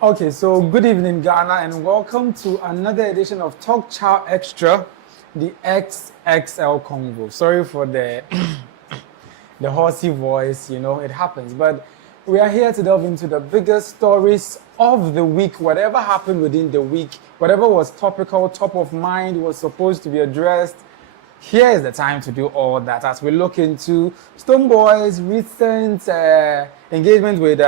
Okay, so good evening, Ghana, and welcome to another edition of Talk Chaw Xtra, the XXL Convo. Sorry for the the horsey voice, it happens. But we are here to delve into the biggest stories of the week, whatever happened within the week, whatever was topical, top of mind, was supposed to be addressed. Here is the time to do all that as we look into Stonebwoy's recent engagement with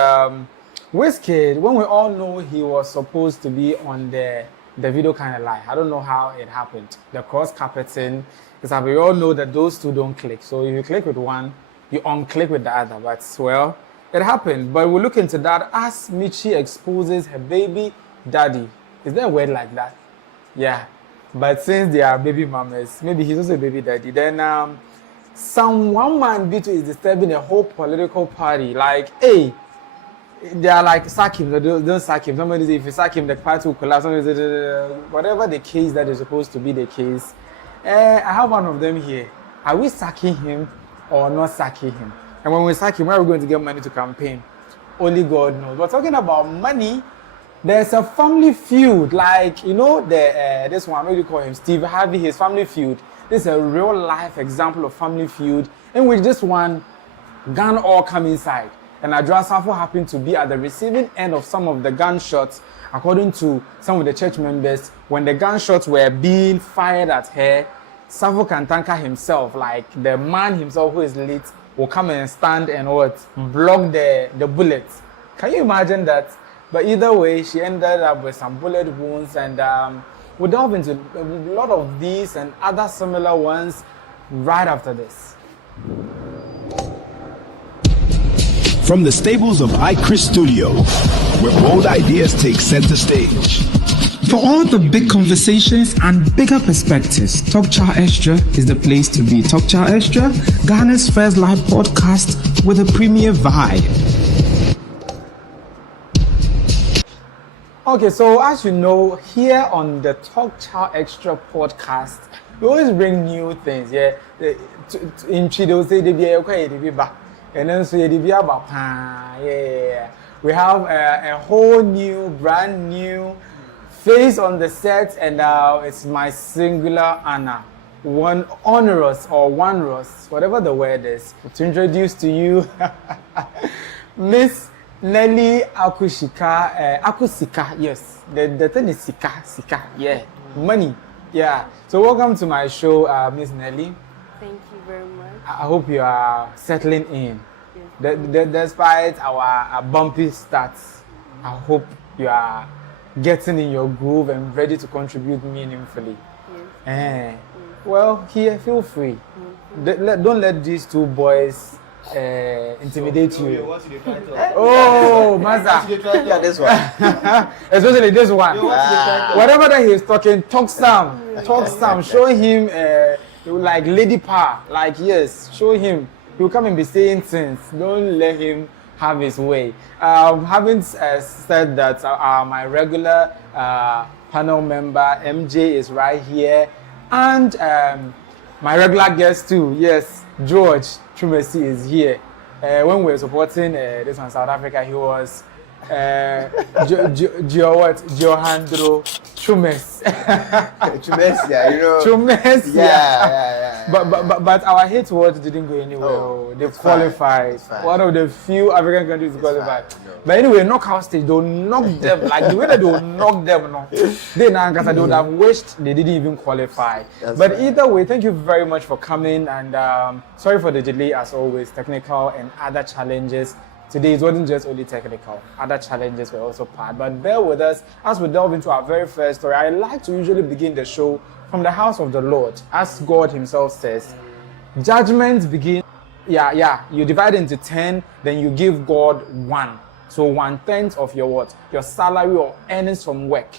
Wizkid, when we all know he was supposed to be on the Davido kind of lie. I don't know how it happened. The cross-carpeting, because we all know that those two don't click. So if you click with one, you unclick with the other. But, well, it happened. But we'll look into that as Michy exposes her baby daddy. Is there a word like that? Yeah. But since they are baby mamas, maybe he's also a baby daddy. Then some one man beat is disturbing a whole political party. Like, hey, they are like, sack him, don't sack him. Somebody say, if you sack him, the party will collapse. Somebody say, whatever the case that is supposed to be the case. I have one of them here. Are we sacking him or not sacking him? And when we sack him, where are we going to get money to campaign? Only God knows. We're talking about money. There's a family feud, like, this one, what do you call him? Steve Harvey, his family feud. This is a real life example of family feud in which this one gun all come inside. And Adwoa Sarfo happened to be at the receiving end of some of the gunshots, according to some of the church members. When the gunshots were being fired at her, Sarfo Kantanka himself, like the man himself who is late, will come and stand and block the bullets. Can you imagine that? But either way, she ended up with some bullet wounds, and we'll delve into a lot of these and other similar ones right after this. From the stables of iChris Studio, where bold ideas take center stage. For all the big conversations and bigger perspectives, Talk Chaw Xtra is the place to be. Talk Chaw Xtra, Ghana's first live podcast with a premier vibe. Okay, so as you know, here on the Talk Chaw Xtra podcast, we always bring new things. Yeah, in Chido say they be okay, they be back. And then so we have a whole new, brand new face on the set, and it's my singular honor, one onerous or onerous, whatever the word is, to introduce to you Miss Nelly Akusika. Yes, the thing is Sika, yeah, money, yeah. So welcome to my show, Miss Nelly. Thank you very much. I hope you are settling in. Yes. Despite our bumpy starts, I hope you are getting in your groove and ready to contribute meaningfully. Yes. Well, here, feel free. Don't let these two boys intimidate you. Oh, Maza. Yeah, this one. Especially this one. Whatever that he's talking, talk some. Show him like lady power. Like, yes, show him. He'll come and be saying things. Don't let him have his way. Having said that, my regular panel member, MJ, is right here. And my regular guest too, yes, George Chumesi is here. When we were supporting this one in South Africa, he was Johandro Chumes. Chumesia, Chumesia. Yeah. But our hate words didn't go anywhere. Oh, they qualified. One of the few African countries qualified. But anyway, knockout stage, they'll knock them. Like the way that they'll knock them, they would have wished they didn't even qualify. But either way, thank you very much for coming. And sorry for the delay as always, technical and other challenges. Today it wasn't just only technical, other challenges were also part. But bear with us as we delve into our very first story. I like to usually begin the show from the house of the Lord. As God himself says, judgments begin. You divide into 10, then you give God 1. So 1/10 of your what? Your salary or earnings from work.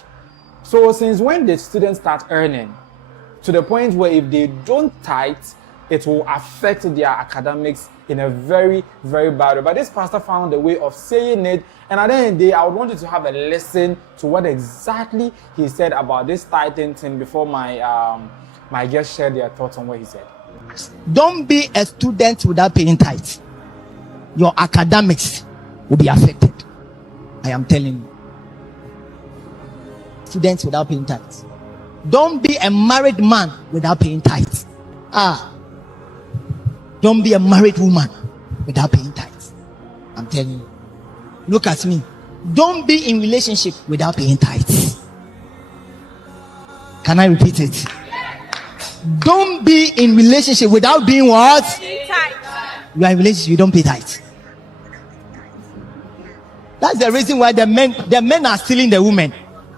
So since when did students start earning? To the point where if they don't tithe, it will affect their academics in a very, very bad way. But this pastor found a way of saying it. And at the end of the day, I would want you to have a listen to what exactly he said about this tithing thing before my guests share their thoughts on what he said. Don't be a student without paying tithe. Your academics will be affected. I am telling you. student without paying tithes. Don't be a married man without paying tithes. Don't be a married woman without paying tithes. I'm telling you. Look at me. Don't be in relationship without paying tithes. Can I repeat it? Don't be in relationship without being what? You are in relationship, you don't pay tithes. That's the reason why the men are stealing the women.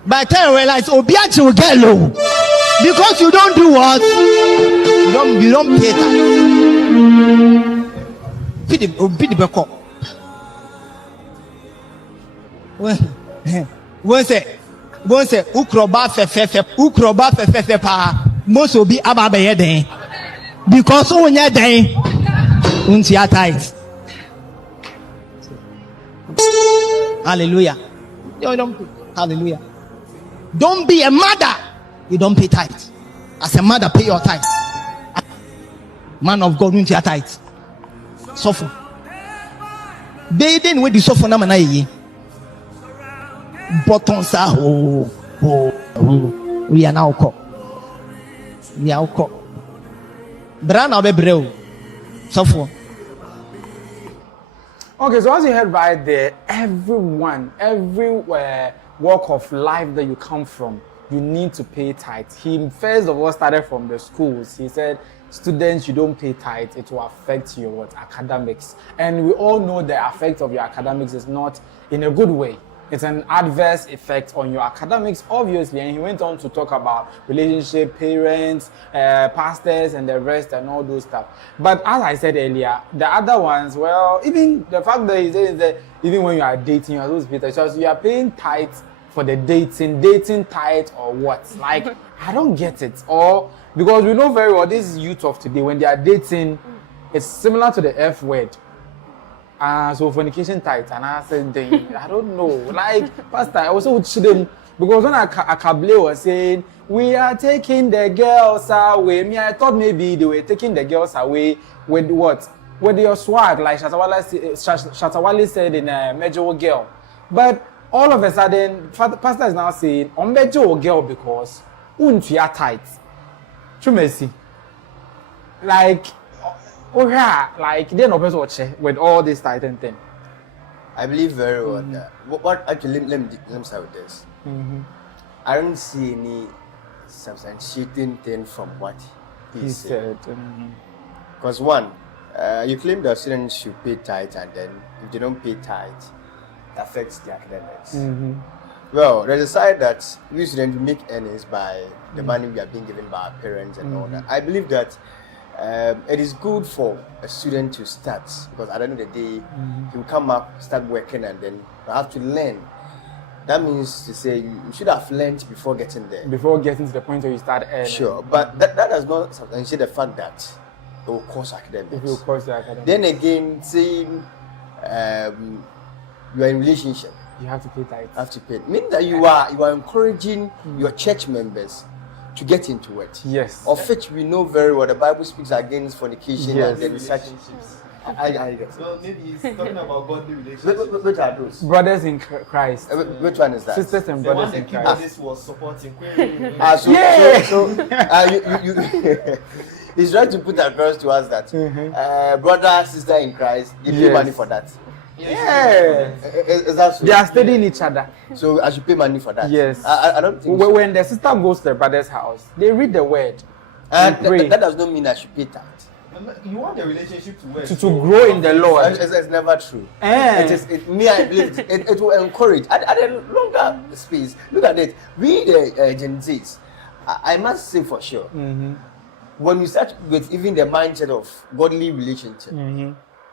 By the time you realize, Obiachi will get low. Because you don't do what? You don't pay tithes. Be the backup. One say, ukroba fefe pa. Most will be ababe den. Because when you're den, untia tithes. Hallelujah. Hallelujah. Don't be a mother. You don't pay tithes. As a mother, pay your tithes. Man of God, untia tithes. Suffer. They didn't with the suffer na manayi. Buttons are we are now caught. We are caught. Brana bebreu. Suffer. Okay, so as you heard right there, everywhere walk of life that you come from, you need to pay tithes. He first of all started from the schools. He said, students, you don't pay tithes, it will affect your academics. And we all know the effect of your academics is not in a good way. It's an adverse effect on your academics, obviously. And he went on to talk about relationship, parents, pastors, and the rest, and all those stuff. But as I said earlier, the other ones, well, even the fact that he says that even when you are dating, you are supposed to pay tithes. So you are paying tithes for the dating tithe or what? Like, I don't get it. Or because we know very well this youth of today, when they are dating, it's similar to the F word. So fornication tithe, and I said, I don't know. Like, Pastor, I also would them because when Akable was saying, we are taking the girls away. I thought maybe they were taking the girls away with what? With your swag, like Shatta said in a Major Girl. But all of a sudden, Pastor is now saying, on Major Girl because untia tithe. True mercy. Like, oh yeah, like they're not supposed to watch with all this Titan thing. I believe very well that. What actually, let me start with this. I don't see any substantiating thing from what he said. Because one, you claim that students should pay tithe, and then if they don't pay tithe, it affects the academics. Well, there's a side that we students make earnings by the money we are being given by our parents and all that. I believe that it is good for a student to start, because at the end of the day, he will come up, start working, and then you have to learn. That means to say you should have learned before getting there. Before getting to the point where you start earning. Sure, but that does not substantiate the fact that it will cost academics. It will cost the academics. Then again, saying you are in relationship, you have to pay tithe. You have to pay. Meaning that you are encouraging your church members to get into it. Yes. Of which we know very well. The Bible speaks against fornication and then relationships. I guess. Well, maybe he's talking about godly relationships. Which are those? Brothers in Christ. Which one is that? Sisters and The one brothers in that King Christ. Davis was supporting. He's trying to put across to us that brother, sister in Christ, you pay money for that. Yeah. Is that so? They are studying each other. So I should pay money for that. Yes. I don't think so. When the sister goes to the brother's house, they read the word. And pray. That does not mean I should pay tithe. You want the relationship to work. To grow in the Lord. It's never true. I believe it will encourage. At a longer space, look at it. We the Gen Zs, I must say for sure, when we start with even the mindset of godly relationship,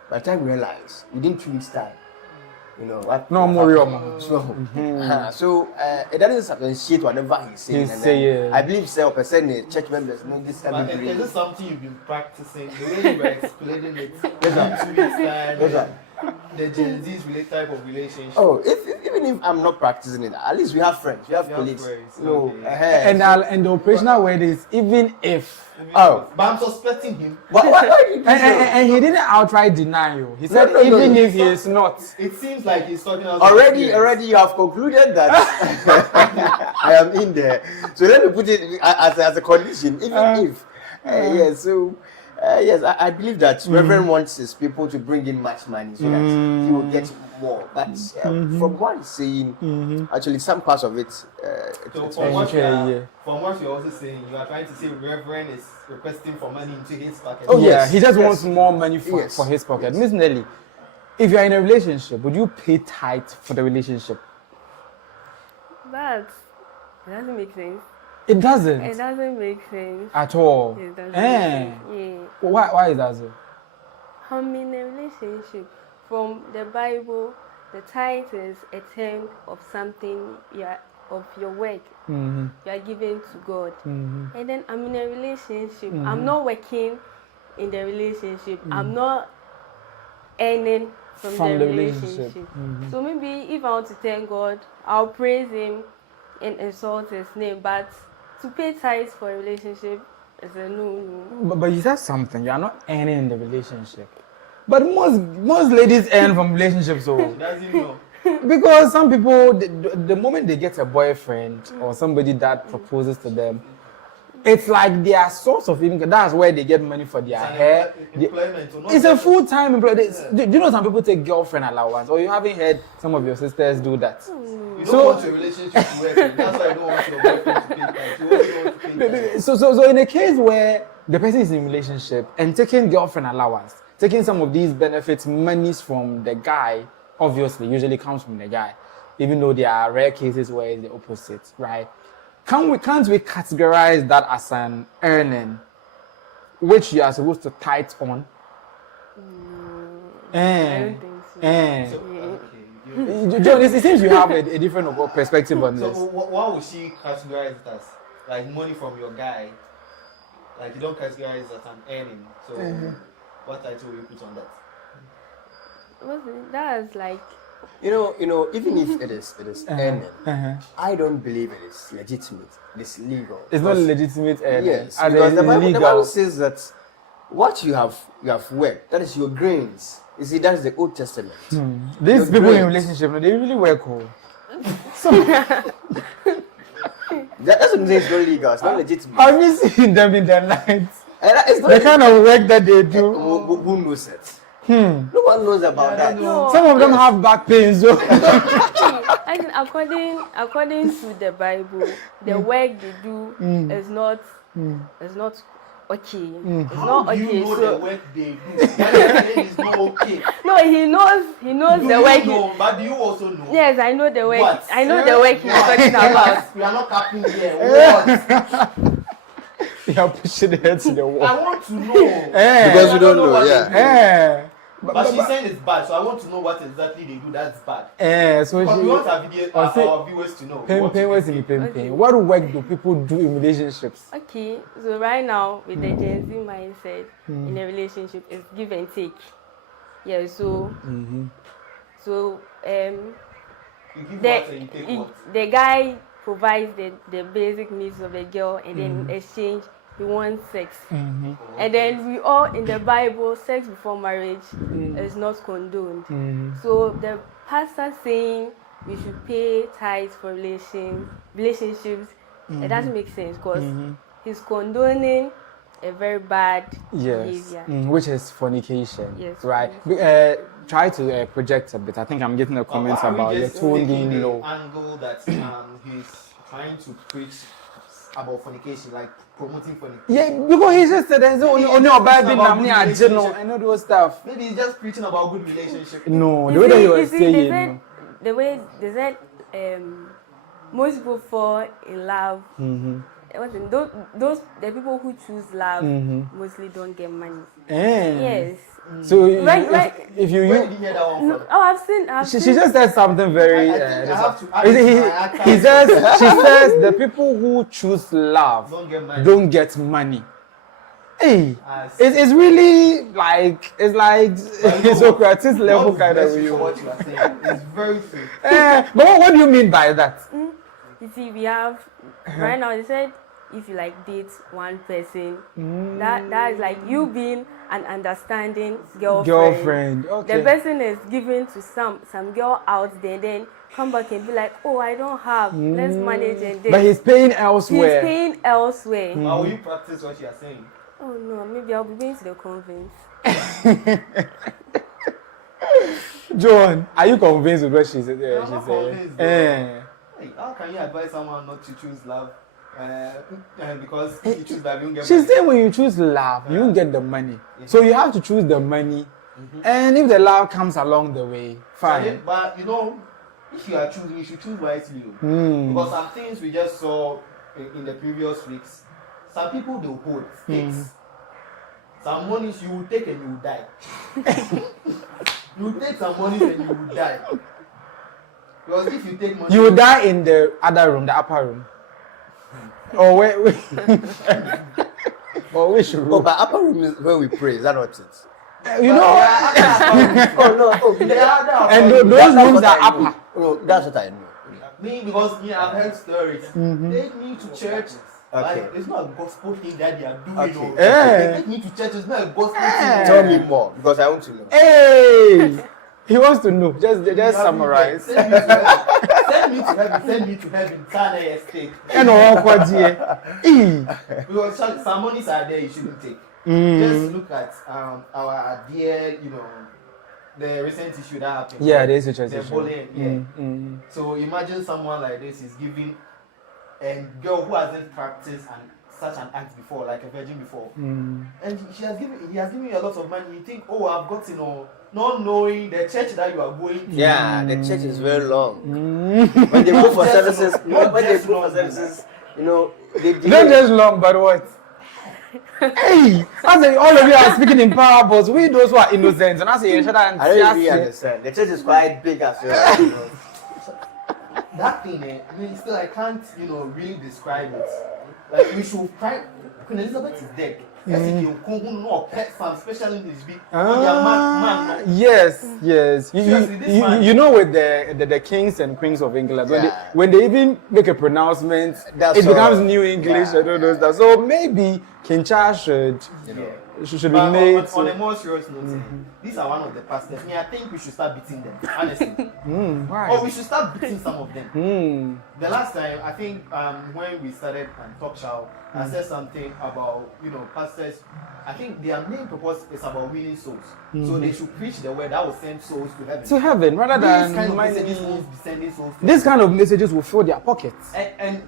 by the time we realize, within 2 weeks' time, you know what? No more. So it doesn't substantiate whatever he's saying. I believe some percent church members know this kind of Is this something you've been practicing? The way you were explaining it, 2 weeks time. the Gen Z's type of relationship. Oh, even if I'm not practicing it, at least we have friends, we have colleagues. No, okay. And the operational word is even if. Oh. But I'm suspecting him. Why did you do so? And he didn't outright deny you. He said No, even if he is not. It seems like he's talking about Already you have concluded that I am in there. So let me put it as a condition, even if. Yes, so yes, I believe that Reverend wants his people to bring in much money so that he will get more. But from what he's saying, actually some parts of it. So from what you're also saying, you are trying to say Reverend is requesting for money into his pocket. Oh yeah, he just wants more money for his pocket. Miss Nelly, if you are in a relationship, would you pay tithe for the relationship? That doesn't make sense. It doesn't. It doesn't make sense. At all. It doesn't make sense. Yeah. Why is that so? I'm in a relationship. From the Bible, the tithe is a tenth of something of your work you are giving to God. And then I'm in a relationship. I'm not working in the relationship. I'm not earning from the relationship. So maybe if I want to thank God, I'll praise Him and insult His name. But to pay tithes for a relationship is a no. But you said something. You are not earning in the relationship. But most ladies earn from relationships, so. Does he know? Because some people, the moment they get a boyfriend or somebody that proposes to them, it's like their source of income. That's where they get money for their hair. It's a full-time employment. Do you know some people take girlfriend allowance? Or you haven't heard some of your sisters do that? You don't want your relationship to work. That's why I don't want your boyfriend to pay tax. You only want to pay tax. So in a case where the person is in a relationship and taking girlfriend allowance, taking some of these benefits, monies from the guy, obviously, usually comes from the guy, even though there are rare cases where it's the opposite, right? Can't we categorize that as an earning, which you are supposed to tithe on? I don't think so. John, it seems you have a different perspective on this. So what would she categorize it as? Like money from your guy? Like you don't categorize it as an earning. So what title will you put on that? That's like. You know, even if it is earning, I don't believe it is legitimate. It is legal. It's not legitimate earning. Yes, because the Bible says that what you have worked, that is your grains. You see, that is the Old Testament. These people in relationship, they really work hard. That doesn't mean it's not legal. It's not legitimate. Have you seen them in the nights? It's not The kind of work that they do. Who knows it? No one knows about that. No. Some of them have back pains. So. I think according to the Bible, the work they do is not okay. It's not okay. You know So the work they do. That is not okay. no, he knows the work. Know, but do you also know? Yes, I know the work. What? I know the work he's talking about. We are not capping here. What? They are pushing their head to the wall. I want to know. Because we don't know, what yeah. they do. But But she's saying it's bad, so I want to know what exactly they do that's bad. So Because we want our viewers to know. What work do people do in relationships? Okay, so right now with the Gen Z mindset in a relationship, it's give and take. Yeah, so You give what and you take what? the guy provides the basic needs of the girl, and then in exchange he wants sex. And then we all in the Bible, sex before marriage is not condoned. So the pastor saying we should pay tithes for relationships, it doesn't make sense because he's condoning a very bad behavior. Which is fornication. Yes, Right. Try to project a bit. I think I'm getting a comment about your tone being low. Angle that he's trying to preach about fornication, like promoting fornication. Yeah, because he just said there's only about relationship. I know those stuff. Maybe he's just preaching about good relationship. No, the way that you were saying. The way they said most people fall in love. Those the people who choose love mostly don't get money. Yes. So Right. if you Where did you hear that one from? Oh, I've seen. she just said something very. I think I have to add she it to my archive. says the people who choose love Don't get money. don't get money. Hey, As- it's really like Socrates level Not kind of bless you you. for what you are saying. It's very true. But what do you mean by that? You see, we have right now. They said if you like date one person, that is like you being an understanding girlfriend. Okay. The person is given to some girl out there, then come back and be like, oh, I don't have. Let's manage and date. But he's paying He's elsewhere. paying elsewhere. But will you practice what you are saying? Oh no, maybe I'll be going to the convent. John, are you convinced with what she said? I'm not convinced, Eh. Hey, how can you advise someone not to choose love? Because if you choose love, you won't get She's money. saying when you choose love, you won't get the money. So you have to choose the money. And if the love comes along the way, fine. But you know, if you are choosing, you should choose wisely. Because some things we just saw in the previous weeks, some people they will hold stakes. Some monies you will take and you will die. You will take some money and you will die. Because if you take money, You will die in the other room, the upper room. Or where? Or which room? Oh, but upper room is where we pray. Is that not it? You know, Oh no. Oh, and those that's rooms what are I know. upper. Oh, that's what I know. because I've heard stories. Take me to church. Okay. Like, it's not a gospel thing that they are doing. Okay. Oh. Eh. Take me to church. It's not a gospel Tell me more because I want to know. Hey, he wants to know. Just thing. summarize. Send me to heaven. Send me to heaven. Sana estate. And what here? Because some monies are there you shouldn't take. Just look at our dear, the recent issue that happened. Yeah, there is a The transition. bullying. So imagine someone like this is giving a girl who hasn't practiced such an act before, like a virgin before, and he has given you a lot of money. You think, oh, I've gotten not knowing the church that you are going to. Yeah, the church is very long. When they go for services, they Not just long, but what? Hey, I say all of you are speaking in parables. We those who are innocent, and I say Shatta and I don't really Siasia. understand. The church is quite big as well. That thing, I mean, still I can't, really describe it. Like we should try. Queen Elizabeth is dead. Special English be man. Yes. Seriously, this man- You know with the kings and queens of England, Yeah. when they even make a pronouncement, That's it becomes all. New English. Yeah. I don't know that. So maybe King Charles should be But made. on a more serious note, these are one of the pastors. I think we should start beating them, honestly. Why? Or we should start beating some of them. The last time, I think, when we started Talk Chaw, I said something about, pastors. I think their main purpose is about winning souls. So they should preach the word that will send souls to heaven. To heaven, rather These than kind of money. messages won't be sending souls to This kind of messages will fill their pockets. and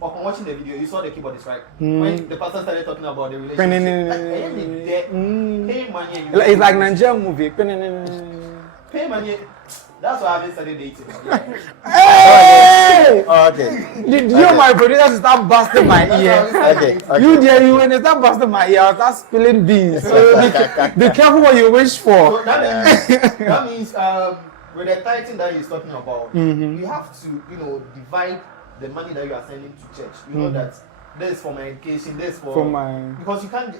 upon watching the video, you saw the keyboardist, right? When the pastor started talking about the relationship, pay money and you It's like Nigerian movie. pay money. That's why I haven't started dating. Hey! Oh, okay. Did you my producer start busting my ear? Okay. You when they start busting my ear, I'll start spilling beans. So be careful what you wish for. So that means with the tithing that he's talking about, you have to divide the money that you are sending to church. You know that this is for my education, this is for my because you can't.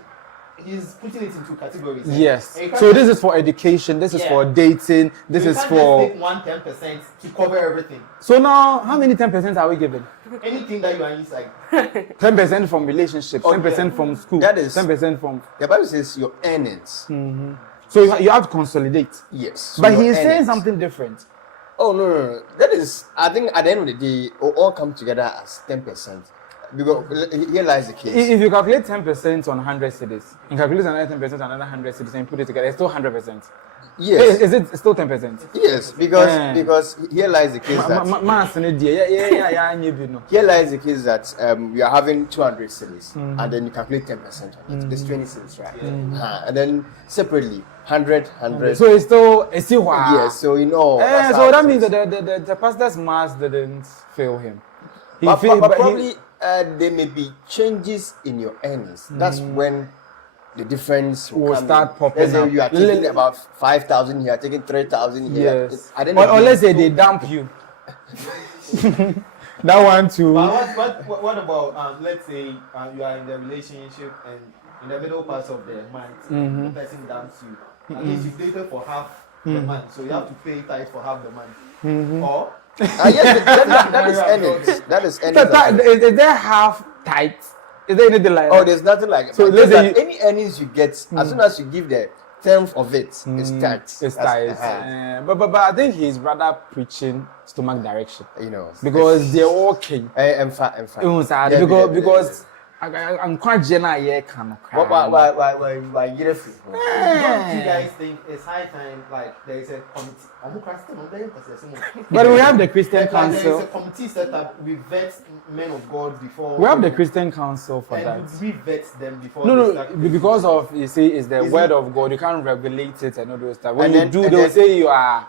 He's putting it into categories. yes. And you can't So just- this is for education. This is Yeah. for dating. This you is can't for. just take 10% to cover everything. So now, how many 10% are we giving? Anything that you are inside. 10% from relationships. 10% from school. That is- 10% from. The Bible says your earnings. So you have to consolidate. Yes. So But your he is saying earnings. something different. Oh no. That is, I think at the end of the day, it will all come together as 10%. Because here lies the case. If you calculate 10% on 100 cities, and calculate another 10% on another 100 cities and put it together, it's still 100%. Yes. Is it still 10%? Yes, because here lies the case that here lies the case that we are having 200 cities and then you calculate 10% on it. It's 20 cities, right? And then separately 100. So it's still wow. Yes, so that's So how that it means is. that the pastor's mass didn't fail him. But failed, but he- probably there may be changes in your earnings. That's when the difference Will come start in. popping Let's say up. you are taking about 5,000 here, taking 3,000 here. Yes. At the end of the Or day, let's say they dump you. That one too. But what about let's say you are in the relationship and in the middle parts of the month, the person dumps you. At least you dated for half the month, so you have to pay tithe for half the month. Or yes, that is earnings. That is So, earnings. is there half tight? Is there anything like Oh, that? there's nothing like it. So But let's just say that any earnings you get, as soon as you give the tenth of it, it's tax. It's That's- tight. But I think he's rather preaching stomach direction you know, because they're walking. I'm fine. Because I'm quite general here, kind of. Why you don't you guys think it's high time, like there is a committee? But we have the Christian There is Council. a committee set up. We vet men of God before. We have the Christian Council for that. And we vet them before. No, they start because of you see, it's the Is word it- of God. You can't regulate it and all those stuff. When And you then- do, and they'll then- say you are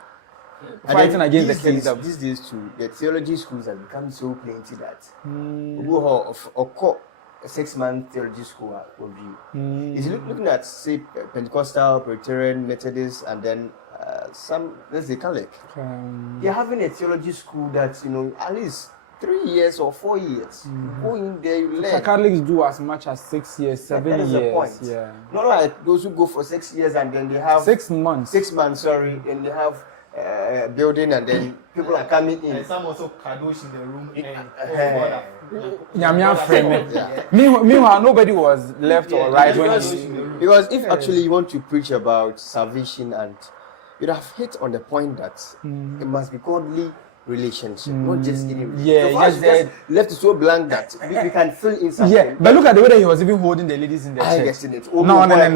And fighting then against the these days- kingdom. These days too, the theology schools have become so plenty that of 6-month theology school will be. Is looking at say Pentecostal, Presbyterian, Methodist, and then some let's say Catholic. They're having a theology school that's at least 3 years or 4 years. You go in there, you learn. Catholics do as much as 6 years, 7 That is the years. point. Yeah, Not like those who go for 6 years and then they have 6 months. 6 months. Sorry, and they have building and then people are coming in. And some also kadosh in the room and Nyamia frame. Yeah. Meanwhile, nobody was left or right when Because if actually you want to preach about salvation, and you'd have hit on the point that it must be godly relationship, not just any relationship. Yeah, so for us, yes, you just left it so blank that we can fill in something. Yeah, but look at the way that he was even holding the ladies in the I church. guess in it. No. How does this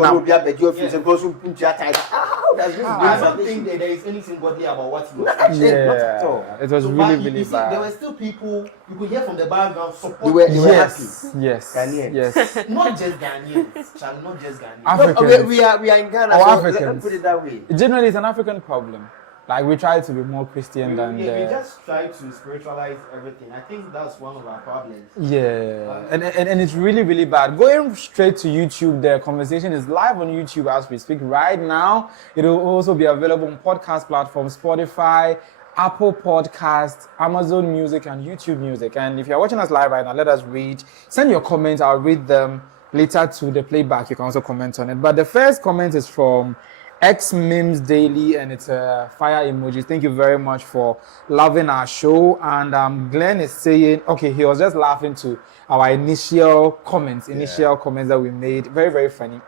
I don't think that there is anything godly about what he was saying. Yeah, it was So, really, but really you see, there were bad. still people you could hear from the background They support. were happy. Yes, Ghanaians. yes. Not just Ghanaians, Charlie, not just Ghanaians. Africans. We are in Ghana, Or so Africans. let's put it that way. Generally, it's an African problem. Like we try to be more Christian than we just try to spiritualize everything. I think that's one of our problems. yeah, and it's really, really bad. Going straight to YouTube, the conversation is live on YouTube as we speak right now. It will also be available on podcast platforms, Spotify, Apple Podcasts, Amazon Music, and YouTube Music. And if you're watching us live right now, let us read. Send your comments. I'll read them later to the playback. You can also comment on it. But the first comment is from X Memes Daily, and it's a fire emoji. Thank you very much for loving our show. And Glenn is saying, okay, he was just laughing to our initial comments that we made. Very, very funny.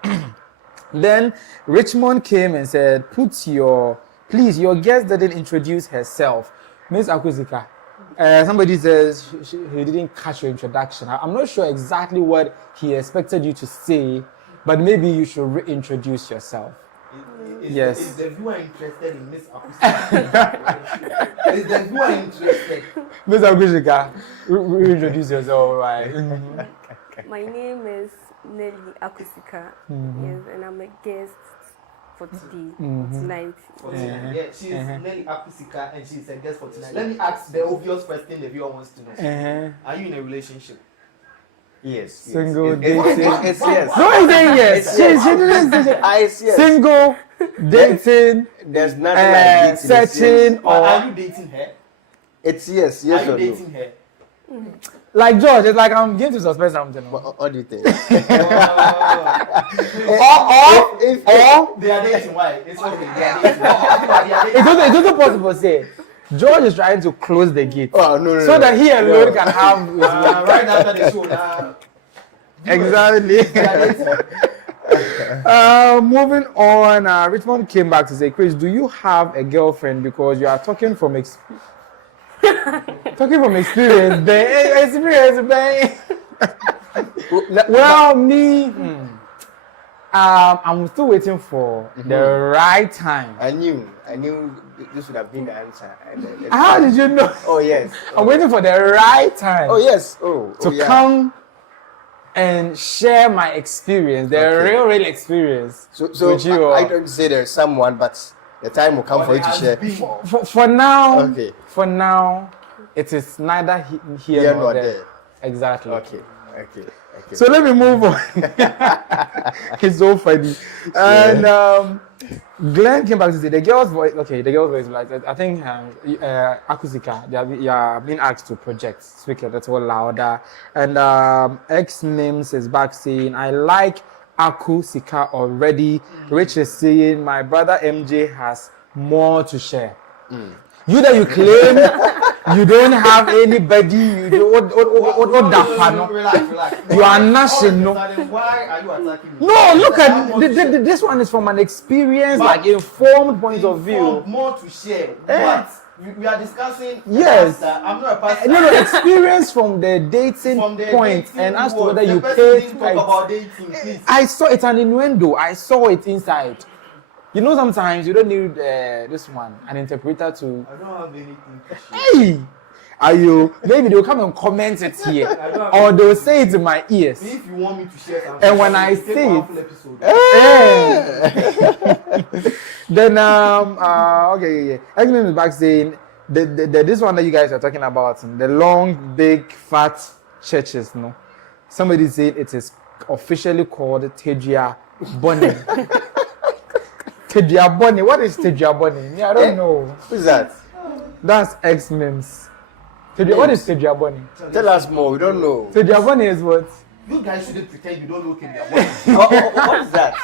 Then Richmond came and said, please, your guest didn't introduce herself. Miss Akuzika, somebody says he didn't catch your introduction. I'm not sure exactly what he expected you to say, but maybe you should reintroduce yourself. Yes. Is the viewer interested in Miss Akusika? Is the viewer interested? Miss Akuzika, reintroduce yourself, right? My name is Nelly Akusika, yes, and I'm a guest for today, tonight. Yeah, she's Nelly Akusika and she's a guest for tonight. Let me ask the obvious question the viewer wants to know. Are you in a relationship? Yes. Single, Yes. dating. Yes. Yes. No, he's saying yes. She didn't say Yes. single, dating, There's nothing like dating. searching, Or or are you dating her? It's yes. Are Yes you or no? dating her? like George. It's like I'm going to suspect something. What do you think? Or They are dating. Why? It's okay. They are dating. They are dating. it's also possible to say George is trying to close the gate Oh no. so that he alone can have his Right after the show, now. exactly. Moving on, Richmond came back to say, Chris, do you have a girlfriend? Because you are talking from experience. Well, me, I'm still waiting for the right time. I knew this would have been the answer. How did you know? Oh yes. I'm waiting for the right time. Oh yes. To come and share my experience, the Okay. real experience. So with you. I don't say there's someone, but the time will come for you to share. For now, Okay. for now, it is neither here nor there. Exactly. Okay. So let me move on. It's so funny. And Glenn came back to say the girl's voice. Okay, the girl's voice. Like I think Akusika, they are being asked to speak a little louder. And X Names is back saying, I like Aku Sika already. Rich is saying, my brother MJ has more to share. You that you claim you don't have anybody, you don't, Relax. You are national. Why are you attacking me? No, look at this one is from an experience, like informed point of view. More to share. But we are discussing. Yes. I'm not a pastor. No, experience from the dating point, and as to whether you paid. Talk about dating, please. I saw it's an innuendo. I saw it inside. You know, sometimes you don't need this one, an interpreter to. I don't have anything to share. Hey, are you? Maybe they'll come and comment it here, or they'll say it in my ears. If you want me to share something, And when I say it, then okay, X-Men is back saying this one that you guys are talking about, the long, big, fat churches. No, somebody said it is officially called Tejia Bonnie. Tejia Bonnie. What is Tejia Bonnie? I don't know. Who's that? That's X-Memes. What is Tejia Bonnie? Tell us more. We don't know. Tejia Bonnie is what? you guys shouldn't pretend you don't know Kennedy. What is that?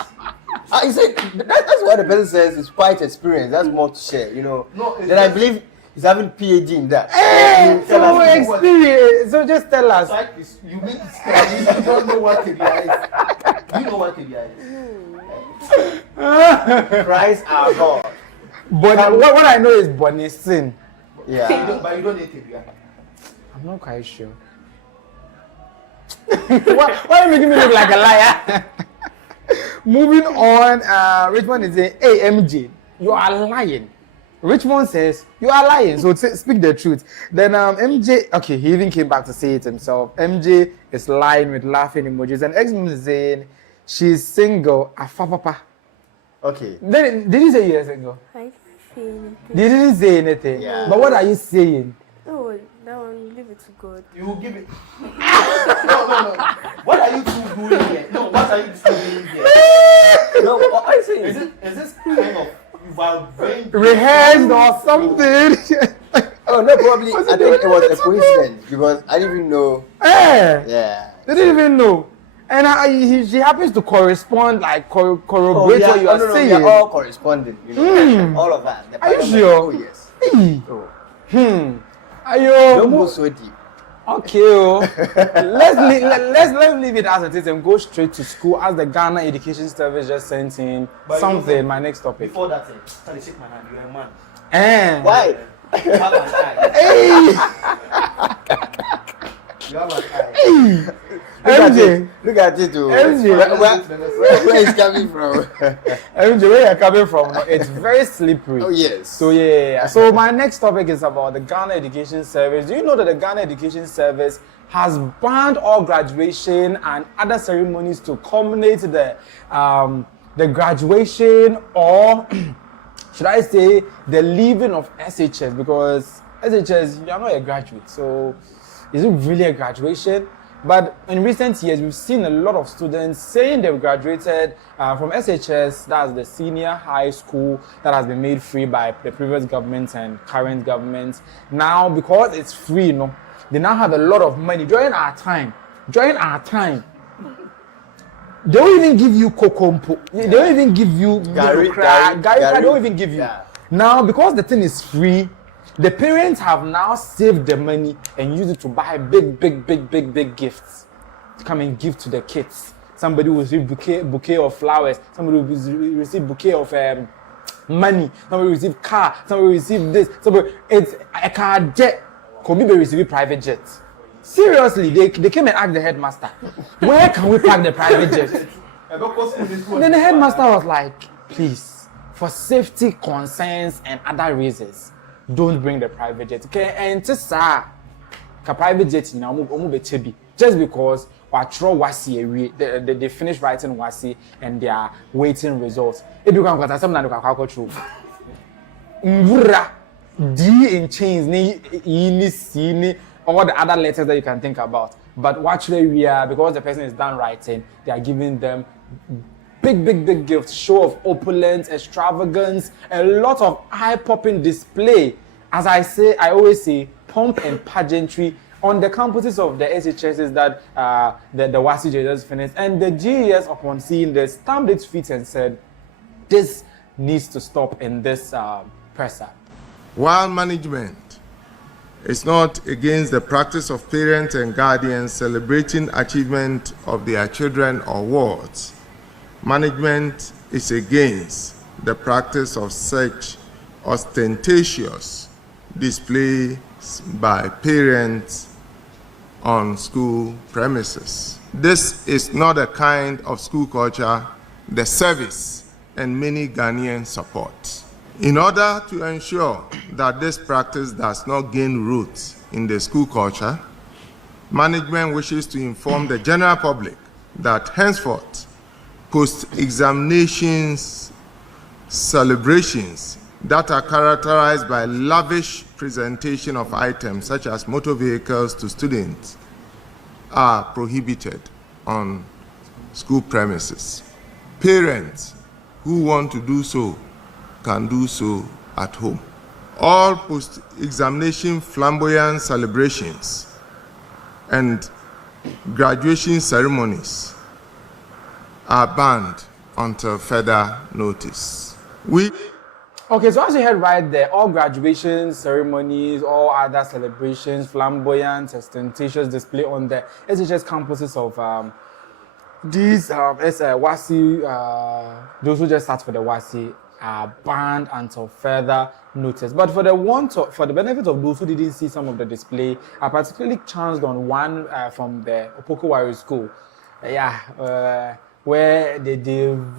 He said that's what the person says is quite experience. That's more to share, you know. No, then I believe he's having PhD in that. Hey, so experience. So just tell us. You mean you don't know what Kennedy is? You know what Kennedy is? Christ our God. But what I know is Bonnie sin. Yeah. But you don't know Kennedy. I'm not quite sure. Why are you making me look like a liar? Moving on, Richmond is saying, hey MJ, you are lying. Richmond says, you are lying, so speak the truth. Then MJ, okay, he even came back to say it himself. MJ is lying with laughing emojis. And X-Men is saying, she's single, afapapa. Okay. Then, did you say you're single? I didn't say anything. You didn't say anything. Yeah. But what are you saying? Oh, that one, leave it to God. You will give it. No. What are you two doing here? No, what are you two doing here? No, what I say Is this kind of rehearsed or something? Oh no, probably I think it was a coincidence because I didn't even know. Hey, Yeah. they didn't even know. And she happens to correspond, like corroborate what you are saying. We are all corresponding, you know. All of us. Are you sure? Oh yes. Hey. Oh. Are you? Don't go so deep. Okay. Let's leave it as it is and go straight to school. As the Ghana Education Service just sent in something. My next topic. Before that, try to shake my hand. You're a man. Why? You have an eye. Hey. You have an eye. MJ. Look at it, too. MJ. Where is coming from? MJ, where you're coming from? It's very slippery. Oh yes. So yeah. So my next topic is about the Ghana Education Service. Do you know that the Ghana Education Service has banned all graduation and other ceremonies to culminate the graduation or should I say the leaving of SHS, because SHS, you are not a graduate. So is it really a graduation? But in recent years, we've seen a lot of students saying they've graduated from SHS, that's the senior high school that has been made free by the previous government and current government. Now, because it's free, you know, they now have a lot of money. During our time, they don't even give you kokompo. They don't even give you Gary, they don't even give you. Yeah. Now, because the thing is free, the parents have now saved the money and used it to buy big gifts to come and give to the kids. Somebody will receive bouquet of flowers. Somebody will receive bouquet of money. Somebody will receive car. Somebody will receive this. Somebody, it's a car jet. Could be receiving private jet. Seriously, they came and asked the headmaster, where can we park the private jet? Then the headmaster was like, please, for safety concerns and other reasons, don't bring the private jet. Okay, and to say, the private jet now just because they finished writing wasi and they are waiting results. If you can get something that you can through. D in chains, ni all the other letters that you can think about. But actually we are, because the person is done writing, they are giving them big gifts, show of opulence, extravagance, a lot of eye-popping display. As I always say, pomp and pageantry on the campuses of the SHSs that the WASI just finished, and the GES, upon seeing this, stamped its feet and said, this needs to stop in this presser. While management is not against the practice of parents and guardians celebrating achievement of their children or wards, management is against the practice of such ostentatious displays by parents on school premises. This is not a kind of school culture the service and many Ghanaians support. In order to ensure that this practice does not gain roots in the school culture, management wishes to inform the general public that henceforth, post-examinations celebrations that are characterized by lavish presentation of items such as motor vehicles to students are prohibited on school premises. Parents who want to do so can do so at home. All post-examination flamboyant celebrations and graduation ceremonies are banned until further notice. Okay, so as you heard right there, all graduation ceremonies, all other celebrations, flamboyant, ostentatious display on the SHS campuses of these WASI, those who just start for the WASI, are banned until further notice. But for the benefit of those who didn't see some of the display, I particularly chanced on one from the Opoko school, where they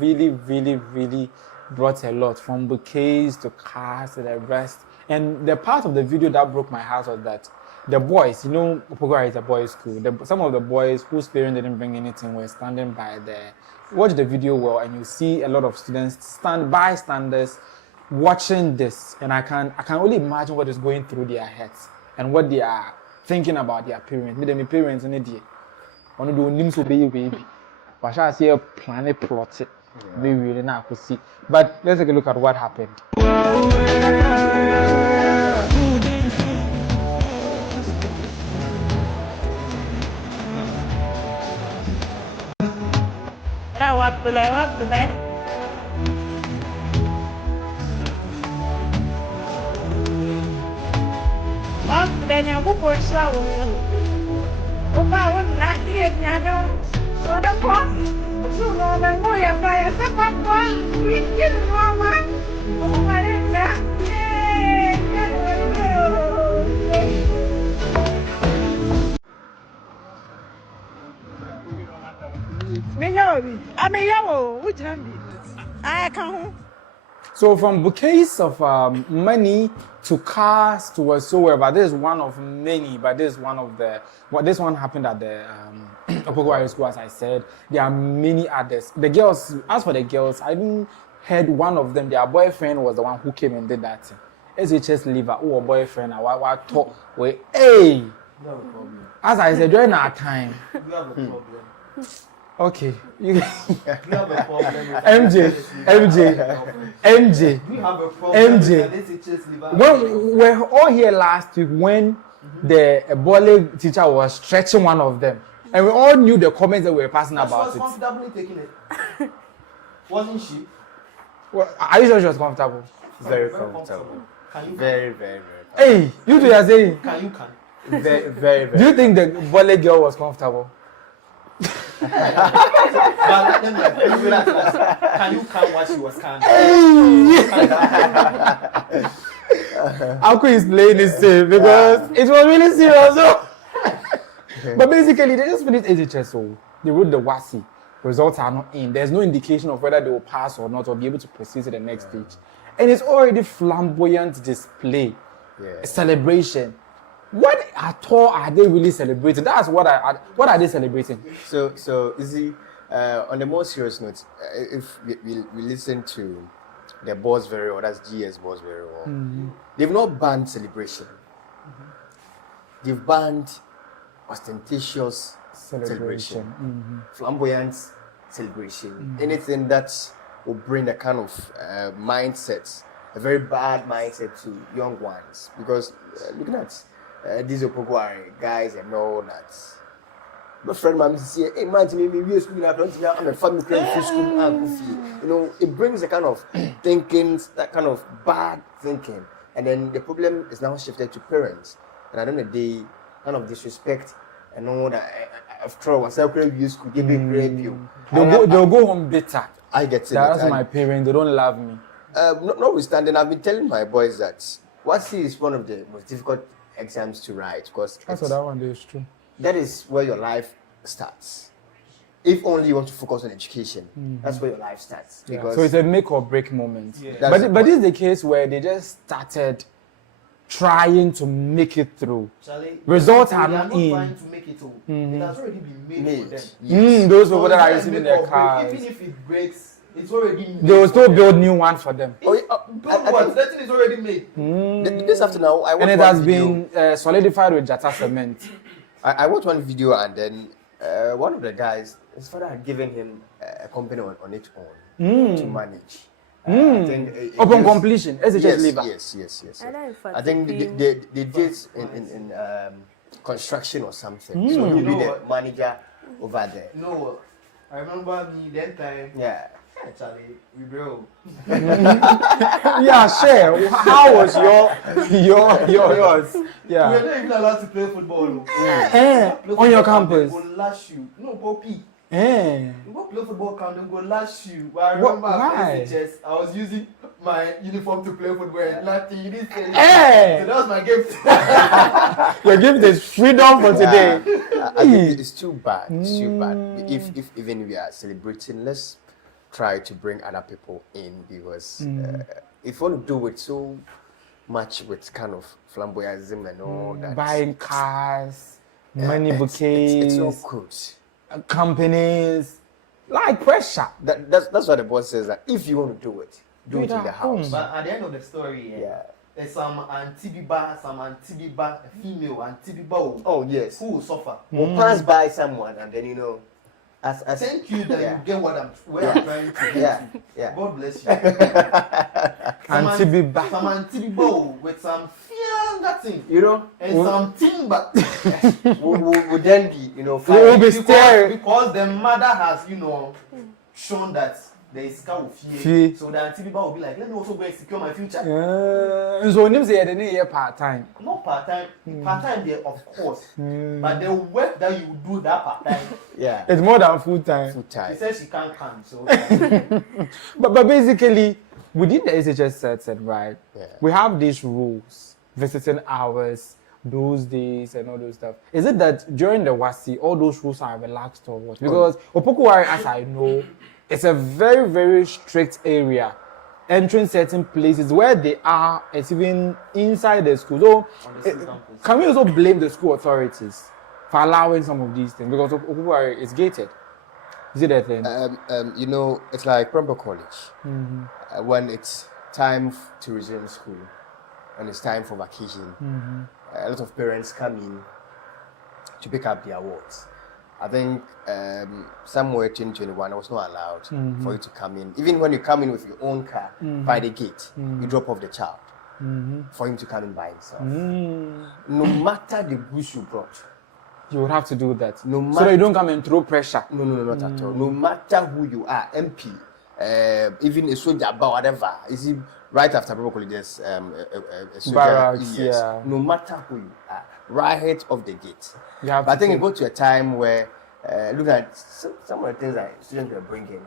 really brought a lot, from bouquets to cars to the rest. And the part of the video that broke my heart was that the boys, Opoko is a boys' school. Some of the boys whose parents didn't bring anything were standing by there. Watch the video well, and you see a lot of students bystanders watching this, and I can only imagine what is going through their heads and what they are thinking about their parents. My parents in the day, I want to do names for baby. But I see a planet plot. Maybe really not could see. But let's take a look at what happened. So from bouquets of money to cars to whatsoever, this is one of many, but this is one of this one happened at the Opoko school, as I said. There are many others. The girls, as for the girls, I didn't heard one of them, their boyfriend was the one who came and did that thing. SHS liver, a boyfriend, I talk, hey! As I said, during our time. You have a problem. Okay. You have a problem. MJ. We have a problem. When we were all here last week when the Bole teacher was stretching one of them, and we all knew the comments that we were passing about it. She was comfortably taking it. Wasn't she? Well, are you sure she was comfortable? Very comfortable. Can you very Hey, you two are saying? Can. very. Do you think the Bole girl was comfortable? But let them can you count what she was counting? iChris is playing this safe because it was really serious. But basically, they just finished SHS, so they wrote the WASI. Results are not in. There's no indication of whether they will pass or not or be able to proceed to the next stage. And it's already flamboyant display, a celebration. What at all are they really celebrating? That's what are they celebrating? So Izzy, on the more serious note, if we listen to the boss very well, that's GS boss very well. They've not banned celebration. They've banned ostentatious celebration. Flamboyant celebration. Anything that will bring a kind of mindset, a very bad mindset to young ones. Because looking at these are guys and all that. My friend, mom, say, hey, man, we school, I'm a family friend, school, you know, it brings a kind of thinking, that kind of bad thinking. And then the problem is now shifted to parents. And at the end of the day, kind of disrespect and all that. After all, myself, school, give me great you. They'll go home bitter. I get it. That's my parents, they don't love me. Notwithstanding, I've been telling my boys that WASSCE is one of the most difficult exams to write because that's what that one is true. That is where your life starts. If only you want to focus on education, that's where your life starts. Yeah. Because so it's a make or break moment. Yeah. But this is the case where they just started trying to make it through. Charlie, Results are they not not in. trying to make it all. It has already been made for them. Yes. Those So people that are it's receiving make their or break. cars, Even if it breaks, it's already made. they will for still them. build new ones for them. Oh, yeah, Don't worry, that thing is already made. this afternoon, I watched And it one has video. been solidified with Shatta cement. I watched one video and then one of the guys, his father had given him a company on its own to manage. I think Upon completion, SHS Liver. Yes. And then I think they did in construction or something. So You he'll be know the what? manager over there. No, I remember me that time. Yeah. Charlie, we bro. Yeah, share. How was yours? We were Yeah. not even allowed to play football. No. Eh, Play on your football camp, campus. They go lash you. No, Poppy. Eh. You go play football camp, they go lash you. But I remember Why? after chess, I was using my uniform to play football and nothing. You didn't say anything. Eh. So that was my gift. Your gift is freedom for today. I think it's too bad. It's too bad. If even we are celebrating, let's try to bring other people in because if you want to do it so much with kind of flamboyism and all that, Buying cars, money it's bouquets, not good. companies, like pressure. That's what the boss says, that if you want to do it, do it in at the home. house. But at the end of the story, Yeah. there's some antibiba, a female antibiba Oh yes. who will suffer. Or pass by someone and then as Thank you that Yeah. you get what I'm trying to get Yeah, to. yeah. God bless you. Antibiba. Some antibiba with some fianga thing and Mm. some timber. would then be We will fine. be staring. Because the mother has shown that there is cow Fee. fear. So the antibiba will be like, let me also go and secure my future. So you say you need part time. Not part-time. Part-time there, of course. But the work that you do that part-time, Yeah. It's more than full time. Full she time. says she can't come. So But basically, within the SHS set, right? Yeah. We have these rules, visiting hours, those days, and all those stuff. Is it that during the WASSCE, all those rules are relaxed or what? Because Opokuwari, as I know, it's a very, very strict area. Entering certain places where they are, it's even inside the school. So, can we also blame the school authorities for allowing some of these things? Because Opokuwari is gated. Is it that thing? It's like Prempeh College. When it's time to resume school, and it's time for vacation, a lot of parents come in to pick up their awards. I think somewhere 2021, I was not allowed for you to come in. Even when you come in with your own car by the gate, you drop off the child for him to come in by himself. No matter the goods you brought, You would have to do that. No So matter- that you don't come and throw pressure. no, not at all. No matter who you are, MP, even a soldier, but whatever. You see, right after Prempeh College, there's a soldier. Barracks, yes. yeah. No matter who you are, right off the gate. You have But I to think it take- got to a time where, look at some of the things that students were bringing,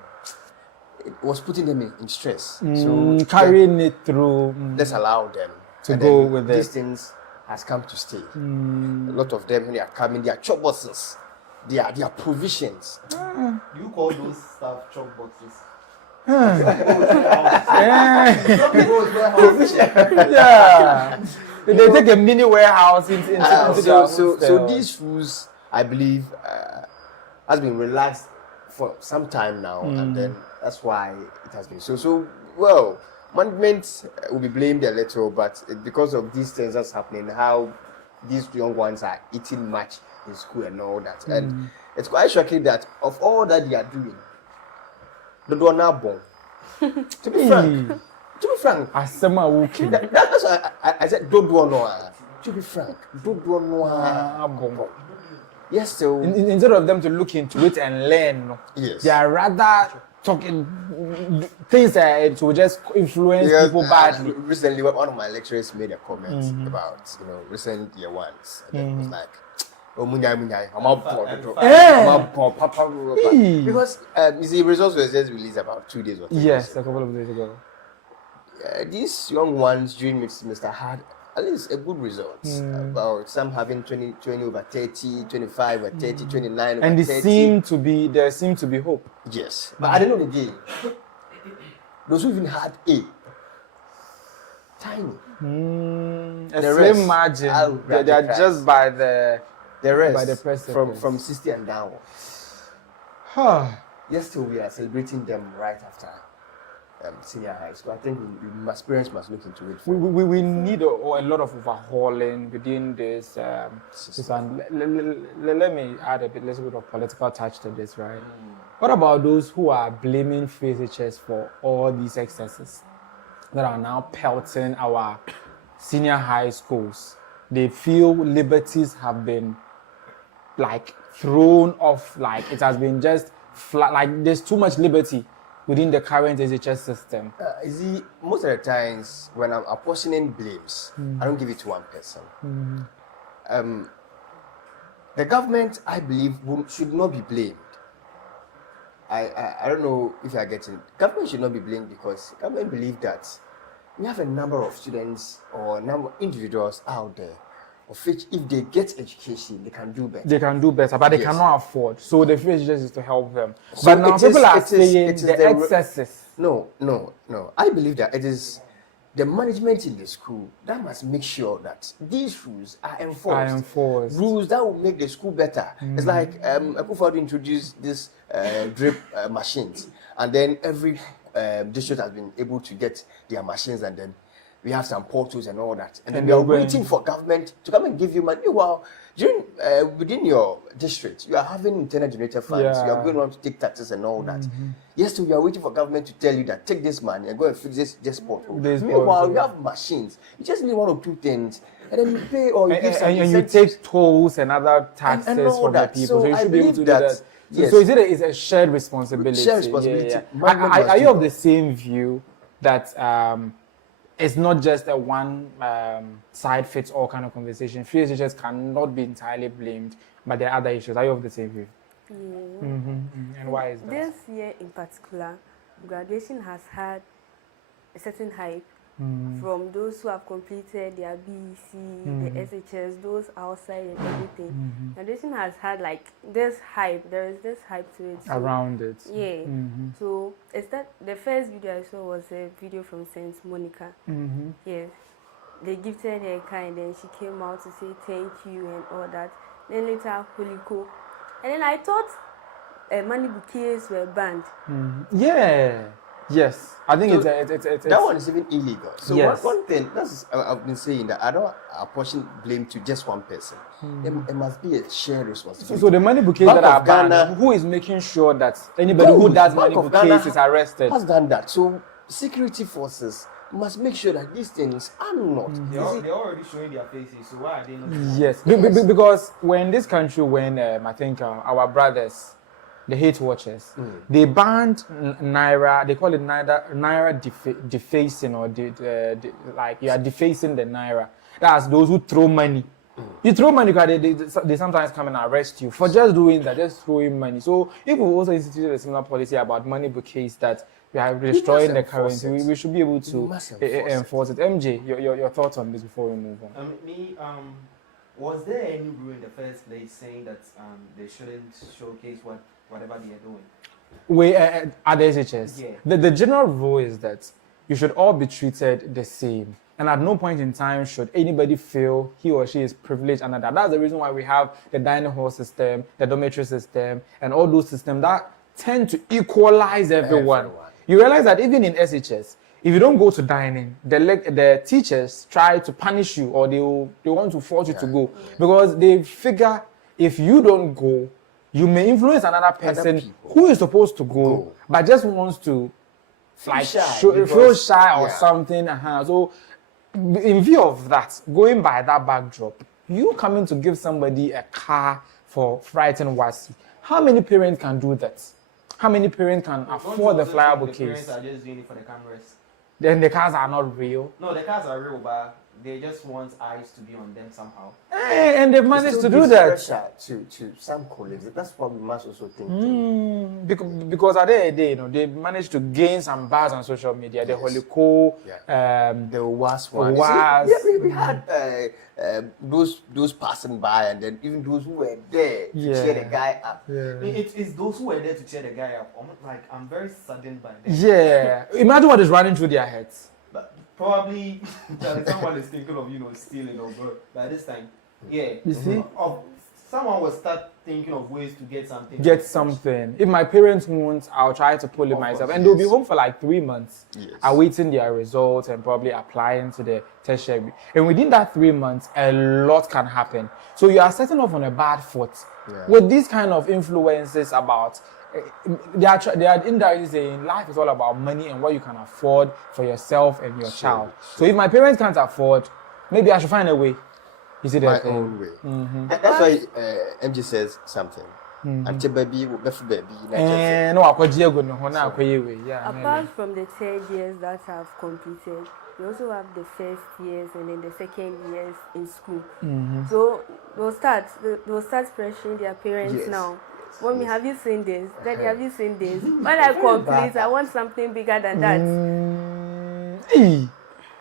it was putting them in stress. So carrying it through. let's allow them To And go then with these it. things has come to stay. A lot of them, when they are coming, they are chop boxes, they are provisions. you call those stuff chalk boxes. Yeah. Some people will wear houses. Yeah. They take a mini warehouse into their So hostel. these rules, I believe, has been relaxed for some time now, and then that's why it has been so. Well, management will be blamed a little, but because of these things that's happening, how these young ones are eating much in school and all that, and it's quite shocking that of all that they are doing, the door now born. To be frank, Asema wuki. that's why I said don't do no. to be frank, yes, so Instead of them to look into it and learn, yes, they are rather talking things that will just influence people badly. Recently, one of my lecturers made a comment about recent year ones, and then it was like, "Oh, because you see, results were just released about 2 days or 3 days Yes, ago. a couple of days ago. These young ones during mid-semester had at least a good result. About some having 20 over 30, 25 over 30, 29 over And 30. there seemed to be hope. Yes. But at the end of the day, those who even had A, tiny. A The slim rest, margin. I'll They are just by the rest by the precipice. from 60 and downwards. Yes, still we are celebrating them right after senior high school. I think parents must look into it. We need a lot of overhauling within this. And let me add a little bit of political touch to this, right? What about those who are blaming FHS for all these excesses that are now pelting our senior high schools? They feel liberties have been thrown off, it has been just flat, there's too much liberty within the current SHS system. You see, most of the times when I'm apportioning blames, I don't give it to one person. The government, I believe, should not be blamed. I don't know if you are getting it. Government should not be blamed because government believe that we have a number of students or a number of individuals out there of which if they get education, they can do better. They can do better, but they cannot afford. So the FHS is to help them. So but now people are saying the excesses. No. I believe that it is the management in the school that must make sure that these rules are enforced. Rules that will make the school better. It's like Akufo-Addo introduced this drip machines, and then every district has been able to get their machines, and then we have some portals and all that. And then we are waiting for government to come and give you money. Meanwhile, within your district, you are having internal generated funds. You are going on to take taxes and all that. Yes, so you are waiting for government to tell you that take this money and go and fix this portal. Meanwhile, you have machines. You just need one or two things. And then you pay or you give some and you take tolls and other taxes and from the people. So you should be able to do that. Yes. So it's a shared responsibility. Shared responsibility. Are you of the same view that it's not just a one side fits all kind of conversation? FHS cannot be entirely blamed, but there are other issues. Are you of the same view? Yeah. And why is that? This year in particular, graduation has had a certain hype from those who have completed their BEC, the SHS, those outside and everything. Graduation has had this hype. There is this hype to it. Around it. Yeah. So is that the first video I saw was a video from Saint Monica. Yes. They gifted her car and then she came out to say thank you and all that. Then later Holiko. And then I thought money bouquets were banned. Yes, I think so it's that one is even illegal. So yes. one thing I've been saying that I don't apportion blame to just one person. It must be a shared responsibility. So the money bouquets that are banned, who is making sure that anybody who does money bouquets is arrested? Has done that. So security forces must make sure that these things are not. They're already showing their faces, so why are they not? Yes, because when this country, I think our brothers, the hate watchers, they banned Naira. They call it Naira defacing, or you are defacing the Naira. That's those who throw money. You throw money because they sometimes come and arrest you for just doing that, just throwing money. So if we also instituted a similar policy about money bouquets that we are destroying the currency, we should be able to enforce it. MJ, your thoughts on this before we move on? Was there any rule in the first place saying that they shouldn't showcase whatever they are doing? At the SHS, the general rule is that you should all be treated the same. And at no point in time should anybody feel he or she is privileged under that. That's the reason why we have the dining hall system, the dormitory system, and all those systems that tend to equalize everyone. You realize that even in SHS, if you don't go to dining, the teachers try to punish you, or they want to force you to go, because they figure if you don't go, you may influence another person who is supposed to go, but just wants to feel shy or something. So in view of that, going by that backdrop, you coming to give somebody a car for frightened wasi. How many parents can do that? How many parents can afford the flyable case? The parents are just doing it for the cameras. Then the cars are not real. No, the cars are real, but they just want eyes to be on them somehow. And they've managed to do that. To some colleagues. That's what we must also think. Because at the end of the day, they managed to gain some buzz on social media. The Holy Co, the worst one. Was. We had those passing by, and then even those who were there to cheer the guy up. It's those who were there to cheer the guy up. I'm very saddened by that. Yeah. Imagine what is running through their heads. But probably someone is thinking of stealing or by this time. Yeah. You see? Someone will start thinking of ways to get something. Get something. If my parents won't, I'll try to pull it myself. And they'll be home for like 3 months, awaiting their results and probably applying to the tertiary. And within that 3 months, a lot can happen. So you are setting off on a bad foot with these kind of influences about. They are indirectly saying life is all about money and what you can afford for yourself and your child. So if my parents can't afford, maybe I should find a way. You see that? My own way. That's why MJ says something. I'm baby, baby. No, apart from the 3rd years that have completed, we also have the first years and then the second years in school. So they'll start pressuring their parents now. Mommy, have you seen this? Daddy, have you seen this? When I complete, I want something bigger than that.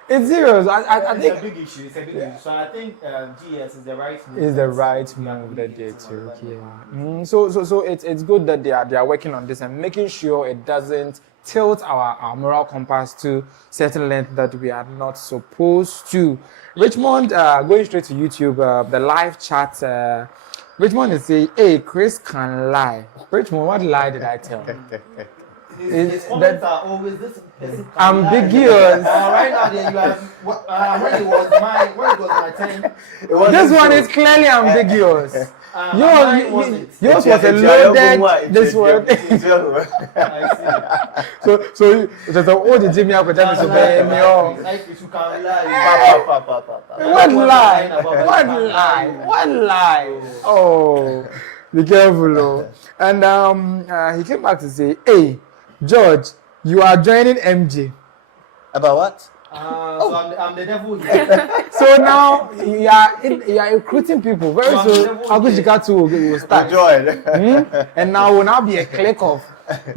It's serious. I think it's a big issue. It's a big issue. So I think GS is the right move. Is the right move that they took. So it's good that they are working on this and making sure it doesn't tilt our moral compass to certain length that we are not supposed to. Richmond, going straight to YouTube, the live chat. Richmond is saying, "Hey, Chris can lie." Richmond, what lie did I tell? His comments are always this person ambiguous. Right now, there you have when it was my turn. This one is clearly ambiguous. Yours was a loaded. This one. I So there's a old Jimmy Akotami so What lie? Oh, be careful, oh. And he came back to say, "Hey, George, you are joining MJ." About what? So I'm the devil here. So now you are recruiting people. Very soon, Agushikatu will start. And now will now be a clique of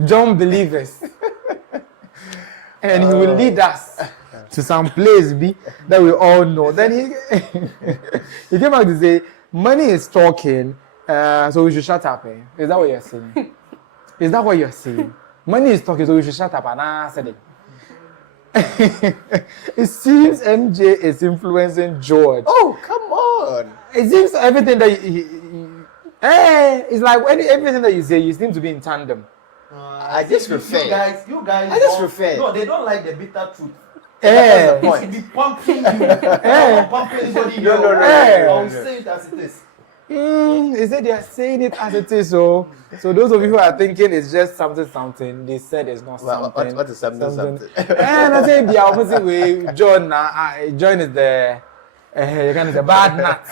John believers, and he will lead us to some place that we all know. Then he came back to say, "Money is talking, so we should shut up." Is that what you're saying? Is that what you're saying? Money is talking, so we should shut up. And I said it. It seems MJ is influencing George. Oh, come on. It seems everything that it's like everything that you say, you seem to be in tandem. I just refer. You guys. I just refer. No, they don't like the bitter truth. That's the It point. should be pumping you. Pumping anybody. No. I'll say it as it is. He said they are saying it as it is. So those of you who are thinking it's just something, they said it's not something. What is something? And I say the opposite way. John is the bad nuts.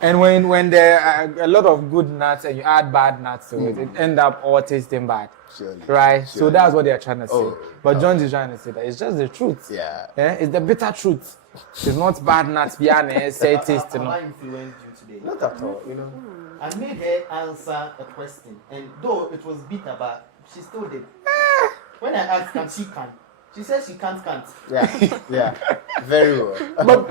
And when there are a lot of good nuts and you add bad nuts to it, it ends up all tasting bad. Surely. Right? So that's what they're trying to say. But no. John is trying to say that it's just the truth. Yeah. It's the bitter truth. It's not bad nuts. Say taste. Am I influenced you today? Not at all, I made her answer a question, and though it was bitter, but she still did. When I asked, can she can? She said she can't. Yeah. Very well.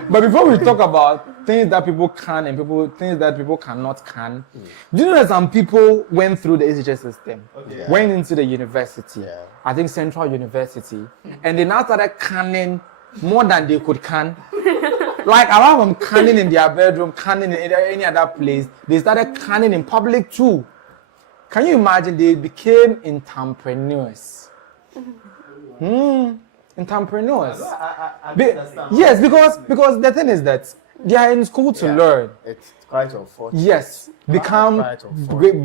But before we talk about things that people can and things that people cannot can, do you know that some people went through the ECHS system, went into the university, I think Central University, and they now started canning more than they could can. Like a lot of them canning in their bedroom, canning in any other place. They started canning in public too. Can you imagine? They became entrepreneurs. Entrepreneurs. I don't understand. Yes, because the thing is that they are in school to learn. It's quite unfortunate. Yes, become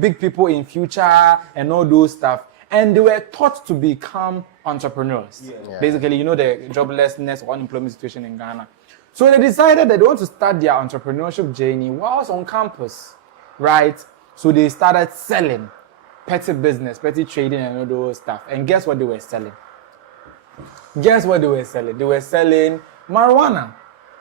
big people in future and all those stuff. And they were taught to become entrepreneurs. Basically, the joblessness or unemployment situation in Ghana. So they decided that they want to start their entrepreneurship journey whilst on campus, right? So they started selling petty business, petty trading and all those stuff. And guess what they were selling? Guess what they were selling? They were selling marijuana.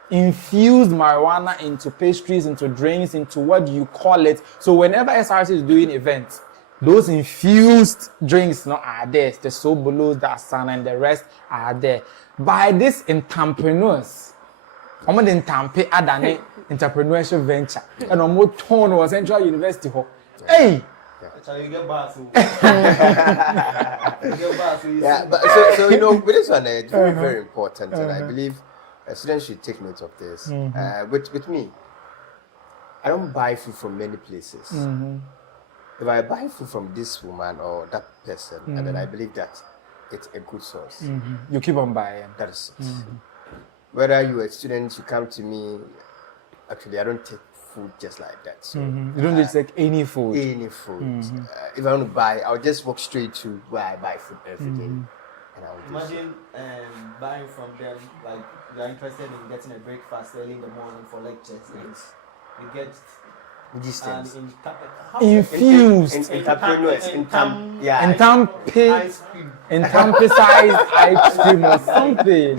Infused marijuana into pastries, into drinks, into what do you call it. So whenever SRC is doing events, those infused drinks are there. The Sobolos, the Asana, and the rest are there. By these entrepreneurs, I'm in Tampa Adane entrepreneurship venture. And I'm more torn was Central University. Hey! You get back, yeah, but so with this one, it's very, very important, and I believe students should take note of this. With me, I don't buy food from many places. If I buy food from this woman or that person, and then I believe that it's a good source. You keep on buying. That is it. Whether you're a student, you come to me. Actually, I don't take food just like that. So you don't just take any food. Any food. If I want to buy, I'll just walk straight to where I buy food every day. And I'll imagine buying from them, like you're interested in getting a breakfast early in the morning for lectures. You get distance. Infused. Entrepreneurs. In size ice cream or something.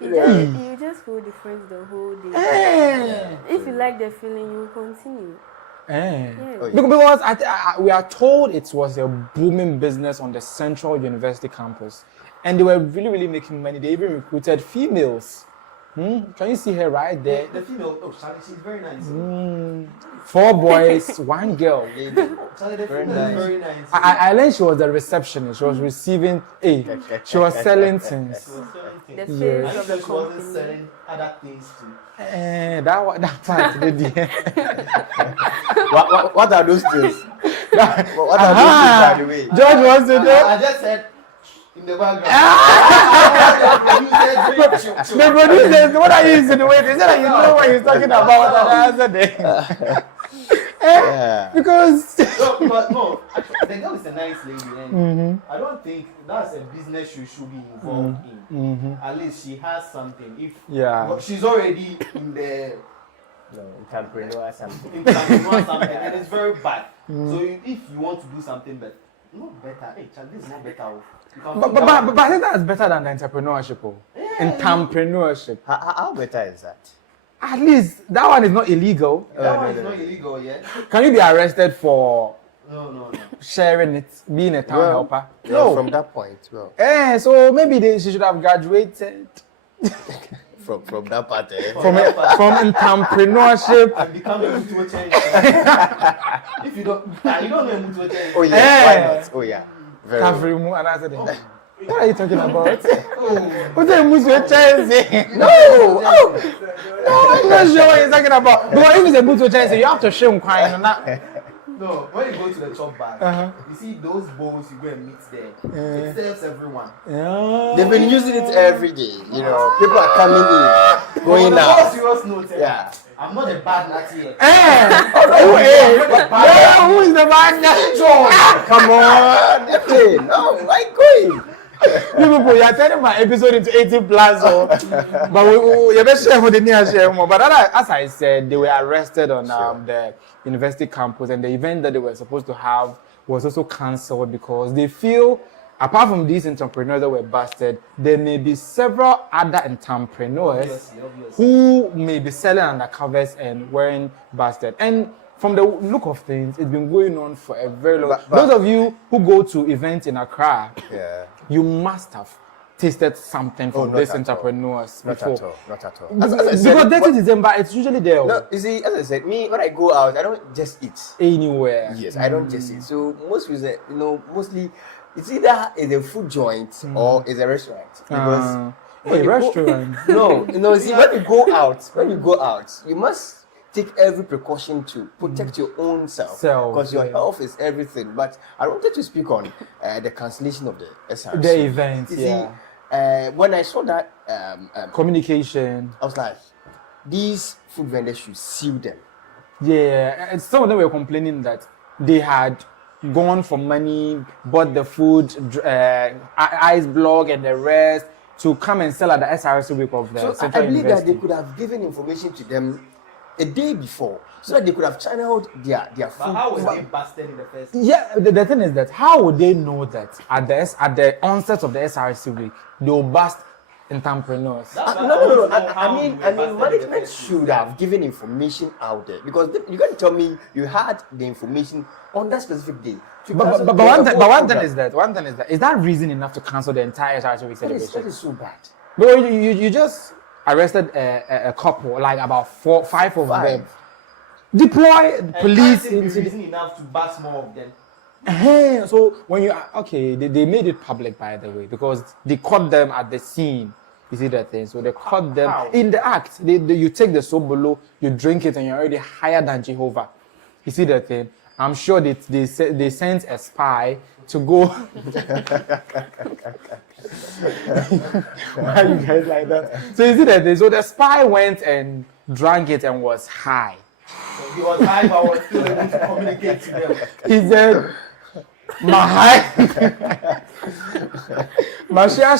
You just feel the friends the whole day. If you like the feeling, you continue. Because we are told it was a booming business on the Central University campus. And they were really, really making money. They even recruited females. Can you see her right there? The female, she's very nice. 4 boys, 1 girl. Very nice. I learned she was the receptionist. She was receiving, she was selling things. The face of the she wasn't selling other things too. That part, what are those things? What are those things, by the way? George wants to know. I just said in the background. The producers, what are you insinuating? They said that you know what he's talking about. Because no, actually, the girl is a nice lady, and I don't think that's a business she should be involved in. At least she has something. If she's already in the entrepreneur something, and it's very bad. So if you want to do something better, this is not better. But I think that's better than the entrepreneurship. Entrepreneurship. How better is that? At least that one is not illegal. That one is not illegal yet. Can you be arrested for no. sharing it, being a town helper? No, from that point. So maybe she should have graduated from that part. From entrepreneurship and become a mutual change. If you don't know a mutual change. Oh yeah, why not? Oh yeah. And I said, what are you talking about? What's a mutual change? No, I'm not sure what you're talking about. Because if it's a mutual change, you have to show him crying. No, when you go to the chop bar, you see those bowls you go and meet there. It serves everyone. They've been using it every day. People are coming in, going out. On a serious note, I'm not a bad nut here. Who is the bad nut? Come on. No, why going? You people, you are turning my episode into 18 plus. But you better share for the near share more. But as I said, they were arrested on the university campus, and the event that they were supposed to have was also cancelled because they feel, apart from these entrepreneurs that were busted, there may be several other entrepreneurs who may be selling undercovers and weren't busted. And from the look of things, it's been going on for a very long time. Those of you who go to events in Accra, you must have tasted something from these entrepreneurs before. Not at all. Because 30 December, it's usually there. No, you see, as I said, me, when I go out, I don't just eat. Anywhere. Yes, I don't just eat. So mostly, it's either a food joint or it's a restaurant. Because a restaurant? See, when you go out, you must take every precaution to protect your own self. Because your health is everything. But I wanted to speak on the cancellation of the SRC. The event, see, when I saw that communication, I was like, these food vendors should sue them. Yeah, and some of them were complaining that they had gone for money, bought the food, ice block and the rest, to come and sell at the SRC week of the So Central I believe University. that they could have given information to them a day before, so that they could have channeled their But food. how was they busted in the first? Yeah, the thing is that how would they know that at the onset of the SRC week they will bust entrepreneurs? No. I mean, management should have given information out there, because you can't tell me you had the information on that specific day. But one thing is that reason enough to cancel the entire SRC week That celebration? is so bad. But you just arrested a couple, like about 5 of them. Deploy police into the... reason enough to bust more of them. So when you they made it public, by the way, because they caught them at the scene. You see that thing? So they caught them in the act. You take the sobolo, you drink it, and you're already higher than Jehovah. You see that thing? I'm sure they sent a spy to go. Why are you guys like that? So you see that thing? So the spy went and drank it and was high. So he was high, but was still able to communicate to them. He said, "My high, my share,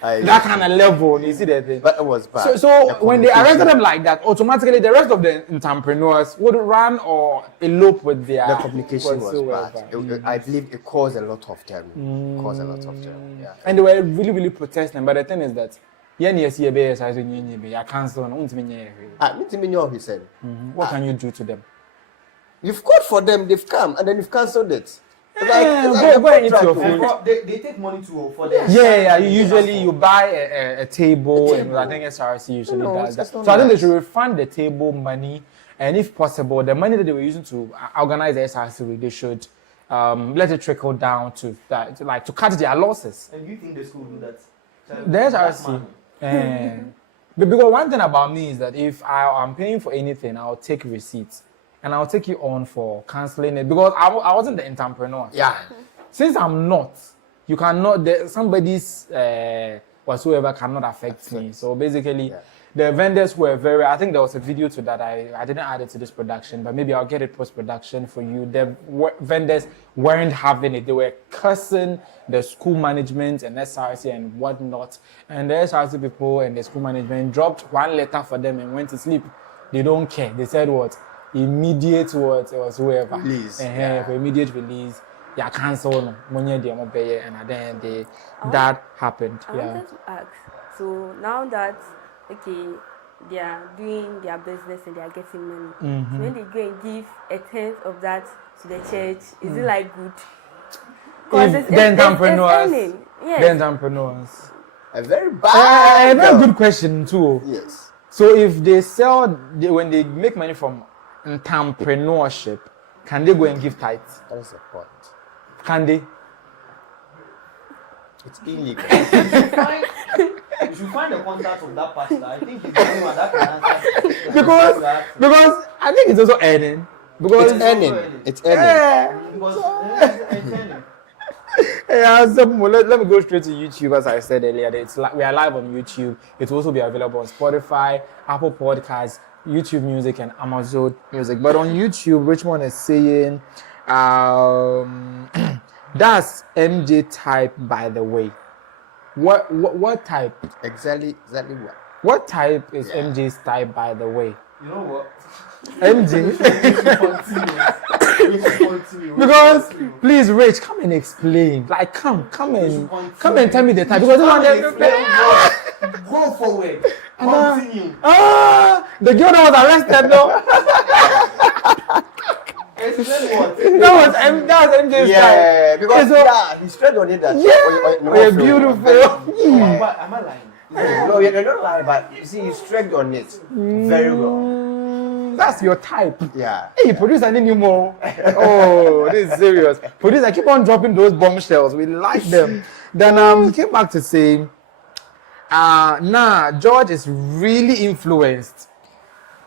that kind of level." You see that thing? But it was bad. So when they arrested them like that, automatically the rest of the entrepreneurs would run or elope with their. The communication was bad. bad. I believe it caused a lot of them. Yeah. And they were really, really protesting. But the thing is that, I cancel. He said, What can you do to them? you've called for them, they've come, and then you've cancelled it. Go and eat your food. They take money for them. Usually you buy a table, and I think SRC usually does that. So I think they should refund the table money, and if possible, the money that they were using to organize the SRC, they should let it trickle down to that, to cut their losses. And you think the school do that? The SRC. But because one thing about me is that if I'm paying for anything, I'll take receipts. And I'll take you on for cancelling it, because I wasn't the entrepreneur. Yeah. Since I'm not, you cannot, somebody's whatsoever cannot affect me. So basically, the vendors were I think there was a video to that. I didn't add it to this production, but maybe I'll get it post-production for you. The vendors weren't having it. They were cursing the school management and SRC and whatnot. And the SRC people and the school management dropped one letter for them and went to sleep. They don't care. They said what? Immediate whatsoever. Release. For immediate release. Yeah, cancel no. And then that happened. I wanted to ask. So now that they are doing their business and they are getting money, so when they go and give a tenth of that to the church, is it like good? The entrepreneurs. Yes. The entrepreneurs. A very bad. A very good question too. Yes. So if they when they make money from entrepreneurship, can they go and give tithes? That is the point. Can they? It's illegal. You should find the contact of that pastor. I think he's the only one that can answer. Because I think it's also earning. Because It's earning. Let me go straight to YouTube. As I said earlier, we are live on YouTube. It will also be available on Spotify, Apple Podcasts, YouTube Music, and Amazon Music. But on YouTube, Richmond is saying, that's MJ type, by the way. What type? Exactly what? What type is MJ's type, by the way? You know what? MJ. Continue. Because please, Rich, come and explain. Like, come and tell me the type. Because Go forward. Continue. The girl that was arrested, though. Explain what? That was MJ's type. Yeah, because he straight on it that. You're beautiful. Am I lying? No, you're not lying, but you see, you stressed on it very well. That's your type. Yeah. Hey, producer, I need you more. Oh, this is serious. Producer, keep on dropping those bombshells. We like them. Then he came back to say, George is really influenced.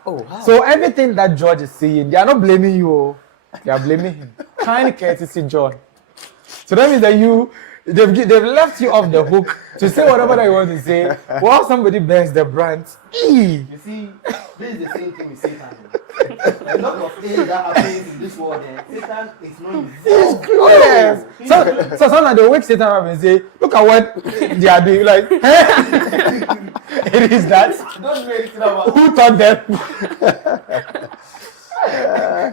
Oh, how? So everything that George is saying, they are not blaming you. They are blaming him. Kind courtesy, John. So that means that they've left you off the hook to say whatever they want to say while somebody bears the brand. You see, this is the same thing with Satan. A lot of things that happens in this world, Satan is not involved. It's close. So sometimes they wake Satan up and say, look at what they are doing. Like, it is that. Don't know anything about Who taught them?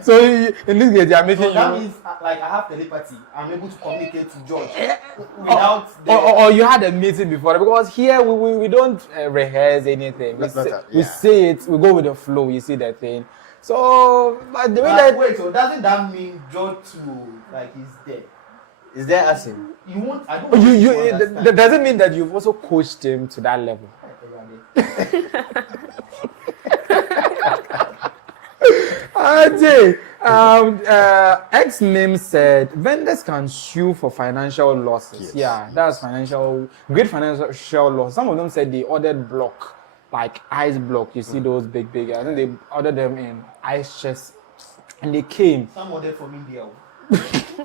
So in this case, they are making so that you. means like I have telepathy. I'm able to communicate to George without the Or you had a meeting before, because here we don't rehearse anything. We say it, we go with the flow. You see that thing. So, but the way that wait, so doesn't that mean George too like he's there? Is there as in? You won't. I don't. Want you to understand. That doesn't mean that you've also coached him to that level. X-Name said vendors can sue for financial losses. Yes. Yeah, that's great financial loss. Some of them said they ordered block, like ice block. You see those big. I think they ordered them in ice chest, and they came. Some ordered from India.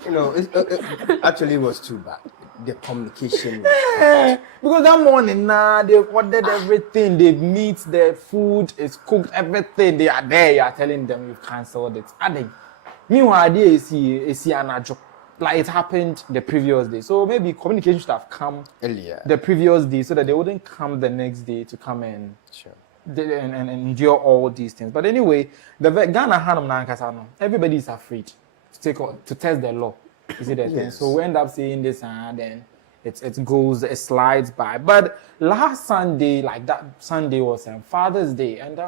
You know, it actually was too bad. The communication. Because that morning, they ordered everything. They meat, their food is cooked, everything. They are there. You are telling them you've cancelled it. And then, meanwhile, they is an job. Like it happened the previous day. So maybe communication should have come Earlier. the previous day so that they wouldn't come the next day to come and and endure all these things. But anyway, the Ghana Hanum Nankasano, everybody is afraid to test the law. You see that thing? So we end up saying this and then it slides by. But last Sunday, like that Sunday was Father's Day. And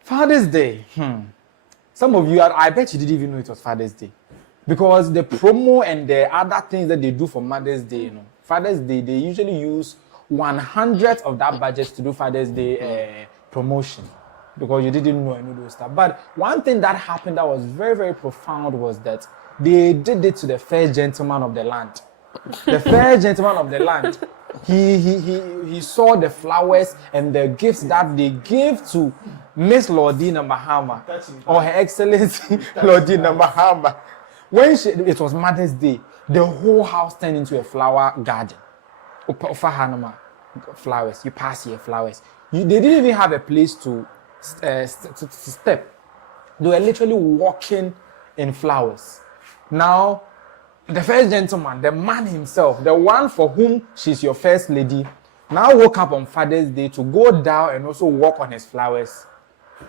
Father's Day. Some of you, I bet you didn't even know it was Father's Day. Because the promo and the other things that they do for Mother's Day, Father's Day, they usually use 100 of that budget to do Father's Day promotion. Because you didn't know any of those stuff. But one thing that happened that was very, very profound was that they did it to the first gentleman of the land. The first gentleman of the land, he saw the flowers and the gifts that they gave to Miss Lordina Mahama, or Her Excellency Lordina Mahama. When it was Mother's Day, the whole house turned into a flower garden. Flowers, you pass here, flowers. They didn't even have a place to step. They were literally walking in flowers. Now, the first gentleman, the man himself, the one for whom she's your first lady, now woke up on Father's Day to go down and also walk on his flowers.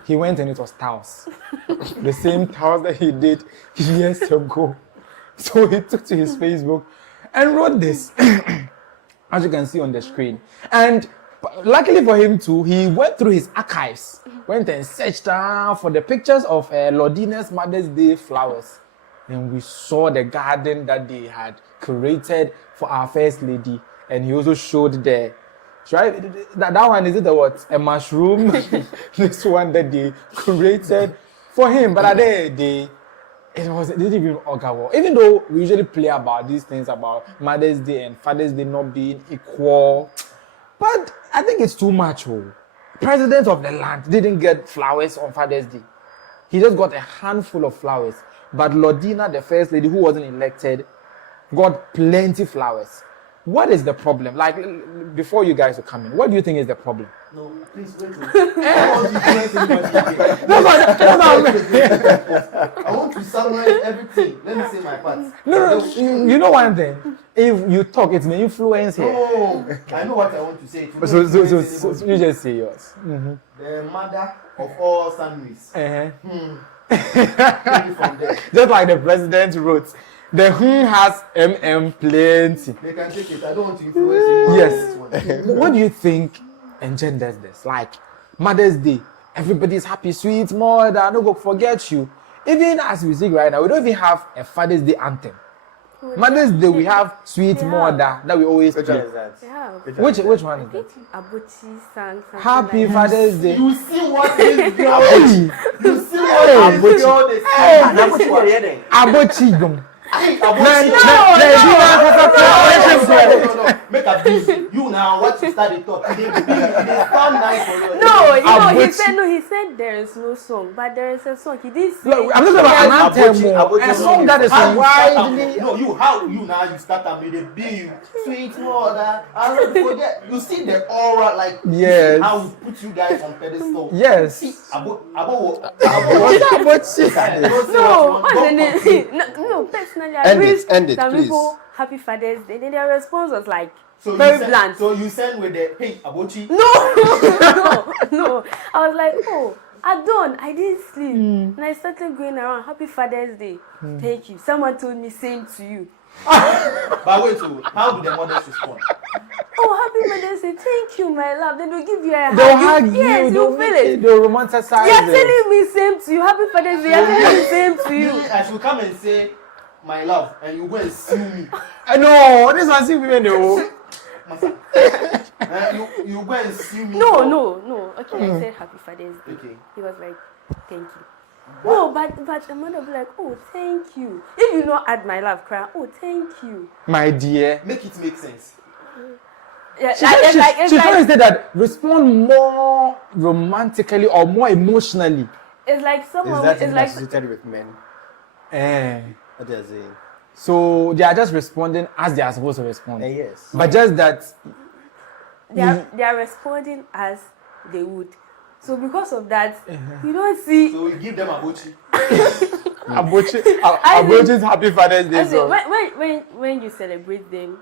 He went and it was towels. The same towels that he did years ago. So he took to his Facebook and wrote this, as you can see on the screen. And luckily for him too, he went through his archives, went and searched for the pictures of Lordina's Mother's Day flowers. And we saw the garden that they had created for our first lady. And he also showed that one, is it what? A mushroom? This one that they created for him. But at the end of the day, it didn't even occur well. Even though we usually play about these things about Mother's Day and Father's Day not being equal. But I think it's too much. President of the land didn't get flowers on Father's Day. He just got a handful of flowers. But Lordina, the first lady who wasn't elected, got plenty flowers. What is the problem? Like, before you guys are coming, what do you think is the problem? No, please wait. I want to summarize everything. Let me say my part. No. You know one thing. If you talk, it's may influence here. No, I know what I want to say. So you just say yours. The mother of all families. Just like the president wrote, the has plenty. They can take it. I don't want to influence Yes. What do you think engenders this? Like Mother's Day, everybody's happy, sweet mother, I'm not gonna forget you. Even as we sing right now, we don't even have a Father's Day anthem. Mother's Day, we have sweet mother that we always play. Which one is that? Yeah. Which one is that? Abuchi sang something Happy like Father's Day. You see what this girl is? You see what this girl is? Abuchi. Make a deal. You now what you started talking. It is fun nice for you. He said there is no song, but there is a song. He did say. Look, I'm talking about an anthem, a song that is widely. No, you start and made a bill. Sweet mother. I don't forget. You see the aura, like yes. How we put you guys on pedestal. Yes. See, No, personally, I wish some people Happy Father's Day. Then their response was like very blunt. So you send with the hey Abochi? No. I was like, oh, I didn't sleep. And I started going around, Happy Father's Day. Thank you. Someone told me same to you. But wait, so how do the mothers respond? Oh, Happy Mother's Day, thank you, my love. Then they'll give you a hug. They'll hug you. Yes, you'll feel it. They'll romanticize it. You're telling me same to you. Happy Father's Day. You're telling me same to you. I should come and say, my love, and you go and sue me. I know. This one see women though. You go and sue me. No. Okay, I said Happy Father's Day. Okay. He was like, thank you. No, but the mother will be like, oh, thank you. If you not add my love, cry, oh, thank you. My dear. Make it make sense. Yeah, she's trying to say that respond more romantically or more emotionally. It's like someone is that is like associated with men? What they are saying. So they are just responding as they are supposed to respond. Yes. But just that they are responding as they would. So because of that, you don't see. So you give them Abochi. Abochi's Happy Father's Day. So when you celebrate them,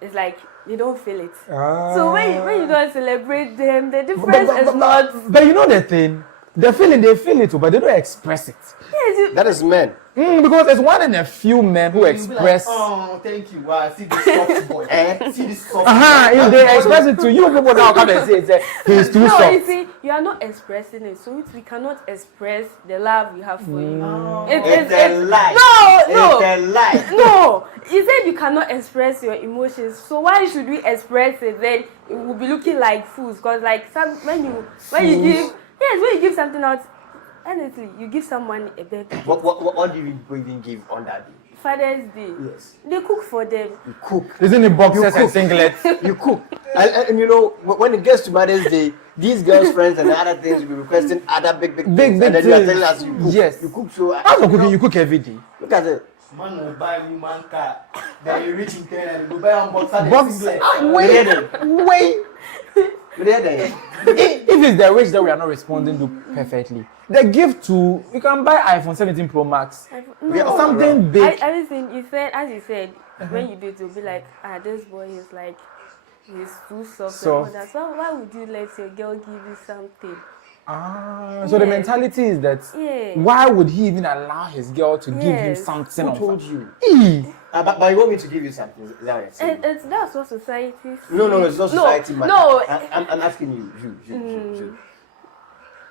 it's like you don't feel it. So when you don't celebrate them, the difference is not. But you know the thing, they feel it, but they don't express it. Yes, that is men. Because there's one in a few men who express. Like, oh, thank you. Wow, see this soft boy. See this soft If they express it to you, people now come and say he's too soft. You see, you are not expressing it, so we cannot express the love we have for you. It's a lie. No. It's a lie. No, you said you cannot express your emotions, so why should we express it? Then it will be looking like fools, because like when you give something out. Honestly, you give someone a baby. What do you even give on that day? Father's Day. Yes. They cook for them. You cook. Isn't it boxers and singlets? You cook. And you know, when it gets to Mother's Day, these girls' friends and other things will be requesting other big things. And then you are telling us you cook. Yes. You cook so. How's the cooking? You cook every day. Look at it. Man will buy woman car. Then you reach in 10 and you buy a boxer. Wait. If it's the wish that we are not responding to perfectly, the gift to you can buy iPhone 17 Pro Max. Something big. Everything you said, as you said, when you do it, you'll be like, this boy is like, he's too soft. So why would you let your girl give you something? So the mentality is that why would he even allow his girl to give him something? Who told you? But you want me to give you something? Is that what you're saying? That's what society says. No, it's not society matter. No, I'm asking you.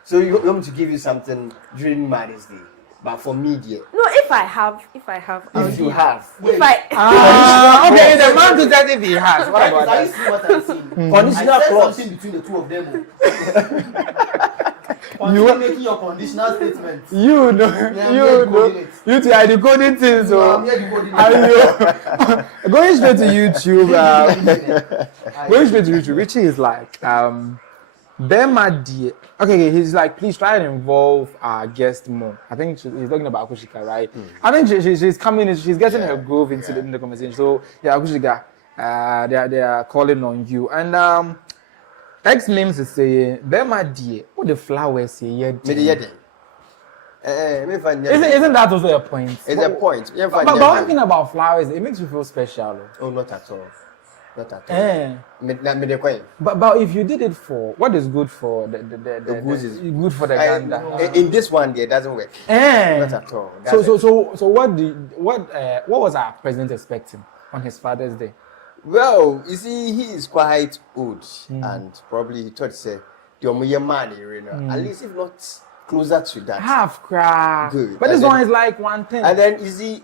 So you want me to give you something during Mother's Day, but for me, dear. No, if I have, if you have. Okay, the man to tell if he has. What about that? See what I'm saying? Conditional clause. Something between the two of them. You are making your conditional statement. You two are decoding things. So going straight to YouTube. Which is like Okay, he's like, please try and involve our guest more. I think he's talking about Akushika, right? I think she's coming in, she's getting her groove into the conversation. So yeah, Akushika, they are calling on you. And X Memes is saying, what the flowers say? Isn't that also a point? It's a point. But one thing about flowers, it makes you feel special. Oh, not at all. But if you did it for what is good for the goose is good for the gander. In this one, it doesn't work. Not at all. So what was our president expecting on his Father's Day? Well, you see, he is quite old, and probably he thought say the money, at least if not closer to that. Half crack. Good. But this one is like 110. And then you see,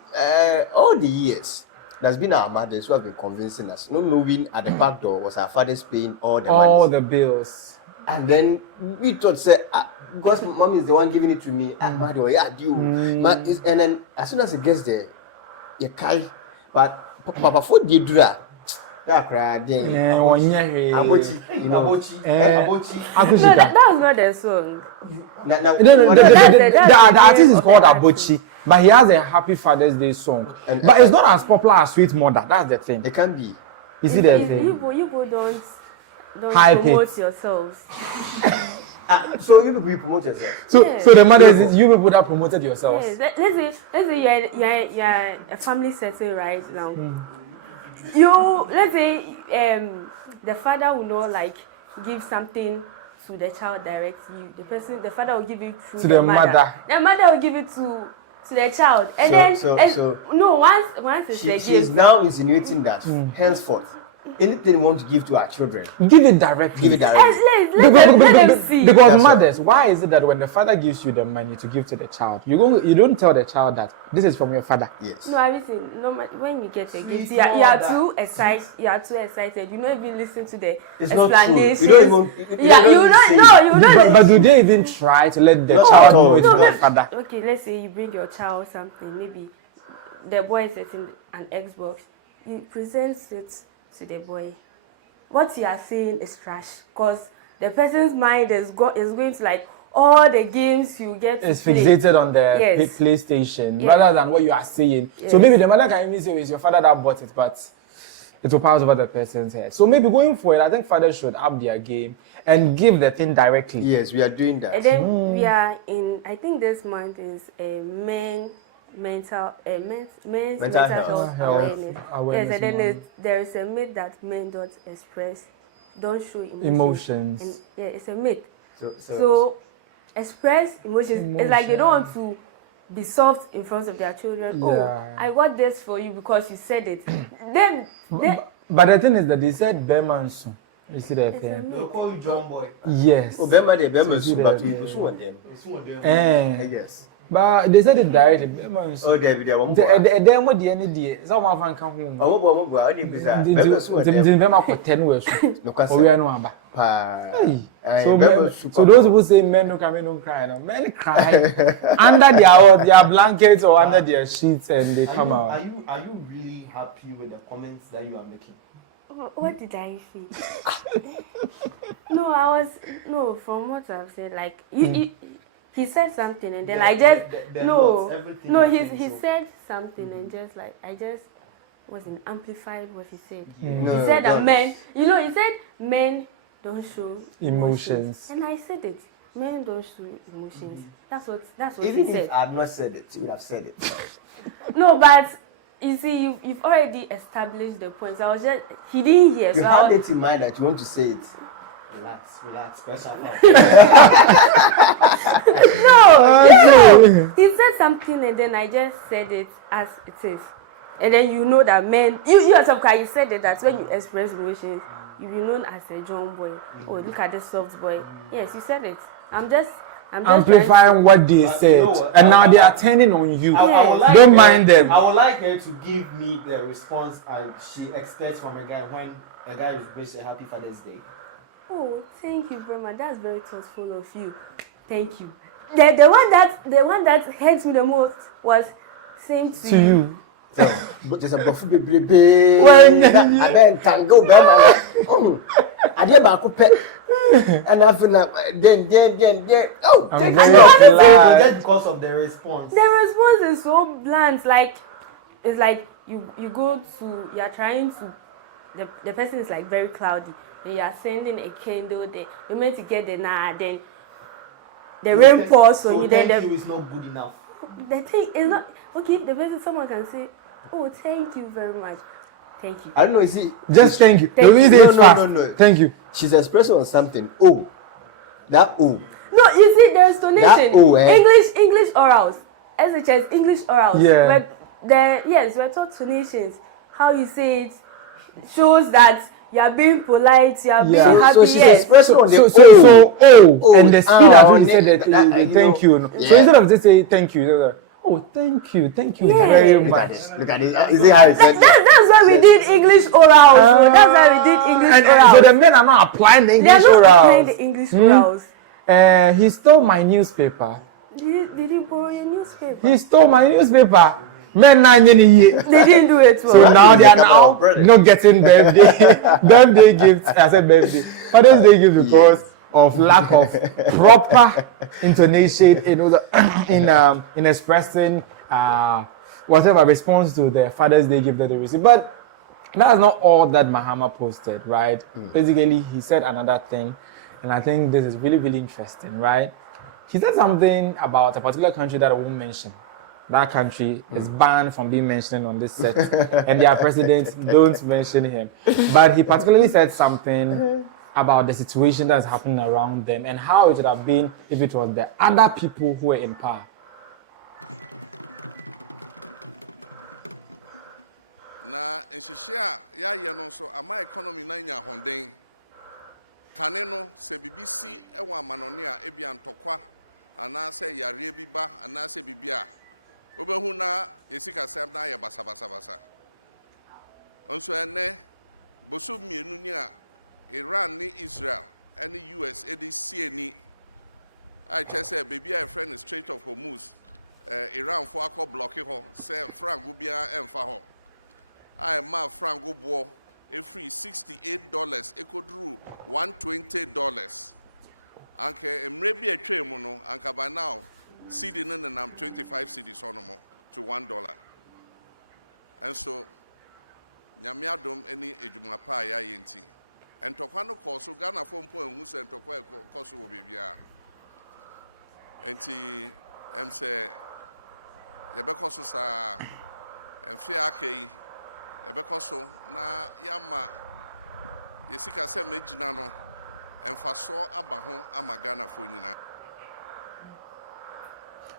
all the years. There's been our mothers who have been convincing us, not knowing at the back door was our fathers paying all the bills. And then we thought, say, because mom is the one giving it to me, and then as soon as it gets there, you carry, but Papa food did dra. That cried, then. Abochi, you know, Abochi. No, that was not the song. No, the artist is called Abochi, but he has a Happy Father's Day song. But it's not as popular as Sweet Mother. That's the thing. It can be. You see the thing? You don't Hype promote it. yourselves. So you people promote yourself. So the matter is you people that promoted yourselves. Yes. Let's say you're a family setting right now. Let's say the father will not like give something to the child directly. The father will give it to the mother. The mother will give it to the child, and once it's a gift. She's now insinuating that henceforth, anything you want to give to our children, give it directly. Let them see. Because mothers, why is it that when the father gives you the money to give to the child, you don't tell the child that this is from your father? Yes. No, everything. When you get a gift, you are too excited. You don't even listen to the explanations. But do they even try to let the child know it's their father? Okay, let's say you bring your child something. Maybe the boy is setting an Xbox. You present it to the boy. What you are saying is trash, because the person's mind is going to like all the games you get to play. Fixated on the PlayStation rather than what you are saying. Yes. So maybe the mother can even say it's your father that bought it, but it will pass over the person's head. So maybe going forward, I think fathers should up their game and give the thing directly. Yes, we are doing that. And then we are in, I think this month is a men's mental health awareness. Yes, and then there is a myth that men don't show emotions. And, it's a myth. So express emotions. It's like they don't want to be soft in front of their children. Oh, I got this for you because you said it. But the thing is that they said Bemansu. You see that thing? They'll call you John Boy. Yes. Oh, Bemansu, but you pursue them. Yes. But they said it directly. Oh, Davido. Then what the end day? Someone can come home. I didn't be that. So those who say men don't come in, don't cry. No, men cry under their blankets or under their sheets, and they come out. Are you really happy with the comments that you are making? What did I say? From what I've said, like he said something and then he said something and just like I just wasn't amplified what he said. He said that men don't show emotions. And I said it. Men don't show emotions. That's what even he said. If I had not said it, you would have said it. No, but you see, you've already established the points. He didn't hear. You have it in mind that you want to say it. Relax, pressure. No, he said something and then I just said it as it is. And then you know that men, you yourself, you said it, that when you express emotions, you'll be known as a John boy. Oh, look at this soft boy. Yes, you said it. I'm just amplifying what they said, and now they are turning on you. Don't mind them. I would like her to give me the response she expects from a guy when a guy wishes a happy Father's Day. Oh, thank you very much. That's very thoughtful of you. Thank you. The one that hurts me the most was same to you. But there's a buffet baby. I bet tango bema. Oh, I did back up. And after that, then. Oh, I'm very glad. Just because of the response. The response is so blunt. Like it's like you go to, you are trying to. The person is like very cloudy. And you are sending a candle. You're meant to get the then the rain pours on you. Then thank you is not good enough. The thing is not okay. The person, someone can say, "Oh, thank you very much, thank you." I don't know. You see, just thank you. No. Thank you. She's expressing on something. Oh, that oh. No, you see, there's donation. That oh, English orals, SHS English orals. Yeah. We're taught donations. How you say it shows that you are being polite. You are being happy. So she's expressing on the and the speed at which you said that thank you. So instead of just saying thank you, oh, thank you very much. Look at it. Is it how it's that's why we did English orals. That's why we did English orals. So the men are not applying the English orals. They're not applying the English orals. He stole my newspaper. Did he borrow your newspaper? He stole my newspaper. Men nine They didn't do it well. So now they are now brother. not getting birthday gifts. I said birthday. Father's Day gifts because of lack of proper intonation in expressing whatever response to the Father's Day gift that they received. But that's not all that Mahama posted, right? Basically, he said another thing, and I think this is really, really interesting, right? He said something about a particular country that I won't mention. That country is banned from being mentioned on this set, and their president don't mention him. But he particularly said something about the situation that's happening around them and how it would have been if it was the other people who were in power.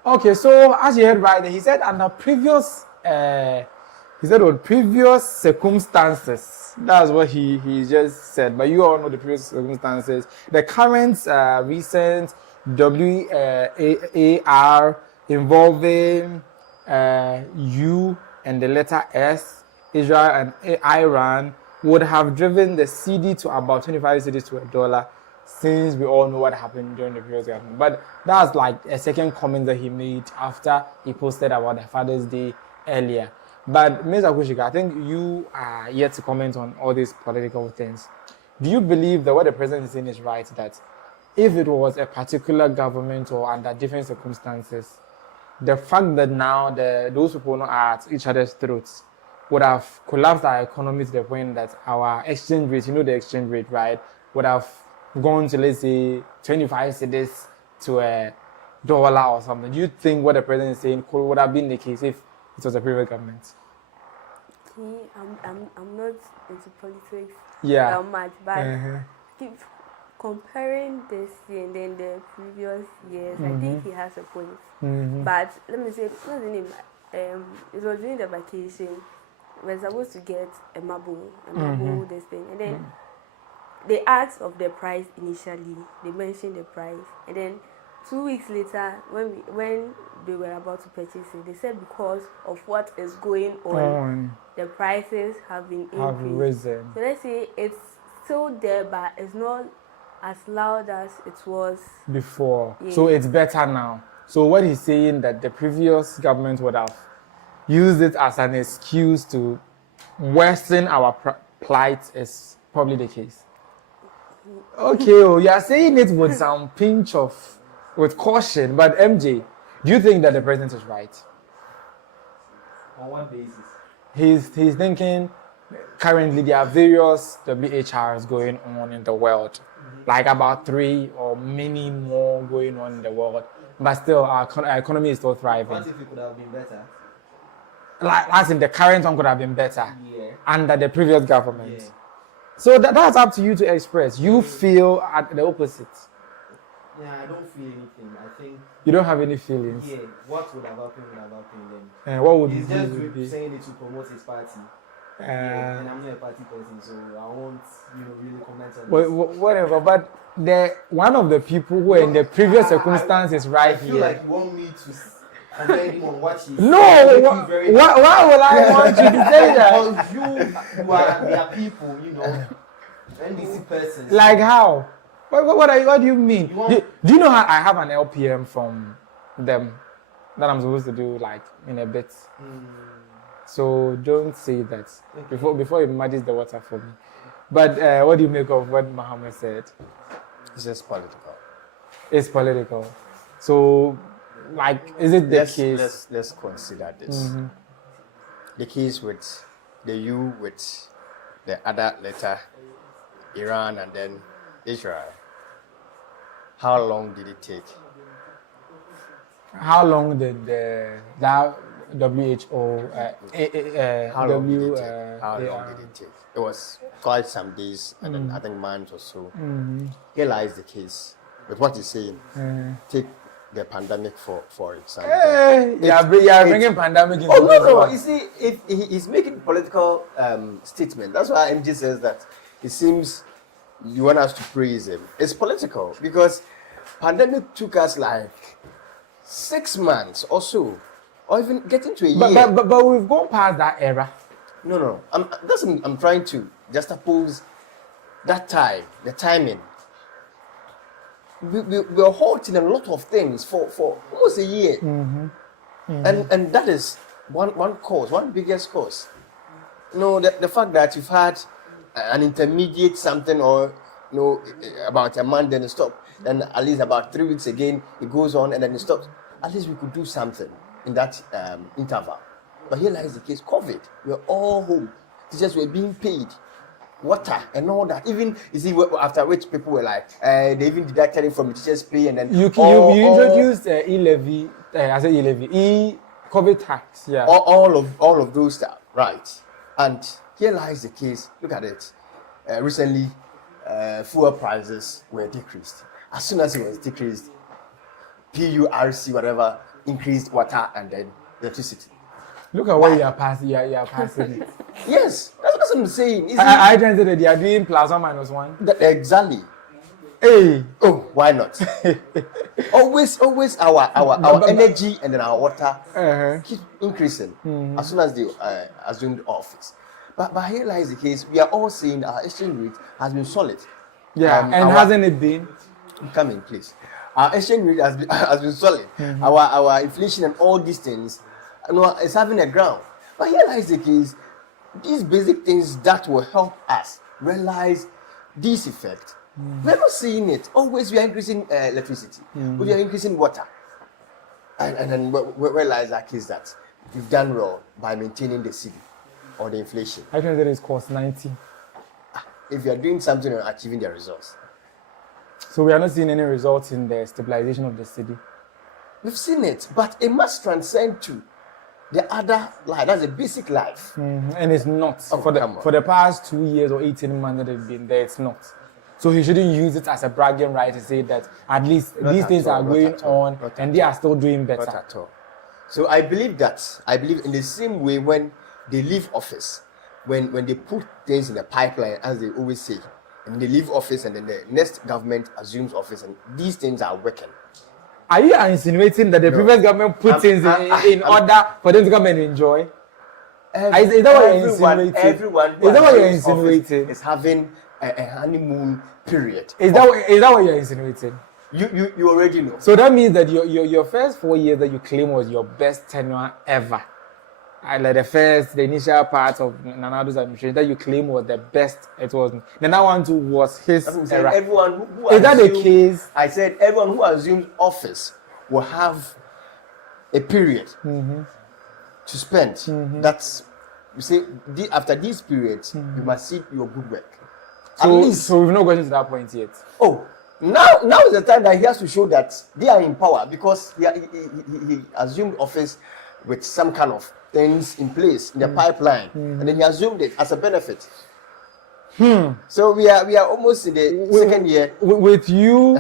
Okay, so as you heard right there, he said under previous with previous circumstances. That's what he just said. But you all know the previous circumstances. The current recent WAR involving U and the letter S, Israel and Iran, would have driven the CD to about 25 cedis to $1, since we all know what happened during the previous government. But that's like a second comment that he made after he posted about the Father's Day earlier. But Mr. Kushika, I think you are yet to comment on all these political things. Do you believe that what the president is saying is right, that if it was a particular government or under different circumstances, the fact that now those people are at each other's throats would have collapsed our economy to the point that our exchange rate, the exchange rate, right, would have gone to, let's say, 25 cedis to $1 or something? Do you think what the president is saying would have been the case if it was a previous government? I'm not into politics that much, but keep comparing this year and then the previous years, I think he has a point. But let me say, it was during the vacation. We were supposed to get a marble, this thing, and then they asked of the price initially. They mentioned the price, and then 2 weeks later, when they were about to purchase it, they said because of what is going on, the prices have been increased. Have risen. So let's say it's still there, but it's not as loud as it was before. Yeah. So it's better now. So what he's saying that the previous government would have used it as an excuse to worsen our plight is probably the case. Okay, you are saying it with some pinch with caution, but MJ, do you think that the president is right? On what basis? He's thinking currently there are various WHRs going on in the world, like about 3 or many more going on in the world, but still our economy is still thriving. What if it could have been better? Like as in the current one could have been better under the previous government. Yeah. So that's up to you to express. You feel at the opposite. Yeah, I don't feel anything. I think you don't have any feelings. Yeah, what would have happened then. And what would he's you just do? saying it to promote his party. And I'm not a party person, so I won't, really comment on this. Whatever. But one of the people who were in the previous circumstances right here. I feel like you want me to comment him on what he's No, why would I want you to say that? Because you are their people, NDC persons. Like how? What do you mean? Do you know how I have an LPM from them? that I'm supposed to do like in a bit. So don't say that before it muddies the water for me. But what do you make of what Muhammad said? It's just political. It's political. So, like, is it the case? Let's consider this. The case with the U with the other letter, Iran and then Israel. How long did it take? How long did that WHO, How long did it take? It was quite some days, and then I think months or so. Here lies the case with what he's saying. Take the pandemic for example. Bringing pandemic into no. You see, he's making political statement. That's why MG says that it seems you want us to praise him. It's political because pandemic took us like 6 months or so, or even getting to a year. But we've gone past that era. No. I'm trying to juxtapose that time, the timing. We were halting a lot of things for almost a year, and that is one cause, one biggest cause. The fact that you've had an intermediate something, or about a month, then it stops, then at least about 3 weeks again it goes on, and then it stops. At least we could do something in that interval. But here lies the case: COVID. We're all home. Teachers were being paid, water and all that. Even you see, after which people were like, they even deducted it from the teachers' pay, and then you introduced e-levy. COVID tax. Yeah. All of those stuff, right? And here lies the case. Look at it. Recently, fuel prices were decreased. As soon as it was decreased, PURC whatever increased water and then electricity. Look at what you are passing. You are passing it. Yes, that's what I'm saying. I translated that they are doing plus or minus one. Exactly. Hey. Oh, why not? always our energy and then our water keep increasing as soon as they assumed office. But here lies the case. We are all saying our exchange rate has been solid. Yeah, and hasn't it been? Come in, please. Our exchange rate has been solid. Our inflation and all these things, it's having a ground. But here lies the case. These basic things that will help us realize this effect. We're not seeing it. Always we are increasing electricity. We are increasing water. And then where lies that case that we've done well by maintaining the city or the inflation. I think that is cost 90. If you are doing something and achieving the results. So we are not seeing any results in the stabilization of the city. We've seen it, but it must transcend to the other life. That's a basic life. And it's not. For the past 2 years or 18 months that they've been there, it's not. So he shouldn't use it as a bragging right to say that at least these things are going on and they are still doing better. Not at all. So I believe in the same way when they leave office, when they put things in the pipeline, as they always say, and they leave office and then the next government assumes office and these things are working. Are you insinuating that the previous government put things in order for them to come and enjoy? Is that what you're insinuating? Everyone is that what you're insinuating? Is having a honeymoon period. Is that what you're insinuating? You already know. So that means that your first 4 years that you claim was your best tenure ever. Like the initial part of Nanado's administration that you claim was the best it was. Then that one too was his era. Everyone who is that the case? I said everyone who assumes office will have a period to spend. That's, you see, after these periods, you must see your good work. So we've not gotten to that point yet. Oh, now is the time that he has to show that they are in power because he assumed office with some kind of things in place in the pipeline, and then he assumed it as a benefit. So we are almost in the second year. With you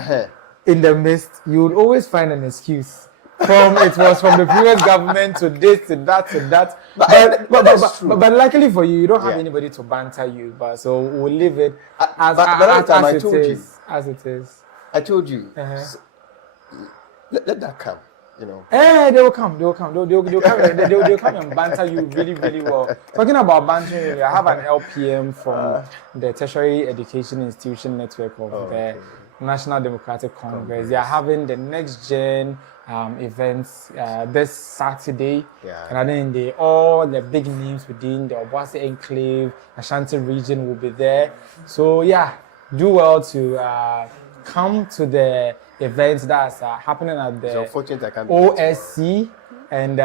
in the midst, you would always find an excuse. It was from the previous government to this to that to that. But luckily for you, you don't have anybody to banter you. But so we'll leave it as it is. I told you. Let that come. They will come. They'll come and banter you really, really well. Talking about bantering, I have an LPM from the Tertiary Education Institution Network of the National Democratic Congress. They are having the next gen events this Saturday. Yeah. And then all the big names within the Obuasi Enclave, Ashanti region will be there. So yeah, do well to come to the events that's happening at the OSC, and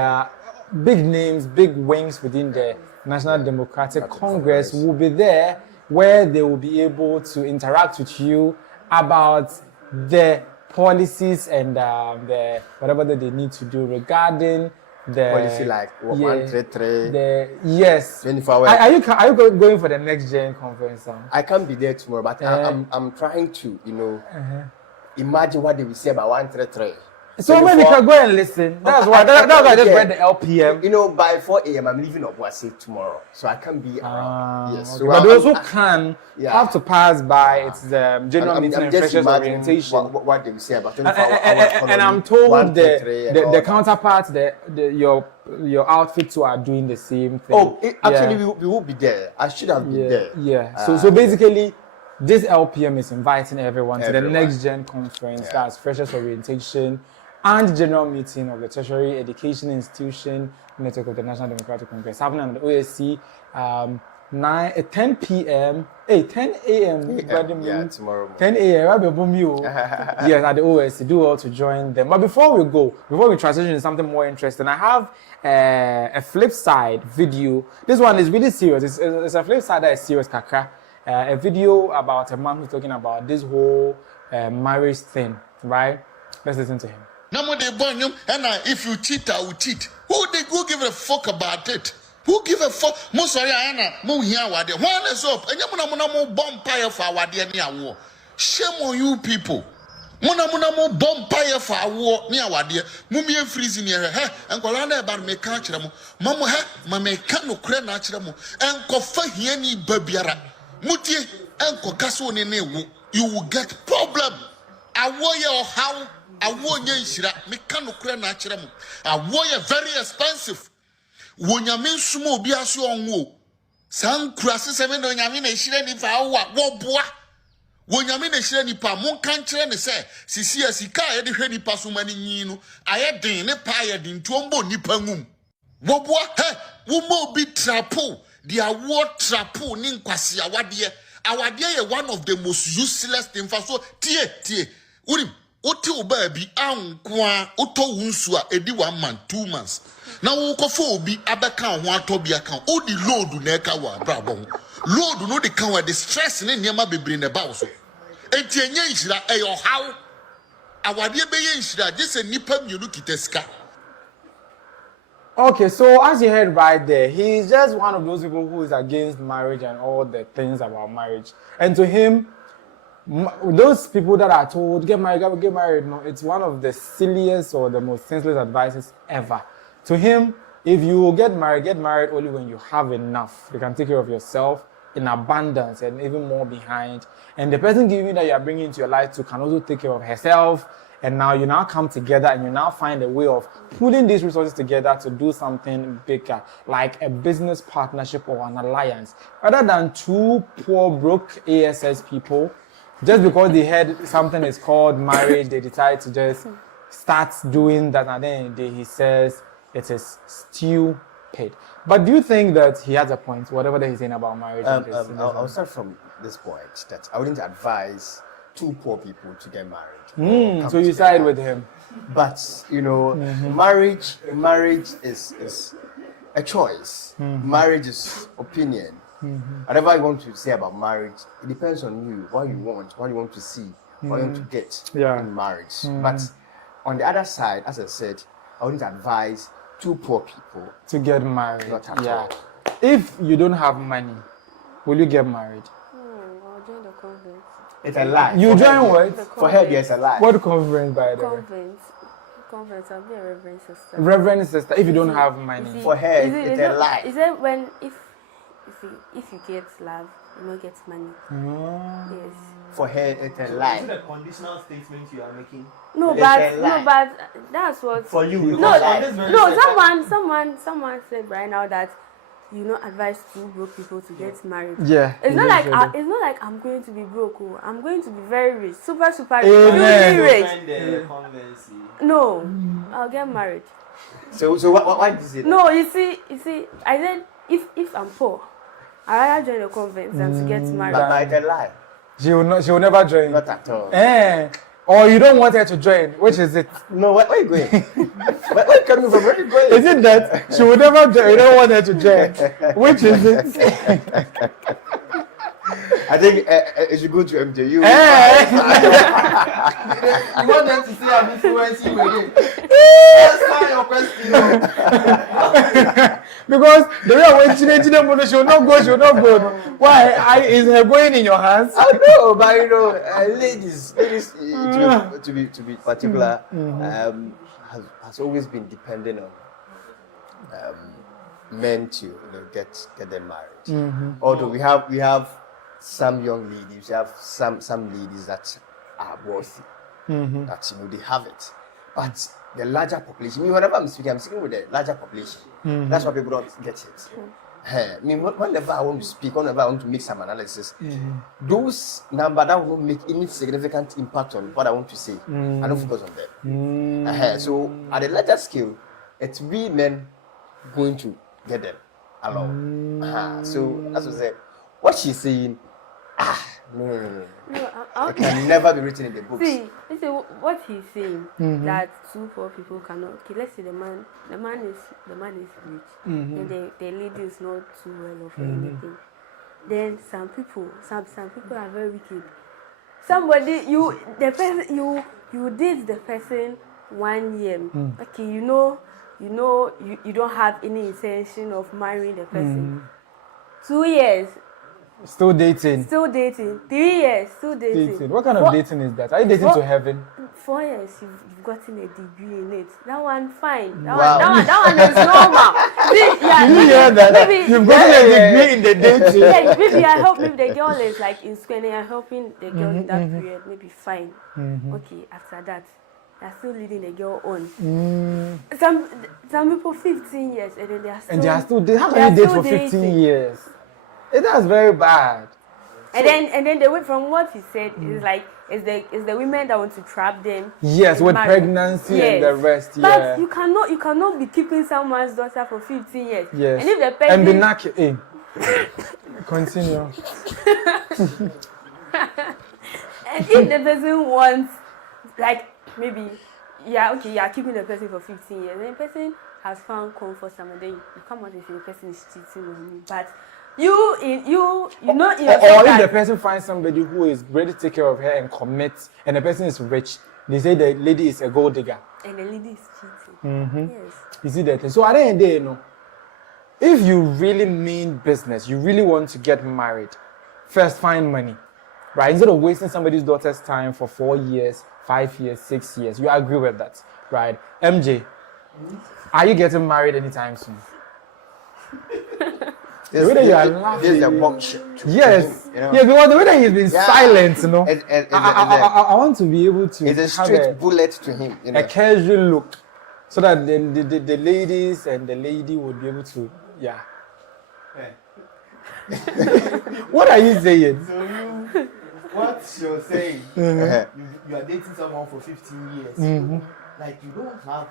big names, big wings within the National Democratic Congress will be there, where they will be able to interact with you about the policies and the whatever that they need to do regarding the policy, like 133. Yes. 24 hours. Are you going for the next gen conference? I can't be there tomorrow, but I'm trying to, imagine what they will say about 133. So maybe you can go and listen. That's why I just read the LPM. By 4 a.m. I'm leaving Obuasi tomorrow, so I can't be around. Yes. So but those who can have to pass by. It's the general meeting and freshers orientation. What they will say about 24 and I'm told the counterparts, your outfits are doing the same thing. Actually, we will be there. I should have been there. Yeah. So basically, this LPM is inviting everyone to the next gen conference. That's freshers orientation and general meeting of the Tertiary Education Institution Network of the National Democratic Congress happening at the OSC 10 p.m. 10 a.m. Tomorrow. 10 a.m. Yes, at the OSC. Do well to join them. But before we transition to something more interesting, I have a flip side video. This one is really serious. It's a flip side that is serious, Kakra. A video about a man who's talking about this whole marriage thing, right? Let's listen to him. If you cheat, I will cheat. Who give a fuck about it? Who give a fuck? Shame on you people. Mo bonfire for war near Wadia. Mummy freezing here, and Colana about me catch them. Mamma, Mamma cano cran naturamo, and Kofa Hieni Babiara. Mutie, and Cocasso in you will get problem. I warrior how. A warrior mechano cran naturamo. A warrior very expensive. When you mean small biasu on woo. Some crosses 7 on Yamina Shirani for our bois. When you mean a Shirani pa, mon country and say, Sisia Sika, the Henny Passumani, I had din a pie in Tombo Nipangum. Wobwa, Wumo be trapo, the award trapo, Ninquasia, Wadia. Our dear, one of the most useless things for so, tie, Urim. Oto baby ankwa oto unsua edi 1 month 2 months na wo kofo obi abeka ho atobia kan odi load na eka wa brabo load no de kan wa the stress ne niam bebre ne ba so enti enye nhira eyo haw awade be ye nhira just nipa mienu kiteska. Okay, so as you heard right there, he's just one of those people who is against marriage and all the things about marriage. And to him, those people that are told get married, no, it's one of the silliest or the most senseless advices ever. To him, if you get married only when you have enough. You can take care of yourself in abundance and even more behind. And the person giving you that you are bringing into your life to can also take care of herself. And now you now come together and you now find a way of pulling these resources together to do something bigger, like a business partnership or an alliance, rather than two poor, broke ASS people. Just because they heard something is called marriage, they decide to just start doing that, and then he says it is stupid. But do you think that he has a point, whatever that he's saying about marriage? I'll start from this point that I wouldn't advise two poor people to get married. So you side with him. But marriage is a choice. Marriage is opinion. Whatever I want to say about marriage, it depends on you, what you want to see, what you want to get in marriage. But on the other side, as I said, I wouldn't advise two poor people to get married. Not at all. If you don't have money, will you get married? I'll join the convent. It's a lie. You join what? For her, yes, a lie. What conference, by the way? Conference, I'll be a reverend sister. Reverend sister, if you don't have money. For her, it's a lie. Is it when, if you get love, you don't get money? Yes. For her, it's a lie. Is it a conditional statement you are making? No, but that's what. For you, someone said right now that you know, advise two broke people to get married. Yeah. It's not like it's not like I'm going to be broke. Oh. I'm going to be very rich, super rich, filthy rich. No, I'll get married. So why did you say that? No, you see, I said if I'm poor, I'd rather join a convent than to get married. But I can lie. She will never join. Not at all. Or you don't want her to join. Which is it? No, where are you going? where are you coming from? Where are you going? Is it that she will never join? You don't want her to join. Which is it? I think it should go to MJ. You want them to say I'm influencing you again? Answer your question. Because the way when she will not go. Why? Is her going in your hands? I know, but you know, ladies, to be particular, has always been dependent on men to get them married. Although we have some young ladies, we have some ladies that are worthy, that they have it, but the larger population. Whenever I'm speaking with the larger population. That's why people don't get it. Whenever I want to speak, whenever I want to make some analysis, those numbers that will not make any significant impact on what I want to say, I don't focus on them. So at a larger scale, it's we men going to get them along. So that's what I said. What she's saying, no. It can never be written in the books. See, what he's saying that two poor people cannot. Okay, let's say the man is rich, and the lady is not too well off or anything. Then some people are very wicked. Somebody you date the person 1 year. Okay, you don't have any intention of marrying the person. 2 years. Still dating. 3 years. Still dating. What kind of dating is that? Are you dating to heaven? 4 years. You've gotten a degree in it. That one fine. That one is normal. Did you hear that? Maybe you've gotten a degree in the dating. Yes, maybe the girl is like in school and you're helping the girl in that period. Maybe fine. Okay. After that, they're still leading the girl on. Some people 15 years and then they are still. How can you date for 15 years? That's very bad. And then the way from what he said is like it's the women that want to trap them. Yes, with pregnancy and the rest. But you cannot be keeping someone's daughter for 15 years. Yes. And if the person and be knackered. Continue. And if the person wants, like maybe you're keeping the person for 15 years, and the person has found comfort somewhere, then you come out and say the person is cheating on you, but you know or if the person finds somebody who is ready to take care of her and commit, and the person is rich, they say the lady is a gold digger. And the lady is cheating. Yes. You see that? So at the end of the day, if you really mean business, you really want to get married, first find money, right? Instead of wasting somebody's daughter's time for 4 years, 5 years, 6 years. You agree with that, right? MJ, are you getting married anytime soon? The way that you are laughing. Yes. Yeah, because the way that he's been silent, I want to be able to it's a straight bullet to him. A casual look. So that the ladies and the lady would be able to, What are you saying? So what you're saying, you are dating someone for 15 years. Like you don't have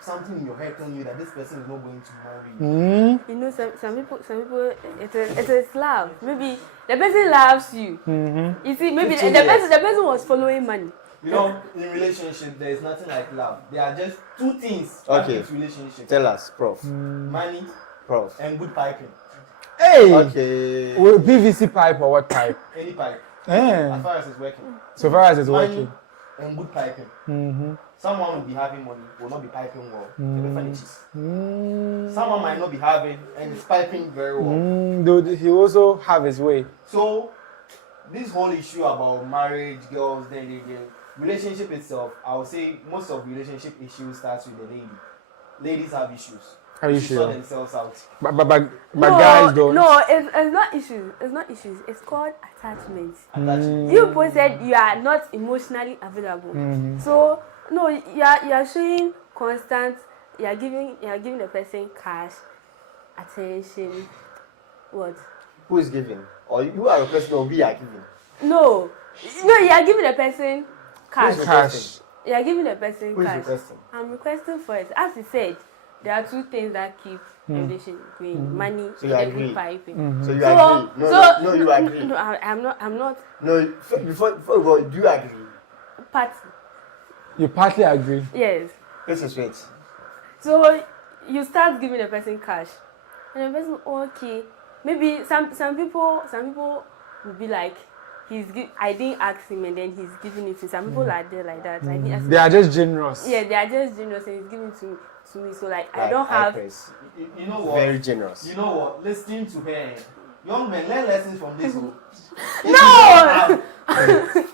something in your head telling you that this person is not going to marry you. You know, some people, it's a love. Maybe the person loves you. You see, maybe the person was following money. You know, in relationship, there is nothing like love. There are just two things. Okay. Relationship. Tell us, Prof. Money, Prof. and good piping. Hey. Okay. With PVC pipe or what pipe? Any pipe. As far as it's working. So far as it's money working. And good piping. Someone will be having money, will not be piping well. Someone might not be having and is piping very well. He also have his way. So this whole issue about marriage, girls, then relationship itself, I would say most of relationship issues starts with the lady. Ladies have issues. Are you sure? Sort themselves out. But guys don't. No, it's not issues. It's not issues. It's called attachment. You both said you are not emotionally available. So no, you are showing constant. You are giving the person cash attention. What? Who is giving? Or you are requesting or we are giving? No, you are giving the person cash. Cash. You are giving the person Who is cash. requesting? I'm requesting for it. As he said, there are two things that keep relation going: money So you and agree? piping. So you agree? No, you agree. No, I'm not. No, before do you agree? Party. You partly agree. Yes. This is it. So you start giving the person cash, and the person okay. Maybe some people will be like, I didn't ask him and then he's giving it to me. Some people are there like that. I didn't ask They him. are just generous. Yeah, they are just generous and he's giving to me. So like I don't have. iChris. You know what? Very generous. You know what? Listening to her, young men, learn lessons from this. No!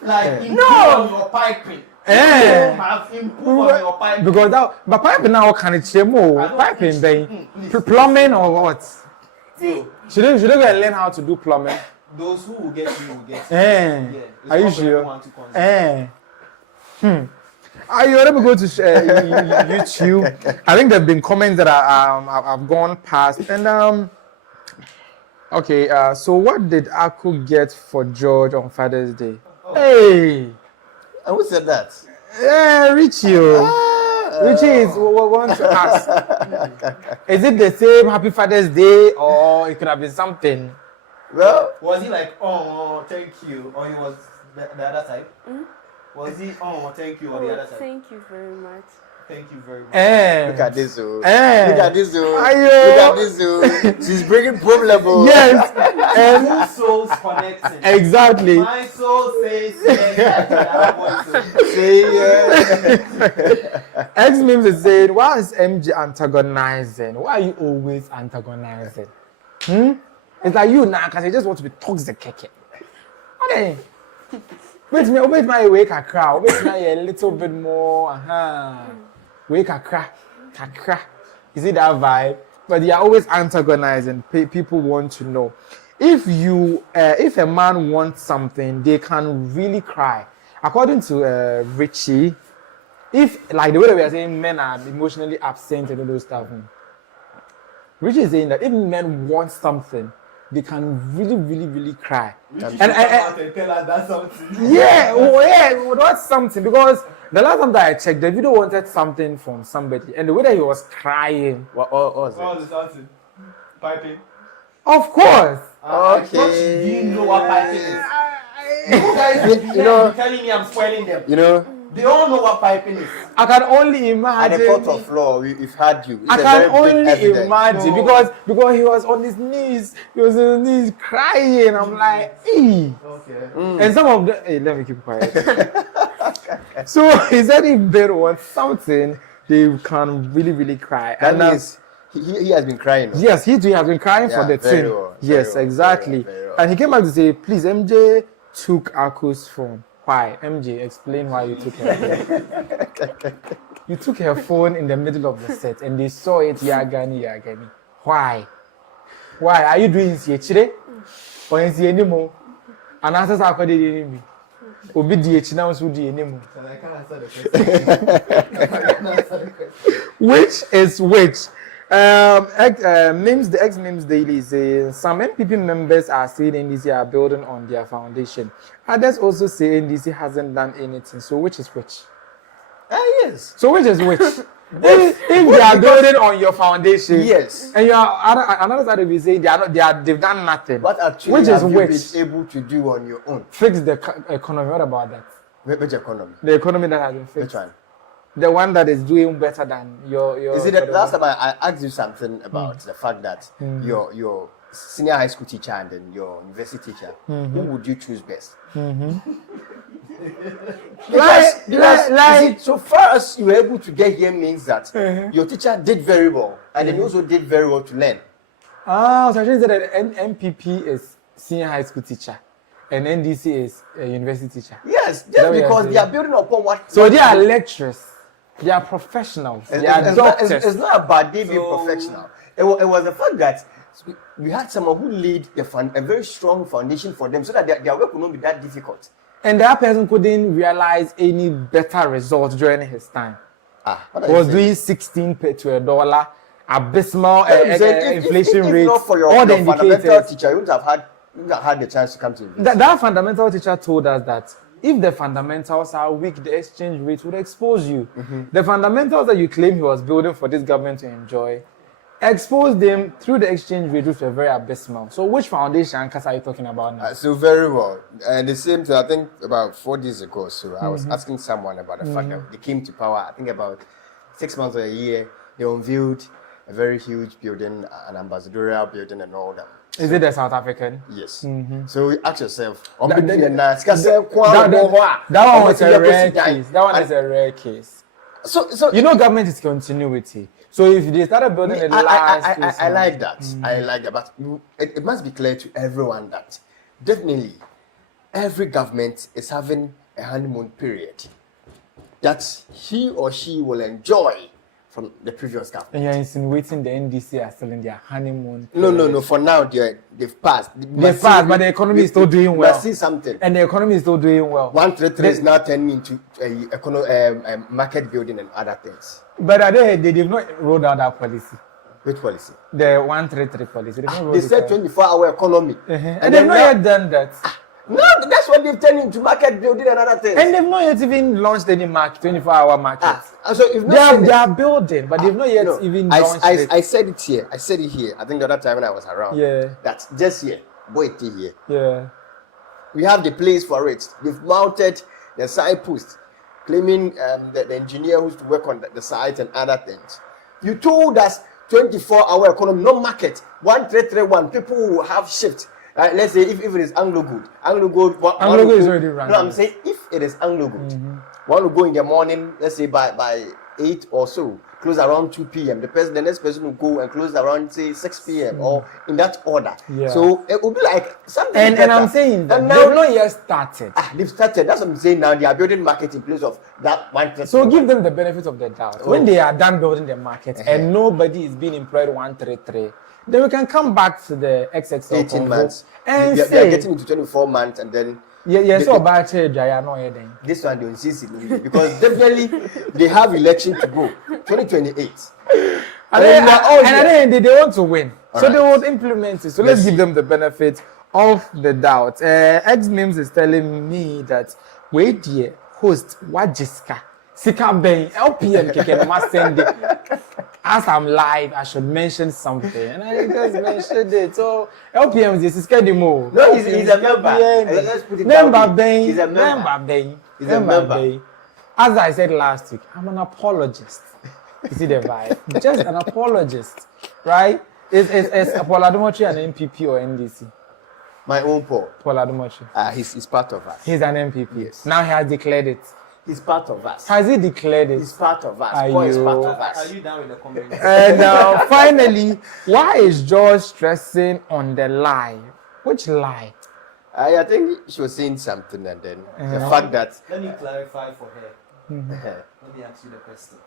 Like improve No! on your piping. Eh. Have improve on your piping. Because that, but piping now can it change more? Piping, plumbing or what? See, Should they go and learn how to do plumbing? Those who will get you will get you. Eh. Yeah, it's Are you not for sure? everyone to consume. Let me go to YouTube. I think there have been comments that I've gone past. And okay. So what did Aku get for George on Father's Day? Oh. Hey. And who said that? Yeah, Richie. Richie is want to ask. Is it the same Happy Father's Day or it could have been something? Well, Was he like, oh, thank you, or he was the other type? Was he, oh, thank you, or the other type? thank you very much. Thank you very much. look at this, oh. Eh. Look at this, oh. Ayo. Look at this, oh. She's bringing problem, oh. Yes. And Two souls connecting. exactly. My soul says yes. The other voice Say yeah. X memes is saying, why is MJ antagonizing? Why are you always antagonizing? It's like you now, because you just want to be toxic. Okay. Wait, my wake a crowd. Wait, my a little bit more. Wake a crack. Is it that vibe? But they are always antagonizing. People want to know. If a man wants something, they can really cry. According to Richie, if like the way that we are saying men are emotionally absent and all those stuff, Richie is saying that if men want something, they can really cry. and tell us that's something. That's something, because the last time that I checked, Davido wanted something from somebody, and the way that he was crying. What was What it? was the something? Piping. Of course. Okay. Do you know what piping is? You guys, you're telling me I'm spoiling them. You know, They all know what piping is. I can only at imagine. the court of law, we've had you. It's I a can very big only evidence. imagine because he was on his knees. He was on his knees crying. I'm like, ee. Okay. And some of the let me keep quiet. So he said if they want something, they can really cry. That And means he has been crying. No? yes, he too has been crying for the very thing. well, Yes, very well, exactly. very well. And he came back to say, please, MJ took Aku's phone. Why? MJ, explain why you took her phone. You took her phone in the middle of the set and they saw it, Yagani. Why? Why? Are you doing Siechire? Or in Sienimo? And answers are called enemy. Obi DH now so the enemy. And I can't answer the question. Which is which? The X Memes Daily says some NPP members are saying NDC are building on their foundation. Others also say NDC hasn't done anything. So which is which? Yes. So which is which? if they are building on your foundation, Yes. and you are another side of you saying they've done nothing. What actually which is have you which? been able to do on your own? Fix the economy. What about that? Which economy? The economy that has been fixed. Which one? The one that is doing better than your. Is it the last time I asked you something about the fact that your senior high school teacher and then your university teacher, who would you choose best? Because so far as you were able to get here means that your teacher did very well, and then you also did very well to learn. Ah, so I should say that NPP is senior high school teacher, and NDC is a university teacher. Yes, That just way I because say. they are building upon what. So they are lecturers, they are professionals, they are doctors. It's not about they being professional. It was the fact that we had someone who laid a very strong foundation for them so that their work would not be that difficult. And that person couldn't realize any better results during his time. What He was doing 16 to $1, abysmal inflation if rates. not for your, all the your fundamental indicators. teacher, you wouldn't have had the chance to come to this. That fundamental teacher told us that if the fundamentals are weak, the exchange rate would expose you. The fundamentals that you claim he was building for this government to enjoy, exposed them through the exchange rate, which were very abysmal. So which foundation are you talking about now? So very well. And the same thing, I think about 4 days ago, so I was asking someone about the fact that they came to power, I think about 6 months or a year, they unveiled a very huge building, an ambassadorial building and all that. Is it the South African? Yes. So you ask yourself, that one was a rare case. That one is a rare case. So you know, government is continuity. So if they started building the last, I like that. I like that, but it must be clear to everyone that definitely every government is having a honeymoon period that he or she will enjoy from the previous government. And you're insinuating the NDC are still in their honeymoon period. No. For now, they've passed. They've passed, but the economy is still doing well. Must see something. And the economy is still doing well. 133 is now turning into a market building and other things. But they've not rolled out that policy. Which policy? The 133 policy. They said 24-hour economy. And they've not yet done that. No, that's what they've turned into market building and other things. And they've not yet even launched any 24-hour market. So if they are building, but they've not yet even launched it. I said it here. I said it here. I think the other time when I was around. Yeah. That's just here. Boy, here. Yeah. We have the place for it. They've mounted the side post, claiming the engineer who's to work on the site and other things. You told us 24-hour economy, no market. 1331. People will have shift. Let's say if it is Anglo Good. Anglo Good is already running. No, I'm saying if it is Anglo Good, one will go in the morning, let's say by 8 or so, close around 2 p.m. The next person will go and close around, say, 6 p.m. or in that order. Yeah. So it will be like something. And I'm saying that they've not yet started. They've started. That's what I'm saying now. They are building market in place of that one. So give them the benefit of the doubt. Okay. When they are done building the market and nobody is being employed 133, then we can come back to the XXL 18 months. And they say are getting into 24 months and then. So bad then. This one they insist because definitely they have election to go 2028. And then they want to win. So they will implement it. So let's give them the benefit of the doubt. X-Names is telling me that wait dear host Wajiska Sika Bay LPM can must send it. As I'm live, I should mention something. And I just mentioned it. So LPM is scared more. No, he's a member. Let's put it member. He's a member. He's a member. As I said last week, I'm an apologist. You see the vibe? Just an apologist, right? Is Paul Adumochi an NPP or NDC? My own Paul. Paul Adumochi. He's part of us. He's an NPP. Yes. Now he has declared it. He's part of us. Has he declared it? He's part of us. Are Paul is you? part of us. Are you down with the comments? And finally, why is George stressing on the lie? Which lie? I think she was saying something and then the fact that... Let me clarify for her. Let me ask you the question.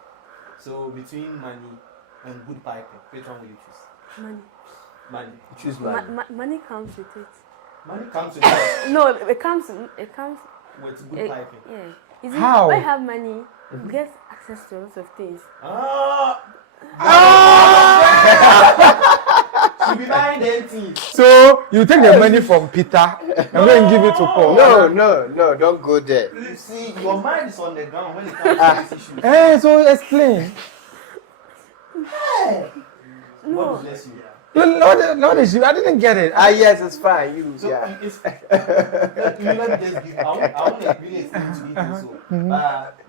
So between money and good piping, which one will you choose? Money. Money. You choose money. Money comes with it. Money comes with it. No, it comes with good piping. Yeah. You see, How? when you have money, you get access to lots of things. She be buying them. So you take the money from Peter and then give it to Paul. No, don't go there. You see, your mind is on the ground when it comes to this issue. So explain. No. God bless you. No, I didn't get it. Yes, it's fine. So let me just give. I want to really explain to you also.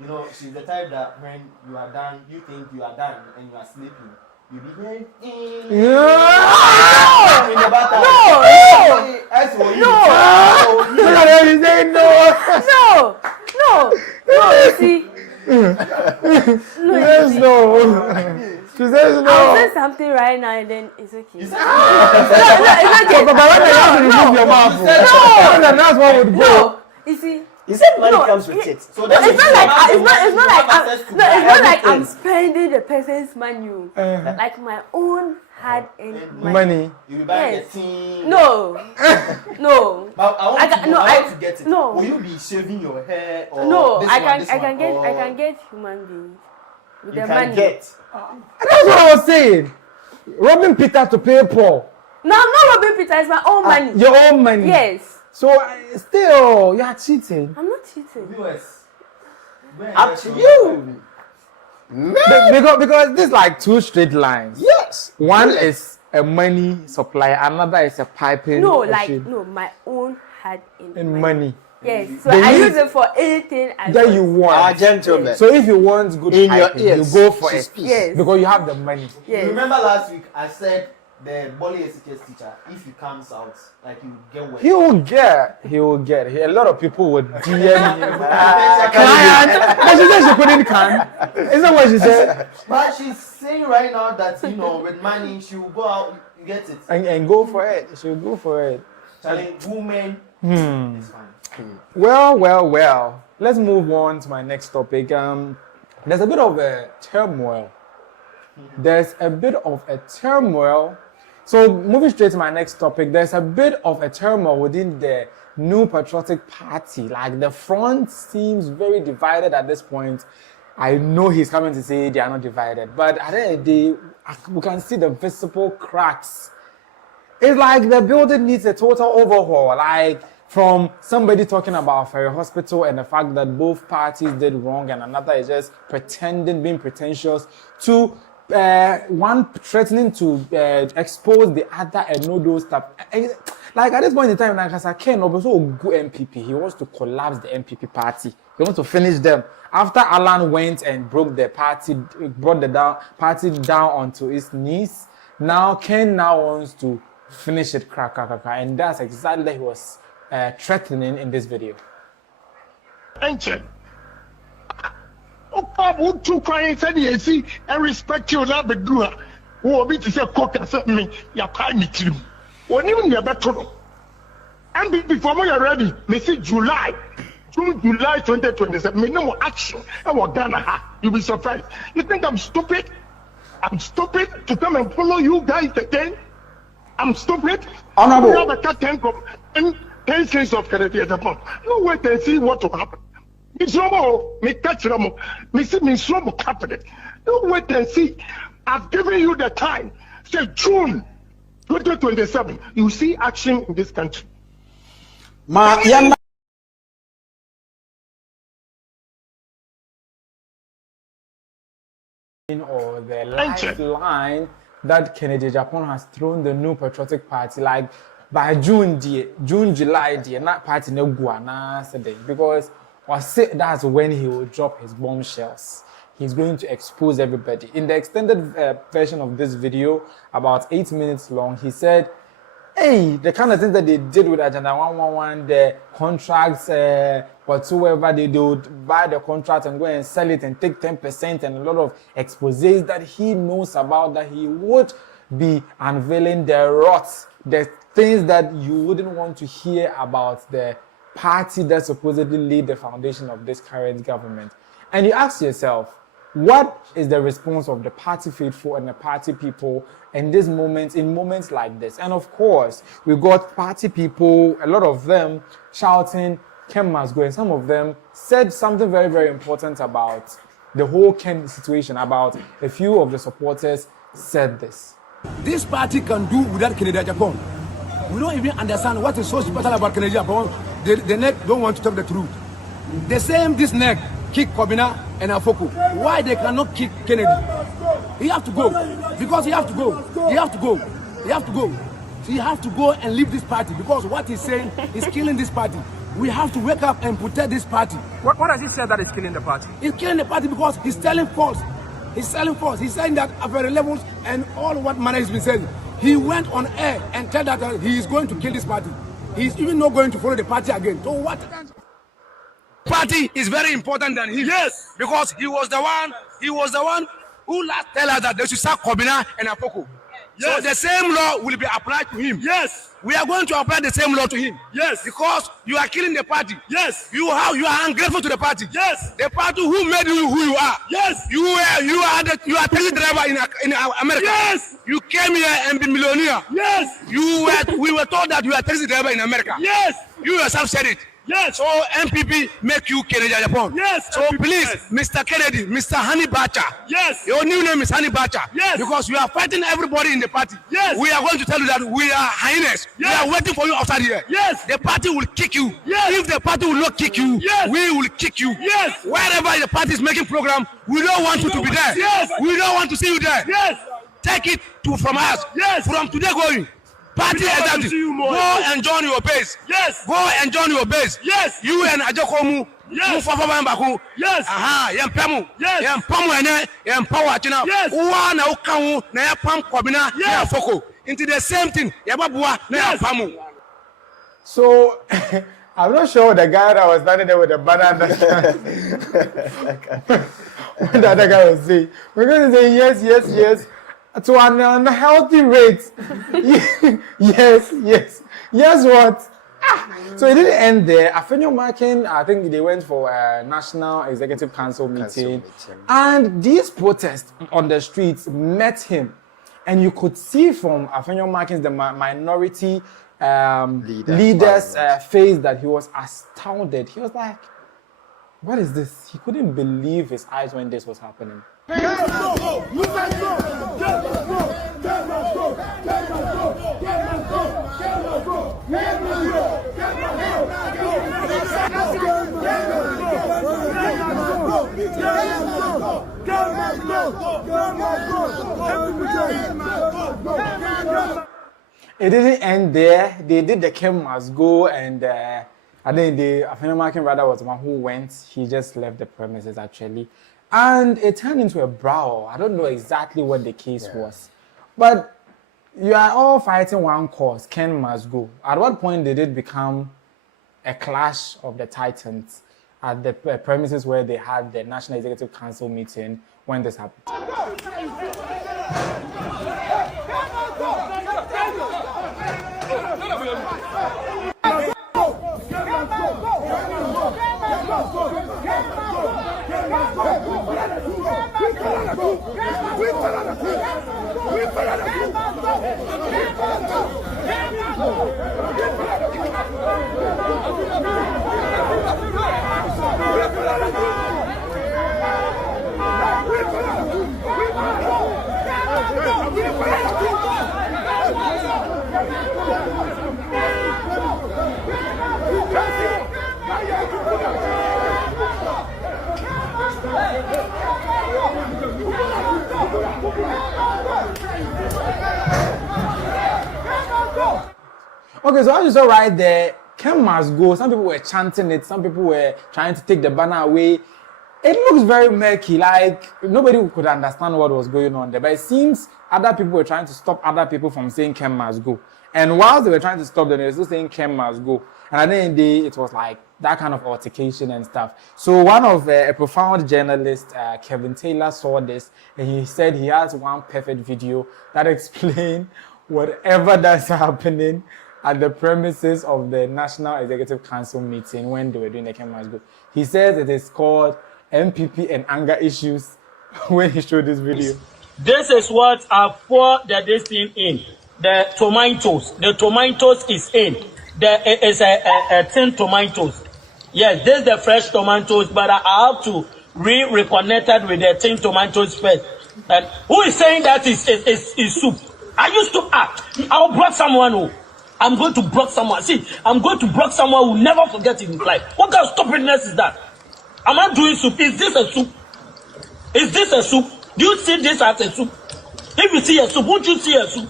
You know, she's the type that when you are done, you think you are done and you are sleeping. You be hearing in the bathroom. You see. She says no. I'll say something right now and then it's okay. You said it's okay. But when you have to remove your mouth, that's what would go. No, you see. He said money comes with it. So It's not like I'm spending the person's money. Like my own hard-earned money. You will buy the tea. No. But I want to get it. No. Will you be shaving your hair or No, this I one, can get human beings with you the can money. get. That's what I was saying. robbing Peter to pay Paul. No, I'm not robbing Peter. It's my own money. Your own money. Yes. So still, you are cheating. I'm not cheating. Up to you. Because this is like two straight lines. Yes. One is a money supply, another is a piping. No, my own hard in money. Yes, so I use it for anything that you want. Gentlemen. So if you want good in piping, your ears, you go for it. Yes. Because you have the money. Yes. Remember last week I said the Bolly SHS teacher, if he comes out, like you get wet. He will get. A lot of people would DM him. Client. But she said she couldn't can. Isn't that what she said? But she's saying right now that, with money, she will go out, you get it. And go for it. She'll go for it. Telling women, it's fine. Well. Let's move on to my next topic. There's a bit of a turmoil. So moving straight to my next topic, there's a bit of a turmoil within the New Patriotic Party. Like the front seems very divided at this point. I know he's coming to say they are not divided, but at the end of the day, we can see the visible cracks. It's like the building needs a total overhaul. Like from somebody talking about Ferry Hospital and the fact that both parties did wrong and another is just pretending, being pretentious, to one threatening to expose the other and know those stuff. Like at this point in time, Nankasa Ken also go NPP. He wants to collapse the NPP party. He wants to finish them. After Alan went and broke the party, brought the party down onto its knees, now Ken wants to finish it, and that's exactly what he was threatening in this video. Ancient. Oh, two clients said you see and respect you not be good. Who be to say cook and me, you can't meet you. When even you're better. And before we are ready, we see July 2027, no more action. And what Ghana, you'll be surprised. You think I'm stupid? I'm stupid to come and follow you guys again? I'm stupid. Honorable. We have a cut 10 cents of Kennedy Agyapong. No wait and see what will happen. Miss Romo, me catch Romo, Miss Romo cabinet. No wait and see. I've given you the time. Say June 2027. You see action in this country. Or the lifeline that Kennedy Agyapong has thrown the New Patriotic Party, like by June, July, not party no guana because that's when he will drop his bombshells. He's going to expose everybody. In the extended version of this video, about 8 minutes long, he said, hey, the kind of things that they did with Agenda 111, the contracts, whatsoever, they would buy the contract and go and sell it and take 10% and a lot of exposés that he knows about, that he would be unveiling the rots, the things that you wouldn't want to hear about the party that supposedly laid the foundation of this current government. And you ask yourself, what is the response of the party faithful and the party people in this moment, in moments like this? And of course, we got party people, a lot of them shouting, Ken must go. And some of them said something very, very important about the whole Ken situation, about a few of the supporters said this. This party can do without Kennedy Agyapong. We don't even understand what is so special about Kennedy Agyapong. The neck don't want to tell the truth. The same this neck kick Kobina and Afoko. Why they cannot kick Kennedy? He have to go. Because he have to go. He have to go. He have to go. So he have to go and leave this party because what he's saying is killing this party. We have to wake up and protect this party. What does he say that is killing the party? He's killing the party because he's telling false. He's selling false. He's saying that at very levels and all what manner has been saying. He went on air and said that he is going to kill this party. He's even not going to follow the party again. So what? Party is very important than him. Yes, because he was the one who last tell us that they should start Kobina and Afoko. Yes. So the same law will be applied to him. Yes. We are going to apply the same law to him. Yes. Because you are killing the party. Yes. You are ungrateful to the party. Yes. The party who made you who you are. Yes. You are taxi driver in America. Yes. You came here and be millionaire. Yes. We were told that you are taxi driver in America. Yes. You yourself said it. Yes. So NPP make you Kennedy Agyapong. Yes. So please, Mr. Kennedy, Mr. Honey Bacha. Yes. Your new name is Honey Bacha. Yes. Because we are fighting everybody in the party. Yes. We are going to tell you that we are hyenas. Yes. We are waiting for you outside here. Yes. The party will kick you. Yes. If the party will not kick you, yes, we will kick you. Yes. Wherever the party is making program, we don't want you to be there. Yes. We don't want to see you there. Yes. Take it from us. Yes. From today going. Party executive, go and join your base. Yes. Go and join your base. Yes. You and Ajokomu. Yes. Yes. Aha. Yampamu. Yes. Yampamu ene. Yampawa china. Yes. Uwa na ukamu na yapam kwabina. Yes. Foko. Into the same thing. Yababua na yampamu. So I'm not sure the guy that was standing there with the banner. What the other guy was saying. We're going to say yes, yes, yes. To an unhealthy rate. Yes. Yes, what? So it didn't end there. Afenyo Markin, I think they went for a National Executive Council meeting. And these protests on the streets met him. And you could see from Afenyo Markin's, the minority leader's face that he was astounded. He was like, what is this? He couldn't believe his eyes when this was happening. It didn't end there. They did the Kem Must Go, and I think the Afenyo Markin rather was the one who went. He just left the premises actually. And it turned into a brawl. I don't know exactly what the case was. But you are all fighting one cause, Ken Must Go. At what point did it become a clash of the titans at the premises where they had the National Executive Council meeting when this happened? Okay, so as you saw right there, Ken Must Go. Some people were chanting it, some people were trying to take the banner away. It looks very murky, like nobody could understand what was going on there. But it seems other people were trying to stop other people from saying Ken Must Go. And whilst they were trying to stop them, they were still saying Ken Must Go. And at the end of the day, it was like that kind of altercation and stuff. So one of a profound journalist, Kevin Taylor, saw this, and he said he has one perfect video that explains whatever that's happening at the premises of the National Executive Council meeting when they were doing the Ken Must Go. He says it is called NPP and anger issues when he showed this video. This is what I poured this thing in. The tomatoes. The tomatoes is in. There is a tin tomatoes. Yes, this is the fresh tomatoes, but I have to reconnect it with the tin tomatoes first. And who is saying that is soup? I used to act. I'll block someone who. I'm going to block someone. See, I'm going to block someone who will never forget in his life. What kind of stupidness is that? Am I doing soup? Is this a soup? Is this a soup? Do you see this as a soup? If you see a soup, won't you see a soup?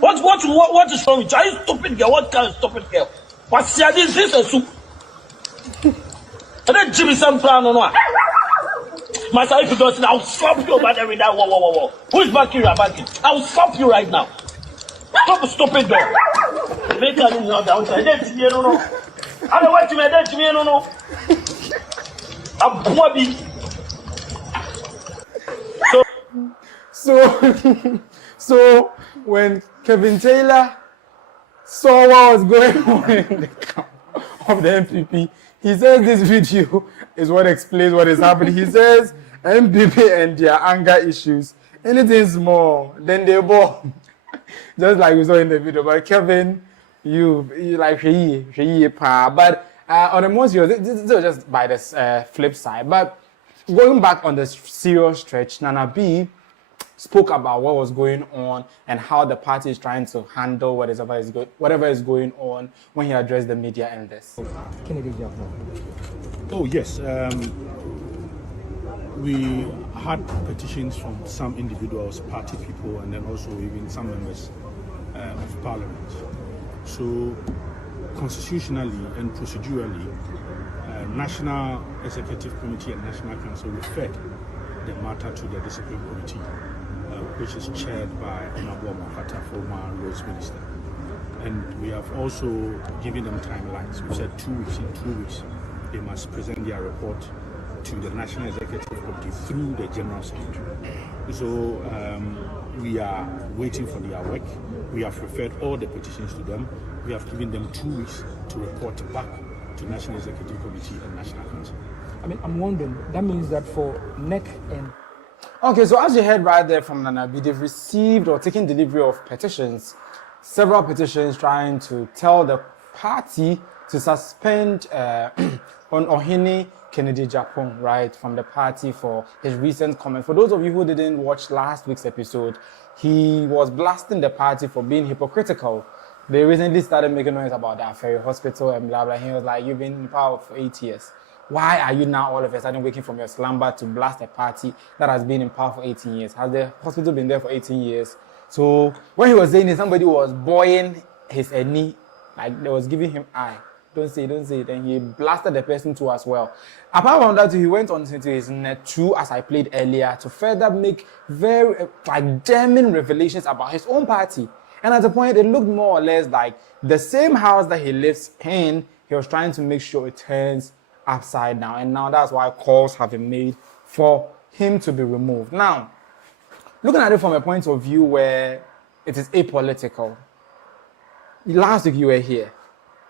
What is wrong with you? Are you stupid girl? What kind of stupid girl? What's is this a soup? And then Jimmy some plan or not. Myself, if you don't see, I'll slap you over there with that. Whoa. Who is back here? I'll slap you right now. Stop a stupid girl. Make her in the outside. I don't want to make that to me, no. I'm Bobby. So when Kevin Taylor saw what was going on in the camp of the NPP, he says this video is what explains what is happening. He says NPP and their anger issues, anything small, then they bomb. Just like we saw in the video. But Kevin, you like but On the most serious, this is just by the flip side. But going back on the serious stretch, Nana B spoke about what was going on and how the party is trying to handle whatever is going on when he addressed the media in this. Kennedy Agyapong. Oh, yes. We had petitions from some individuals, party people, and then also even some members of parliament. So, constitutionally and procedurally, National Executive Committee and National Council referred the matter to the Discipline Committee, which is chaired by Honorable Shatta, former Roads Minister. And we have also given them timelines. We said 2 weeks. In 2 weeks, they must present their report to the National Executive Committee through the General Secretary. So we are waiting for their work. We have referred all the petitions to them. We have given them 2 weeks to report back to National Executive Committee and National Council. I mean, I'm wondering, that means that for NEC and... Okay, so as you heard right there from Nanabi, they've received or taken delivery of petitions, several petitions trying to tell the party to suspend on Ohini Kennedy Agyapong, right, from the party for his recent comments. For those of you who didn't watch last week's episode, he was blasting the party for being hypocritical. They recently started making noise about the Aferi Hospital and blah, blah. He was like, you've been in power for 8 years. Why are you now all of a sudden waking from your slumber to blast a party that has been in power for 18 years? Has the hospital been there for 18 years? So when he was saying it, somebody was buoying his knee, like they was giving him eye. Don't say it. And he blasted the person too as well. Apart from that, he went on to his net 2, as I played earlier, to further make very damning revelations about his own party. And at the point, it looked more or less like the same house that he lives in, he was trying to make sure it turns upside down. And now that's why calls have been made for him to be removed. Now, looking at it from a point of view where it is apolitical, last week you were here,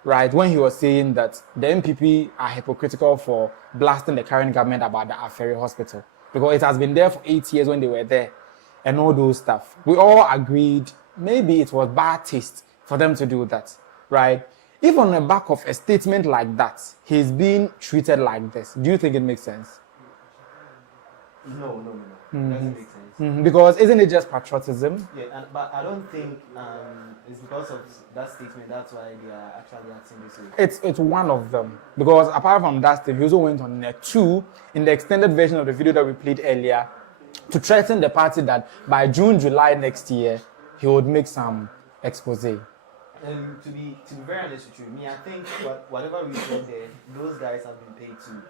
right, when he was saying that the NPP are hypocritical for blasting the current government about the Aferi Hospital because it has been there for 8 years when they were there and all those stuff. We all agreed maybe it was bad taste for them to do that, right? If on the back of a statement like that, he's being treated like this, do you think it makes sense? No. Doesn't make sense. Because isn't it just patriotism? Yeah, but I don't think it's because of that statement. That's why they are actually acting this way. It's one of them. Because apart from that, he also went on net 2 in the extended version of the video that we played earlier to threaten the party that by June, July next year, he would make some expose. And to be very honest with you, I think whatever we said there, those guys have been paid to,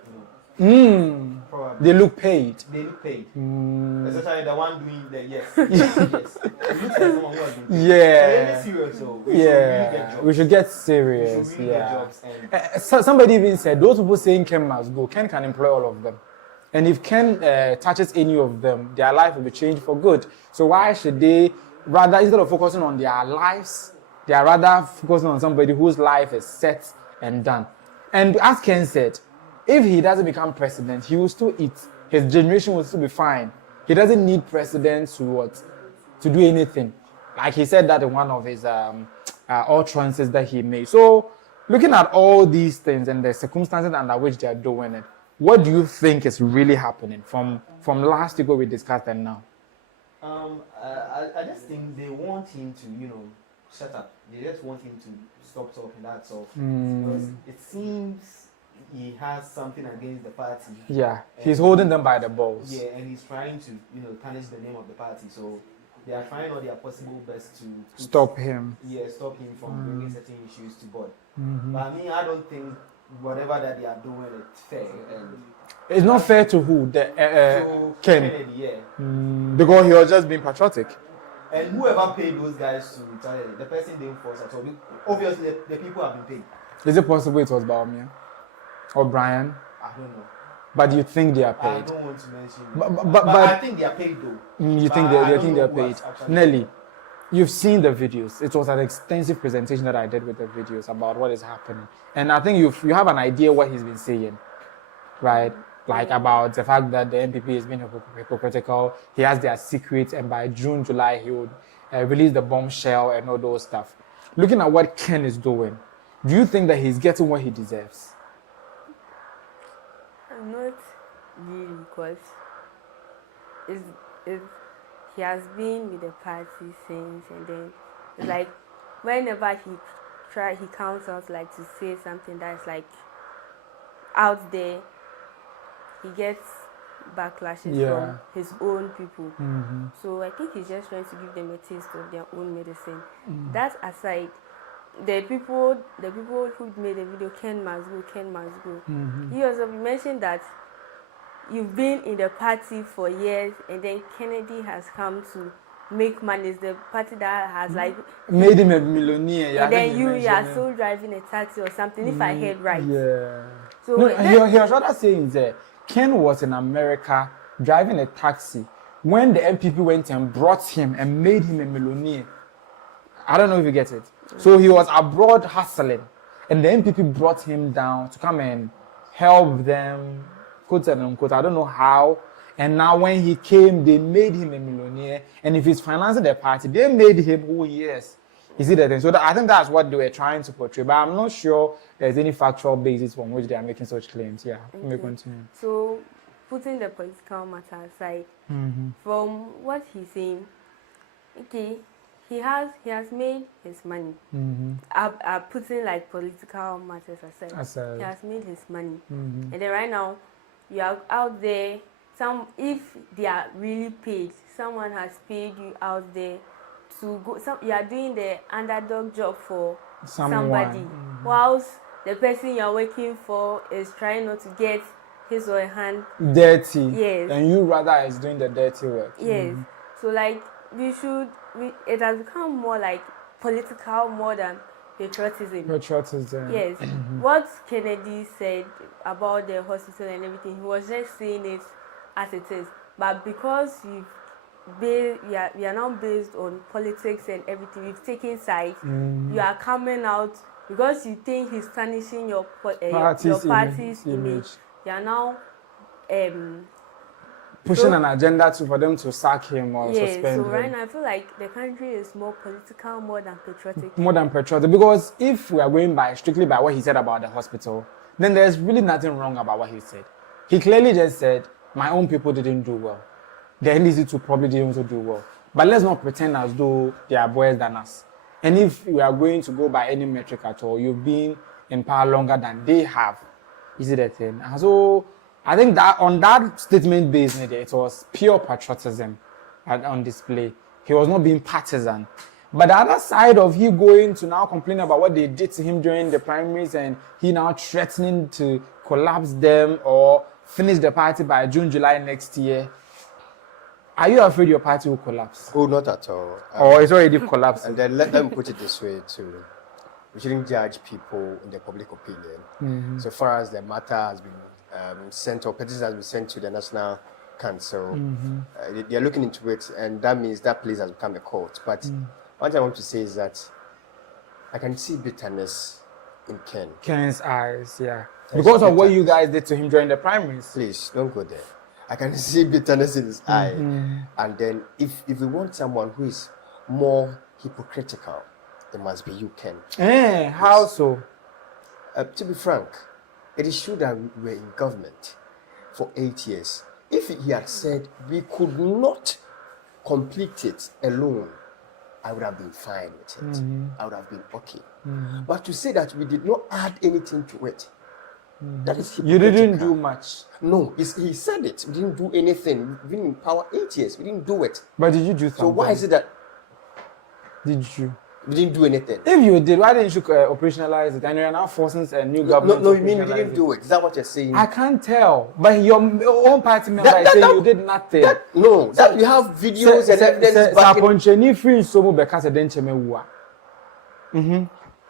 probably. They look paid. Especially the one doing the yes. Yes. It looks like someone who has been paid. Yeah. So serious, so we should get serious. We should really get jobs. And somebody even said those people saying Ken must go, Ken can employ all of them. And if Ken touches any of them, their life will be changed for good. So why should they, rather, instead of focusing on their lives, they are rather focusing on somebody whose life is set and done. And as Ken said, if he doesn't become president, he will still eat. His generation will still be fine. He doesn't need presidents to do anything. Like he said that in one of his utterances that he made. So looking at all these things and the circumstances under which they are doing it, what do you think is really happening from last week what we discussed and now? I just think they want him to, shut up. They just want him to stop talking, that's all. Because it seems he has something against the party. Yeah, he's holding them by the balls. Yeah, and he's trying to, tarnish the name of the party. So they are trying all their possible best to stop him. Yeah, stop him from bringing certain issues to board. But I don't think whatever that they are doing is fair. And it's not fair to who? to Ken. Kennedy, yeah. Because he was just being patriotic. And whoever paid those guys to retire, the person didn't force at all. Obviously, the people have been paid. Is it possible it was Baumia? Or Brian? I don't know. But you think they are paid? I don't want to mention but I think they are paid though. You think they are paid? Nelly, you've seen the videos. It was an extensive presentation that I did with the videos about what is happening. And I think you have an idea what he's been saying, right? Like about the fact that the NPP is being hypocritical. He has their secrets, and by June, July, he would release the bombshell and all those stuff. Looking at what Ken is doing, do you think that he's getting what he deserves? Not really, because he has been with the party since, and then it's like whenever he comes out like to say something that's like out there, he gets backlashes from his own people. So I think he's just trying to give them a taste of their own medicine. That aside, the people who made the video, Ken must go. He also mentioned that you've been in the party for years, and then Kennedy has come to make money. It's the party that has like made him a millionaire. And then you are still driving a taxi or something, if I heard right. Yeah. So no, he was rather saying that Ken was in America driving a taxi when the NPP went and brought him and made him a millionaire. I don't know if you get it. So he was abroad hustling, and the NPP brought him down to come and help them, quote and unquote. I don't know how. And now when he came, they made him a millionaire. And if he's financing the party, they made him who he is. You see that thing? So I think that's what they were trying to portray. But I'm not sure there's any factual basis from which they are making such claims. Yeah, let me continue. So putting the political matter aside, from what he's saying, okay, he has made his money. Putting like political matters aside, he has made his money. And then right now, you are out there. If they are really paid, someone has paid you out there to go. You are doing the underdog job for somebody, whilst the person you are working for is trying not to get his or her hand dirty. Yes. And you rather is doing the dirty work. Yes. So like it has become more like political more than patriotism. Yes. What Kennedy said about the hospital and everything, he was just saying it as it is. But because we are now based on politics and everything, we've taken sides. You are coming out because you think he's tarnishing your party's image. You are now pushing an agenda for them to sack him or suspend him. So right now I feel like the country is more political more than patriotic. More than patriotic, because if we are going strictly by what he said about the hospital, then there's really nothing wrong about what he said. He clearly just said, my own people didn't do well. The NDC probably didn't also do well. But let's not pretend as though they are worse than us. And if we are going to go by any metric at all, you've been in power longer than they have. Is it a thing? And so I think that on that statement based, it was pure patriotism on display. He was not being partisan. But the other side of he going to now complain about what they did to him during the primaries, and he now threatening to collapse them or finish the party by June, July next year. Are you afraid your party will collapse? Oh, not at all. Or it's already collapsed? And then let them put it this way too. We shouldn't judge people in their public opinion. So far as the matter has been sent, or petition has been sent to the National Council, they are looking into it, and that means that place has become a court. But what I want to say is that I can see bitterness in Ken's eyes, because of what you guys did to him during the primaries. Please, don't go there. I can see bitterness in his eye. And then if we want someone who is more hypocritical, it must be you, Ken. How so? To be frank, it is true that we were in government for 8 years. If he had said we could not complete it alone, I would have been fine with it. I would have been okay. But to say that we did not add anything to it, that is you didn't do much. No, he said it. We didn't do anything. We've been in power 8 years. We didn't do it. But did you do something? So why is it that? Did you? We didn't do anything. If you did, why didn't you operationalize it? And you're now forcing a new government. No, you mean we didn't do it? Is that what you're saying? I can't tell. But your own party member is saying you did nothing. That we have videos and evidence.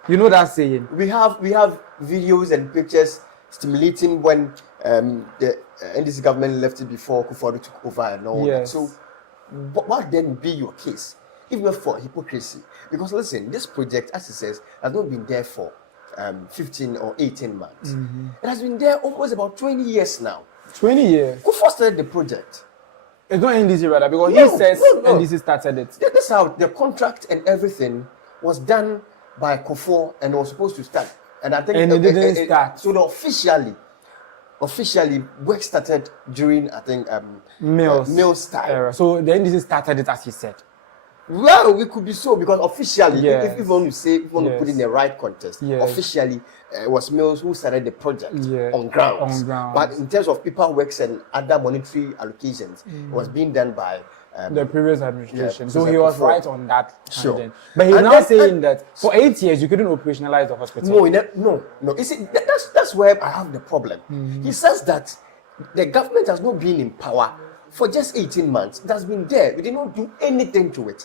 You know that saying. We have videos and pictures stimulating when the NDC government left it before Kufuor took over and all that. So what then be your case? If we're for hypocrisy, because listen, this project, as it says, has not been there for 15 or 18 months. It has been there almost about 20 years now. 20 years? Kufuor started the project. It's not NDC rather, because he says NDC started it. That's how the contract and everything was done by Kufuor and was supposed to start. And I think it didn't start. So officially, officially work started during, I think, Mills time. Era. So the NDC started it as he said. Well, we could be so because officially, Yes. if you want to say, if you want to put Yes. in the right context, Yes. officially it was Mills who started the project on grounds. But in terms of paperwork and other monetary allocations, it was being done by the previous administration. Yeah, so he was right on that. Sure. Tangent. But he's now saying that for 8 years you couldn't operationalize the hospital. No. You see, that's where I have the problem. He says that the government has not been in power for just 18 months. It has been there. We did not do anything to it.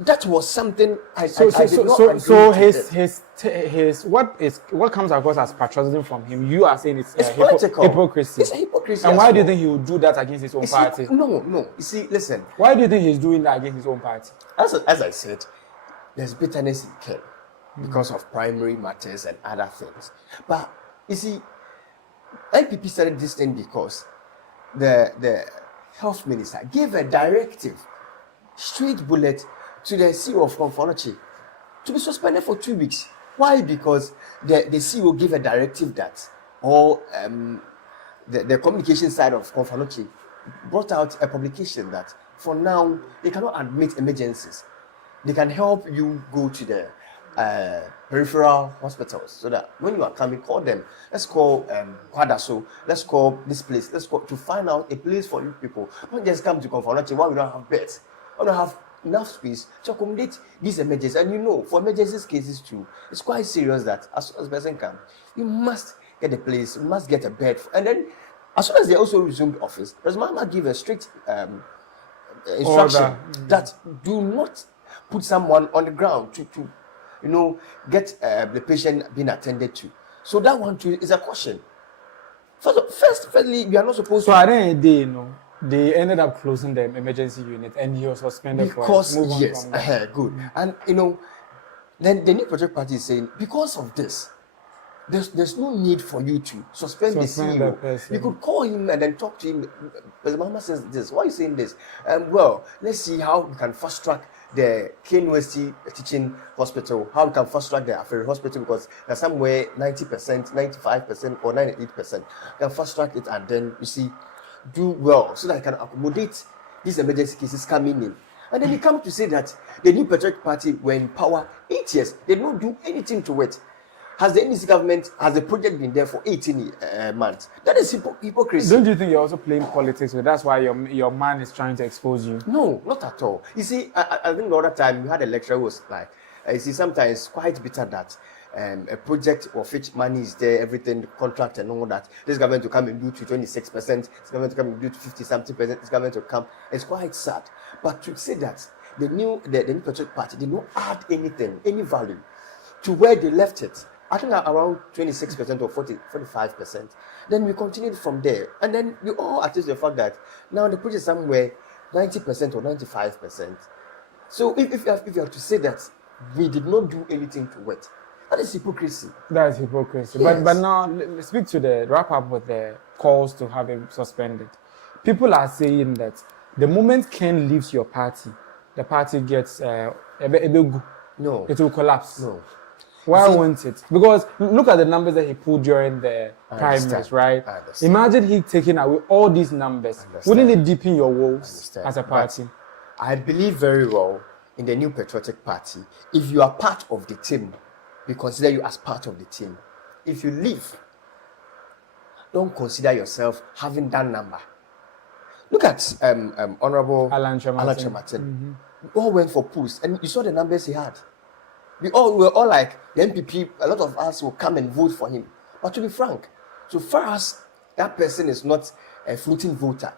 That was something I did not agree so to his what comes across as patriotism from him, you are saying it's political. hypocrisy. It's a hypocrisy. And as why do you well. think he would do that against his own party? No. You see, listen. Why do you think he's doing that against his own party? As I said, there's bitterness in Ken because of primary matters and other things. But you see, NPP started this thing because the health minister gave a directive, straight bullet, to the CEO of Konfolochi to be suspended for 2 weeks. Why? Because the CEO gave a directive that all the communication side of Konfolochi brought out a publication that for now they cannot admit emergencies. They can help you go to the peripheral hospitals so that when you are coming, call them. Let's call Kwadaso. Let's call this place. Let's call to find out a place for you people. Don't just come to Konfolochi while we don't have beds. We don't have enough space to accommodate these emergencies. And you know, for emergencies cases too, it's quite serious that as soon as a person comes, you must get a place, you must get a bed. And then as soon as they also resumed office, President Mahama gave a strict instruction that do not put someone on the ground to get the patient being attended to. So that one too is a caution. Firstly, we are not supposed to. So at the end of the day, they ended up closing the emergency unit and he was suspended because for it. Yes, good. And then the New Project Party is saying because of this, there's no need for you to suspend the CEO. You could call him and then talk to him. President Mahama says this. Why are you saying this? Well, let's see how we can fast track the Kane University Teaching Hospital, how we can fast track the Aferi Hospital, because there's somewhere 90%, 95%, or 98%. You can fast track it and then you see do well so that I can accommodate these emergency cases coming in. And then you come to say that the New Patriotic Party were in power 8 years. They did not do anything to it. Has the NDC government, has the project been there for 18 months? That is hypocrisy. Don't you think you're also playing politics? So that's why your man is trying to expose you? No, not at all. You see, I think the other time we had a lecturer who was like, you see, sometimes it's quite bitter that a project of which money is there, everything, the contract and all that. This government to come and do to 26%, this government to come and do to 50-something%, this government to come. It's quite sad. But to say that the New Patriotic Party did not add anything, any value to where they left it. I think around 26% or 45%. Then we continued from there. And then we all attest the fact that now the project is somewhere 90% or 95%. So if you have to say that we did not do anything to it, that is hypocrisy. That is hypocrisy. Yes. But now let's speak to the wrap up with the calls to have him suspended. People are saying that the moment Ken leaves your party, the party gets No. It will collapse. No. Why won't it? Because look at the numbers that he pulled during the primaries, right? Imagine he taking away all these numbers. Wouldn't it deepen your woes as a party? But I believe very well in the New Patriotic Party. If you are part of the team, we consider you as part of the team. If you leave, don't consider yourself having that number. Look at Honorable Alan Chematin. Mm-hmm. We all went for polls, and you saw the numbers he had. We were all like, the NPP, a lot of us will come and vote for him. But to be frank, so far as that person is not a floating voter,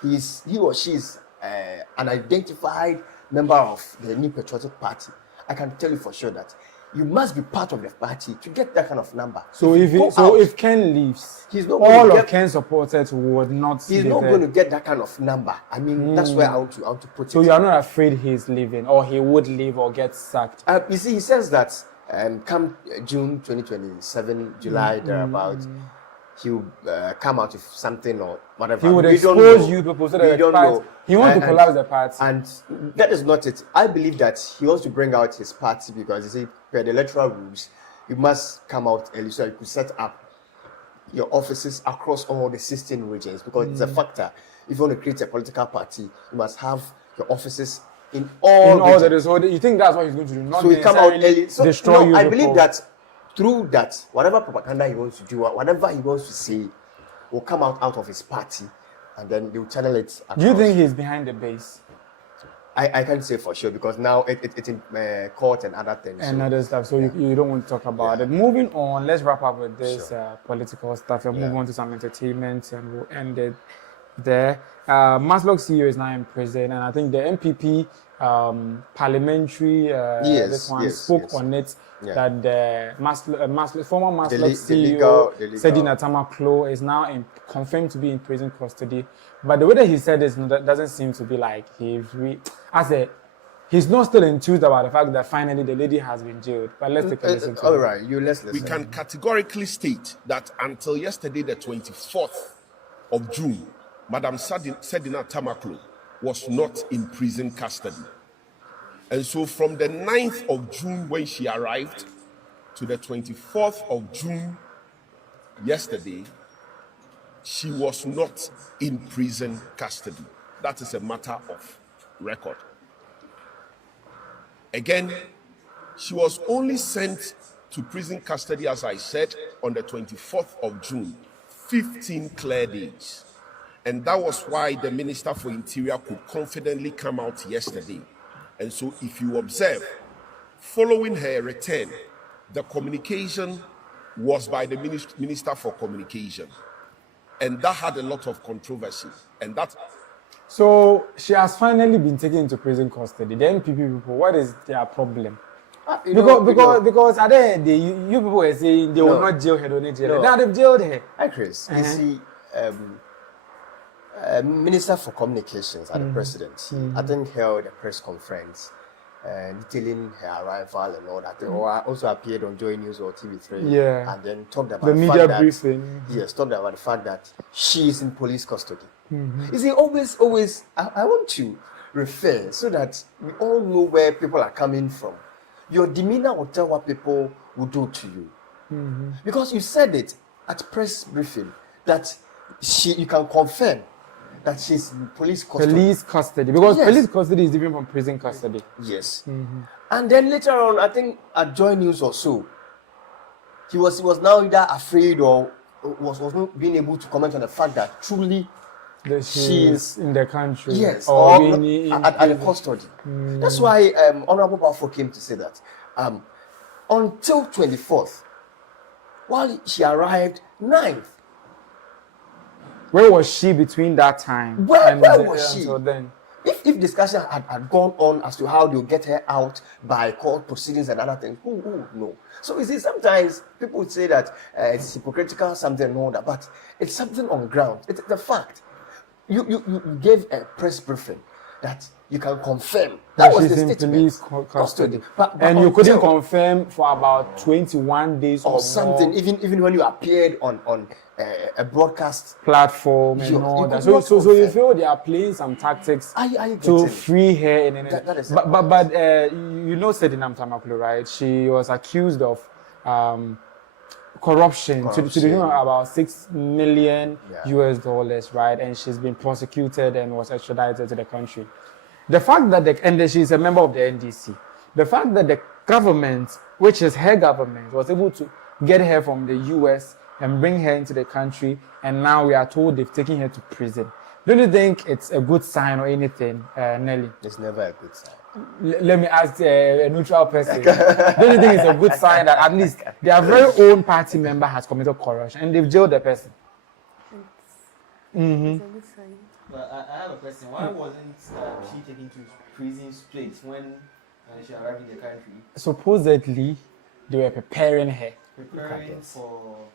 he or she is an identified member of the New Patriotic Party, I can tell you for sure that you must be part of the party to get that kind of number. So if Ken leaves, all of Ken's supporters would not. He's not going to get that kind of number. I mean, that's where I want to put it. So you are not afraid he's leaving, or he would leave, or get sacked? You see, he says that come June 2027, July thereabout, he will come out with something or whatever. He would expose you people so that we don't know. He wants to collapse the party. And that is not it. I believe that he wants to bring out his party because, you see, per the electoral rules, you must come out early so you could set up your offices across all the 16 regions, because it's a factor. If you want to create a political party, you must have your offices in all regions. So you think that's what he's going to do? Not so he come out early. So destroy you. I believe that through that, whatever propaganda he wants to do, whatever he wants to say, will come out of his party, and then they'll channel it across. Do you think he's behind the base? I can't say for sure, because now it's in court and other things. And other stuff, so you don't want to talk about it. Moving on, let's wrap up with this political stuff and move on to some entertainment, and we'll end it there. Maslock CEO is now in prison, and I think the NPP parliamentary spoke on it, that the former Maslock CEO, Sedina Tamaklo, is now confirmed to be in prison custody. But the way that he said this doesn't seem to be like he's not still enthused about the fact that finally the lady has been jailed. But let's take a listen to all right, let's listen. We can categorically state that until yesterday, the 24th of June, Madam Sedina Tamaklo was not in prison custody. And so from the 9th of June when she arrived to the 24th of June yesterday, she was not in prison custody. That is a matter of record. Again, she was only sent to prison custody, as I said, on the 24th of June, 15 clear days. And that was why the Minister for Interior could confidently come out yesterday. And so if you observe, following her return, the communication was by the Minister for Communication. And that had a lot of controversy. And that. So she has finally been taken into prison custody. The NPP people, what is their problem? Because at the end, you people were saying they will not jail her, don't jail her. Now they've jailed her. iChris, you see, Minister for Communications at the presidency, I think held a press conference detailing her arrival and all that. Or also appeared on Joy News or TV3, and then talked about the media briefing. Yes, talked about the fact that she is in police custody. You see, always, I want to refer so that we all know where people are coming from. Your demeanor will tell what people will do to you, because you said it at press briefing that you can confirm that she's in police custody. Police custody, because police custody is different from prison custody. Yes. And then later on, I think at Joy News or so, he was now either afraid or was not being able to comment on the fact that truly she is in the country. Yes, or at the custody. That's why Honorable Bafo came to say that until 24th, while she arrived 9th. Where was she between that time? Where was she? So then, if discussion had gone on as to how they'll get her out by court proceedings and other things, who would know? So you see, sometimes people would say that it's hypocritical, something and all that, but it's something on ground. It's the fact. You gave a press briefing that you can confirm that was the statement. Police custody. But and you couldn't confirm for about 21 days or something, more. Even when you appeared on a broadcast platform and all that. So you feel they are playing some tactics to free her. But you know Sedinam Tamaklo, right? She was accused of corruption to the tune of about $6 million US, right? And she's been prosecuted and was extradited to the country. The fact that she's a member of the NDC, the fact that the government, which is her government, was able to get her from the US and bring her into the country, and now we are told they've taken her to prison. Don't you think it's a good sign or anything, Nelly? It's never a good sign. Let me ask a neutral person. Don't you think it's a good sign that at least their very own party member has committed corruption and they've jailed the person? It's a good sign. But I have a question. Why wasn't she taken to prison straight when she arrived in the country? Supposedly, they were preparing her. Preparing for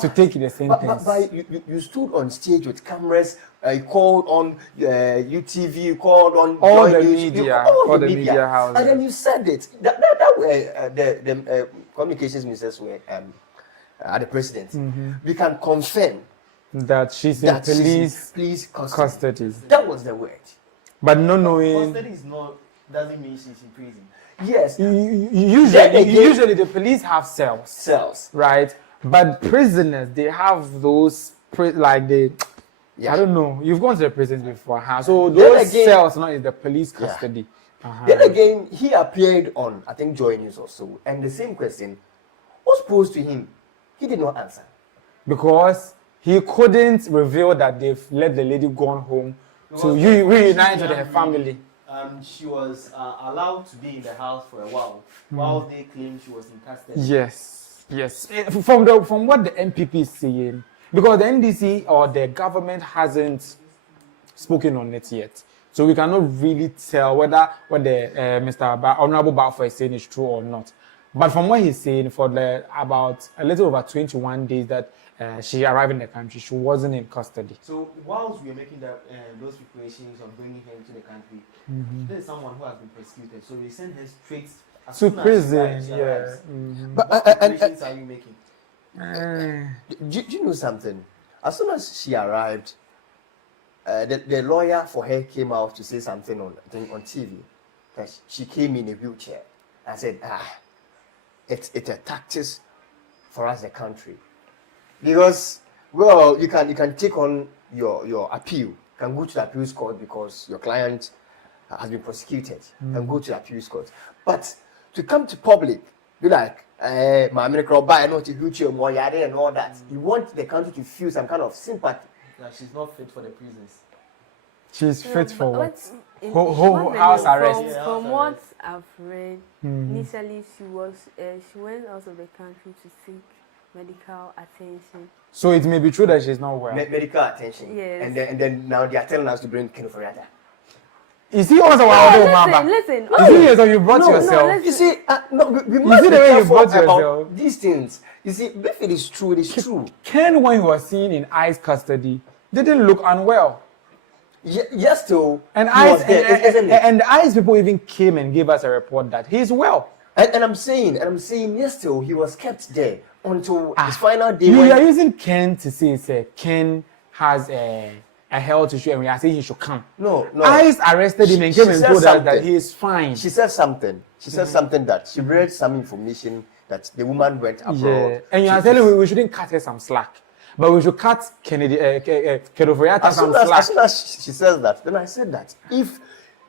to take the sentence. But you stood on stage with cameras, you called on UTV, you called on all the media, all the media houses. And then you said it. That were the communications ministers were at the presidency. We can confirm that she's in police custody. That was the word. But not knowing. Custody doesn't mean she's in prison. Yes. Usually the police have cells. Cells. Right? But prisoners, they have those, like they, I don't know. You've gone to the prisons before, huh? So those cells now is the police custody. Then again, he appeared on, I think, Joy News or so, and the same question was posed to him. He did not answer. Because he couldn't reveal that they've let the lady gone home to reunite with her family. She was allowed to be in the house for a while they claimed she was in custody. Yes. From what the NPP is saying, because the NDC or the government hasn't spoken on it yet. So we cannot really tell whether what the Honorable Balfour is saying is true or not. But from what he's saying, for about a little over 21 days that she arrived in the country, she wasn't in custody. So whilst we are making those preparations on bringing her into the country, there is someone who has been persecuted. So they send her straight to prison. But what preparations are you making? Do you know something? As soon as she arrived, the lawyer for her came out to say something on TV. That she came in a wheelchair. I said, it's a tactic for us, the country, because you can take on your appeal. You can go to the appeals court because your client has been prosecuted. You can go to the appeals court, but to come to public, be like, my I know to wheelchair more and all that. You want the country to feel some kind of sympathy. That she's not fit for the prisons. She's fit for what? House arrest. From what I've read, initially she went out of the country to seek medical attention. So it may be true that she's not well. Medical attention. Yes. And then now they are telling us to bring Kenuforiata. Is he also listen. So you brought yourself. No, you see, we must see the way you brought yourself. These things. You see, if it is true, it is true. Ken, when he was seen in ICE custody, didn't look unwell. Yes, too. And the ICE people even came and gave us a report that he's well. And I'm saying, yes, too. He was kept there until his final day. You are using Ken to say Ken has a health issue and we are saying he should come. No. ICE arrested him and came and told us that he is fine. She said something. She said something that she read some information that the woman went abroad. Yeah. And you are telling we shouldn't cut her some slack. But we should cut Kennedy Agyapong some slack. As soon as she says that, then I said that if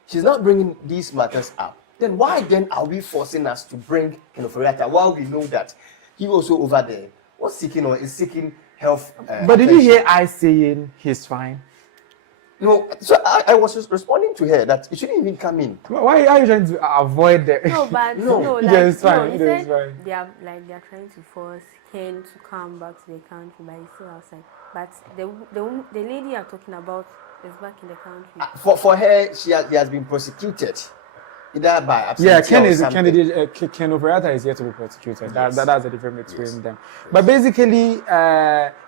she's not bringing these matters up, then why then are we forcing us to bring Agyapong while we know that he also over there was seeking health? But did you hear I saying he's fine? No, so I was just responding to her that it shouldn't even come in. Why are you trying to avoid that? No, but it's fine. It's fine. They are trying to force Ken to come back to the country, but he's still outside. But the lady you're talking about is back in the country. For her, she has been prosecuted. Either by Ken Agyapong is here to be prosecuted. That's the difference between them. But basically,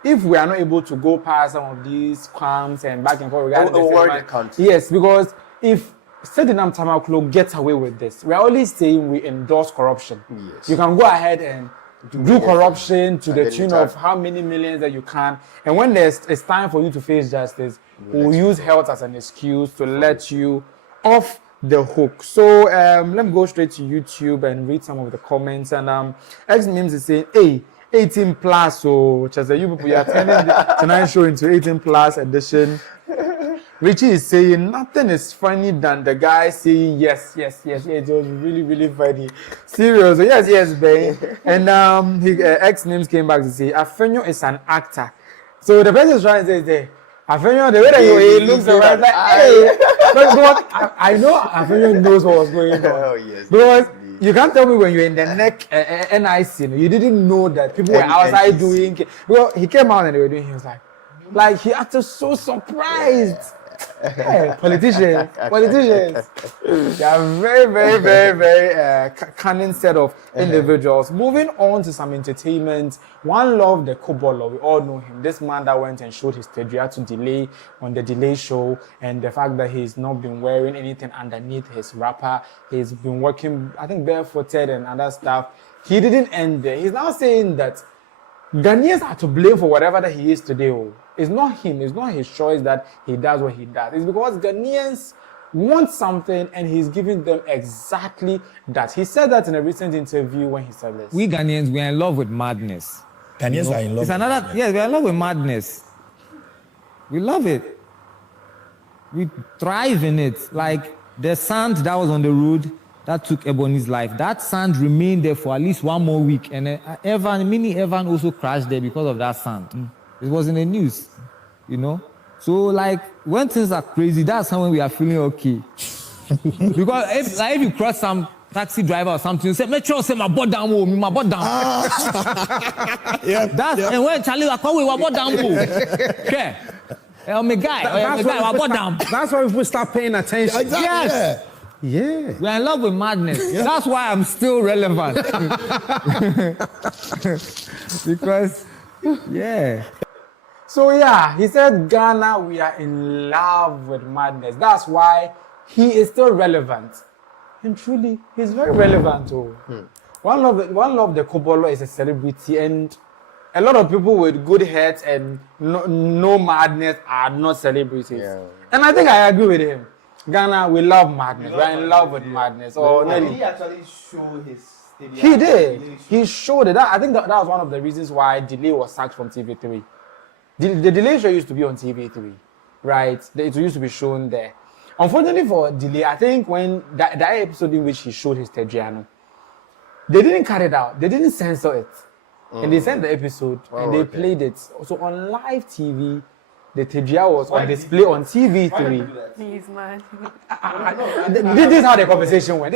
if we are not able to go past some of these crimes and back and forth regarding the country. Yes, because if Sedinam Tamaklo gets away with this, we are only saying we endorse corruption. Yes. You can go ahead and do corruption to the tune of how many millions that you can, and when it's time for you to face justice, we'll use health as an excuse to let you off the hook. So let me go straight to YouTube and read some of the comments. And X Memes is saying, hey, 18 plus. So Chaza, you people are turning tonight's show into 18 plus edition. Richie is saying nothing is funny than the guy saying yes. It was really, really funny. Serious. Yes, babe. And X Names came back to say Afenyo is an actor. So the person is trying to say, Afenyo, the way that he looks around, like, hey. But I know Afenyo knows what was going on. Oh, yes. Because you can't tell me when you're in the neck NIC, you didn't know that people were outside doing. Well, he came out and they were doing. He was like he acted so surprised. Hey, politicians. They are very cunning set of individuals. Moving on to some entertainment. One Love, the Kobola, we all know him. This man that went and showed his Tedriatu delay on the Delay show, and the fact that he's not been wearing anything underneath his wrapper. He's been working, I think, barefooted and other stuff. He didn't end there. He's now saying that Ghanaians are to blame for whatever that he is today. It's not him. It's not his choice that he does what he does. It's because Ghanaians want something and he's giving them exactly that. He said that in a recent interview when he said this. We Ghanaians, we are in love with madness. Ghanaians are in love. It's another. Yes, we are in love with madness. We love it. We thrive in it. Like the sand that was on the road that took Ebony's life. That sand remained there for at least 1 more week, and Mini Evan also crashed there because of that sand. It was in the news, you know. So like when things are crazy, that's when we are feeling okay. Because if you cross some taxi driver or something, you say, "Make sure say my butt down, my butt down." And when Charlie was calling, my butt down, okay. My guy, my butt down. That's why we start paying attention. Exactly. Yes. Yeah. We're in love with madness. Yeah. That's why I'm still relevant. Because, yeah. So yeah, he said, Ghana, we are in love with madness. That's why he is still relevant. And truly, he's very relevant too. One love the Kobolo is a celebrity, and a lot of people with good heads and no madness are not celebrities. Yeah. And I think I agree with him. Ghana, we love madness. We're in love with madness. Did he actually show his... He did. He showed it. I think that was one of the reasons why Delay was sacked from TV3. The Delay show used to be on TV3, right? It used to be shown there. Unfortunately for Delay, I think when that episode in which he showed his Tejiano, they didn't cut it out. They didn't censor it. And they sent the episode and they played it. So on live TV, the Tejia was on display on TV3. He's mad. This is how the conversation went.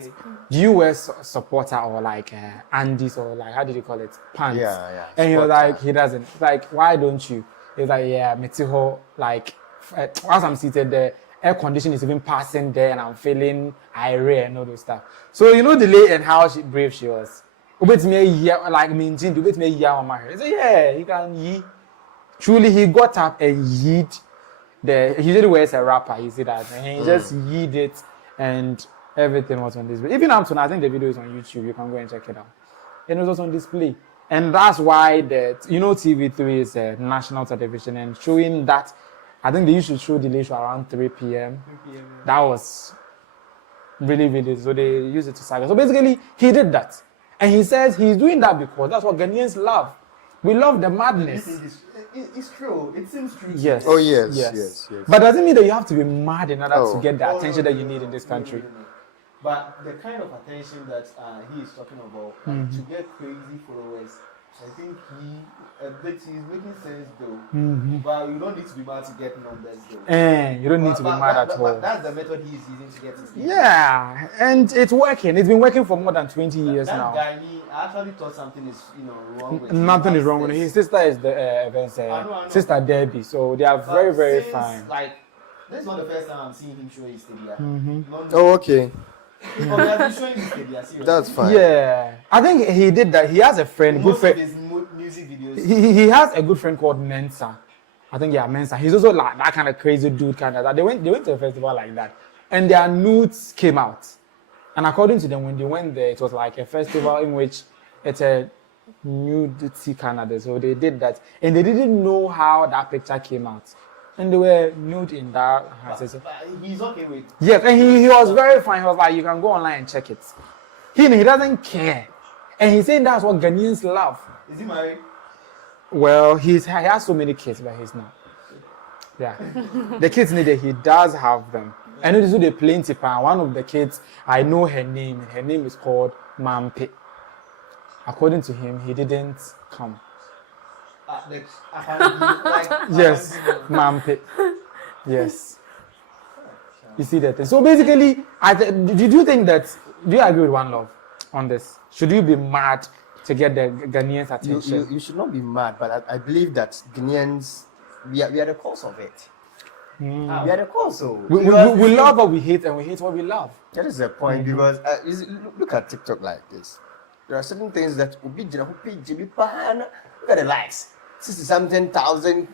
Okay. Do you wear supporter or like Andes or like, how did you call it? Pants. Yeah. And he was like, he doesn't. Like, why don't you? He's like, yeah, Metiho, like, whilst I'm seated there, air condition is even passing there and I'm feeling irate and all those stuff. So, you know, Delay and how brave she was. Like, me, do me, yeah, he said, yeah, he can yee. Truly, he got up and yeet. He usually wears a wrapper, you see that. And he just yeet it and everything was on display. Even up to now, I think the video is on YouTube. You can go and check it out. And it was on display. And that's why TV3 is a national television and showing that, I think they used to show the show around 3 p.m. That was really, so they used it to saga. So basically, he did that. And he says he's doing that because that's what Ghanaians love. We love the madness. It's true. It seems true. Yes. Oh, yes. But doesn't mean that you have to be mad in order to get the attention that you need in this country. No. But the kind of attention that he is talking about, to get crazy followers, I think he's making sense though. But you don't need to be mad to get numbers though. You don't need to be mad at all. But that's the method he's using to get his people. Yeah, and it's working. It's been working for more than 20 years now. That guy, I actually thought something is wrong with him. Nothing is wrong with him. His sister is the sister Debbie, so they are very, very fine. Like, this is not the first time I'm seeing him show his stadium. Oh, okay. That's fine. Yeah, I think he did that. He has a friend, good friend. His music videos. He has a good friend called Mensa. I think Mensa. He's also like that kind of crazy dude, kind of that. They went to a festival like that, and their nudes came out. And according to them, when they went there, it was like a festival in which it's a nudity Canada. So they did that, and they didn't know how that picture came out. And they were nude in that. But he's okay with. Yes, and he was very fine. He was like, you can go online and check it. He doesn't care, and he's saying that's what Ghanaians love. Is he married? Well, he has so many kids, but he's not. Yeah, the kids needed. He does have them. I know this is the plenty. One of the kids, I know her name. Her name is called Mampe. According to him, he didn't come. Yes, Mampe. Yes. You see that thing. So basically, do you think that? Do you agree with One Love on this? Should you be mad to get the Ghanaians' attention? You should not be mad, but I believe that Ghanaians, we are the cause of it. We are the cause. So we love what we hate and we hate what we love. That is the point, because look at TikTok like this. There are certain things that look at the likes. 60-something,000.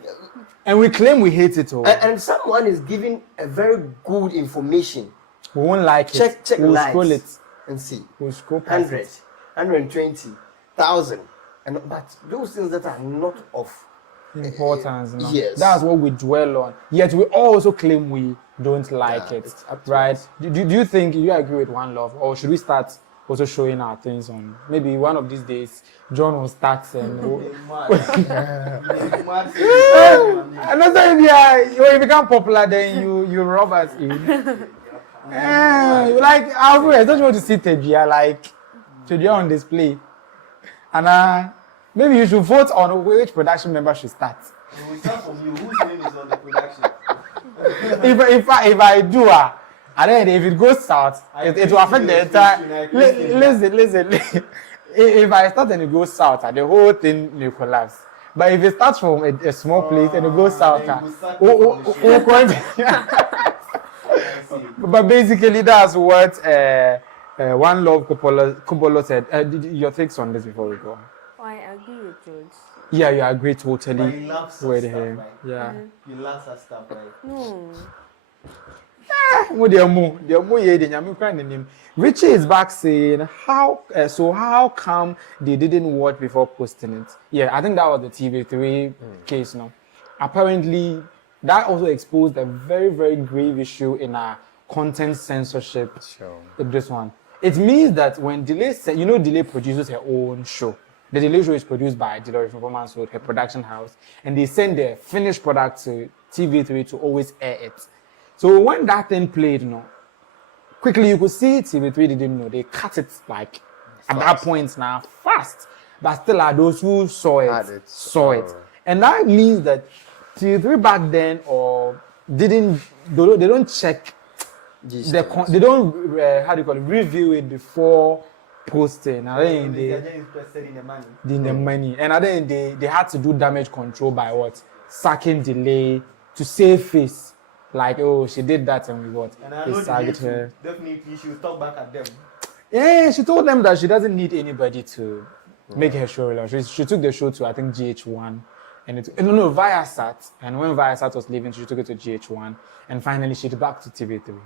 And we claim we hate it all. And someone is giving a very good information. We won't like it. Check we'll likes scroll it and see. We'll scroll 100, 120,000. But those things that are not of importance. No? Yes. That's what we dwell on. Yet we also claim we don't like it. Right? Do you think you agree with One Love? Or should we start also showing our things on. Maybe one of these days, John will start and. Another if you become popular, then you rob us in. Like Alfred, don't you want to see Tebia like Tebia on display? And maybe you should vote on which production member should start. We will start from you. Whose name is on the production? if I do, and then if it goes south, it will affect the entire. Listen. If I start and it goes south, the whole thing will collapse. But if it starts from a small place and it goes south, but basically that's what One Love Kupolo said. Your takes on this before we go? I agree with George. Yeah, you agree totally But he loves with stuff, him. right? Yeah. You love that stuff, right? No. Richie is back saying how come they didn't watch before posting it? Yeah, I think that was the TV3 case now. Apparently that also exposed a very, very grave issue in our content censorship. With this one. It means that when Delay produces her own show. The Delay show is produced by Delay Performance with her production house, and they send their finished product to TV3 to always air it. So when that thing played, quickly you could see TV3 didn't know. They cut it like at that point now fast. But still those who saw it. And that means that TV3 back then they don't check they don't review it before posting. I think they're just interested in the money. In the money. And I think they had to do damage control by sacking Delay to save face. Like, she did that and we what? And I know her. Definitely she will talk back at them. Yeah, she told them that she doesn't need anybody to make her show relaunch. She took the show to, I think, GH1. And Viasat. And when Viasat was leaving, she took it to GH1. And finally, she's back to TV3.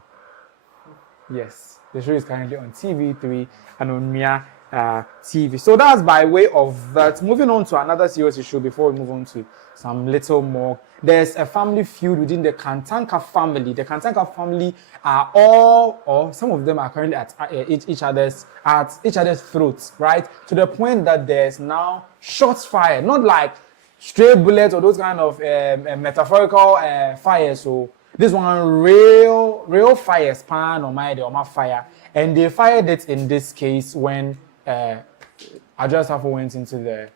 Yes, the show is currently on TV3 and on Mia TV. So that's by way of that. Moving on to another serious issue before we move on to some little more. There's a family feud within the Kantanka family. The Kantanka family are all, or some of them are currently at each other's throats, right? To the point that there's now shots fired, not like stray bullets or those kind of metaphorical fires. So this one real fire span or my fire, and they fired it in this case when Adwoa Sarfo went into the.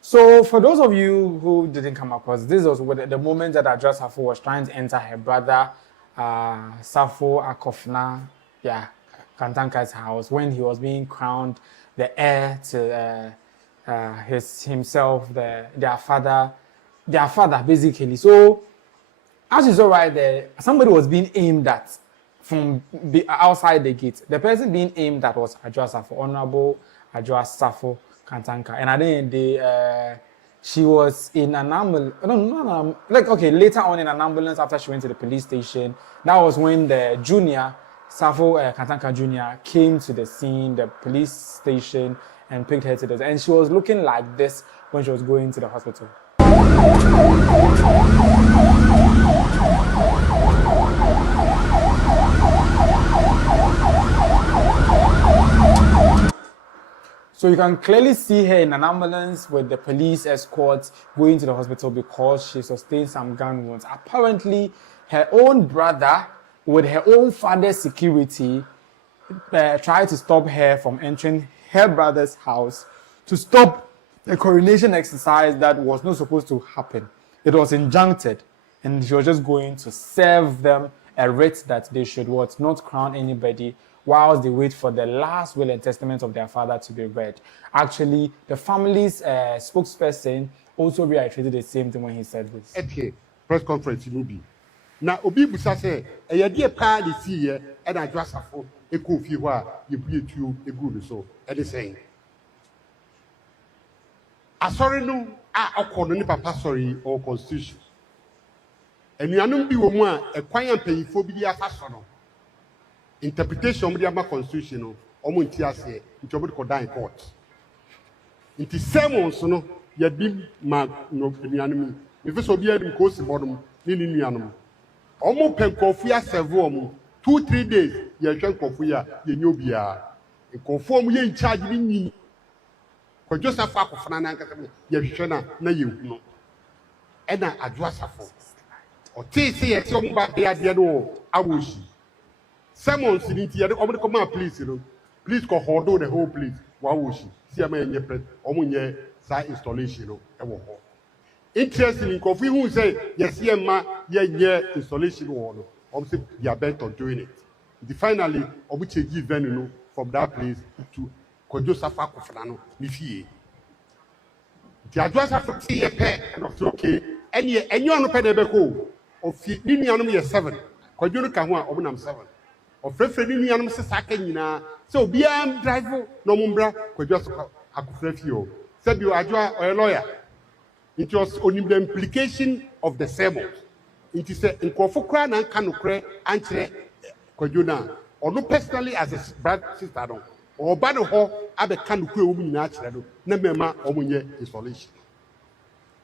So for those of you who didn't come across, this was the moment that Adwoa Sarfo was trying to enter her brother Sarfo Akofna, Kantanka's house, when he was being crowned the heir to their father basically. So as you saw right there, somebody was being aimed at from outside the gate. The person being aimed at was Adwoa Sarfo, Honorable Adwoa Sarfo Kantanka, and I think she was in an ambulance. Later on in an ambulance after she went to the police station. That was when the junior Sarfo Kantanka Jr. came to the scene, the police station, and picked her to the. And she was looking like this when she was going to the hospital. So you can clearly see her in an ambulance with the police escorts going to the hospital because she sustained some gun wounds. Apparently, her own brother, with her own father's security, tried to stop her from entering her brother's house to stop a coronation exercise that was not supposed to happen. It was injuncted, and she was just going to serve them a writ that they should not crown anybody whilst they wait for the last will and testament of their father to be read. Actually, the family's spokesperson also reiterated the same thing when he said this. Okay, press conference, Inubi. na obi busa se eyade pa de siye e na adwasafo e ko fie ho a ye bue tuo e gu no so e de sen asori no a akọ no ni papa sorry or constitution enuanum bi wo mu a ekwan ampanyifo bi di asaso no interpretation of the constitution no omo nti ase nti obo ko dan court nti sermons no ya bi ma no enuanum mi fe so bi adim ko si bodum ni nuanum omo penkofu ya serve omo 2-3 days ya hwe nkofu ya ye nyobia nkofu omo ye in charge bi nyi ko Joseph akofana na nkasa ya hwe na ye hu no e na adwasafo o ti se ye ti omo ba de ade no awoshi sermons ni ti ya omo de come please no please ko hold the whole place wa woshi si ama enye pret omo nye sa installation no e wo ho interesting in kofi who say yes ye ma ye installation wo no say they are bent on doing it finally obu change venue no from that place to Kojo Safa Kofana no ni fie the adwasa for tie pe no okay enye ono pe na be ko ofi ni nuanom ye 7 Kojo no ka ho a obu nam 7 ofrefre ni nuanom se saka nyina se obi am drive no mumbra Kojo Safa akofra fie o se bi adwa o lawyer. It was only the implication of the sermon. It is a nkofokra na nka nokre ankyere Kwadwo or no personally as a brother sister no or ba no ho abeka nokre wo nyina akyere no na mema omunye isolation.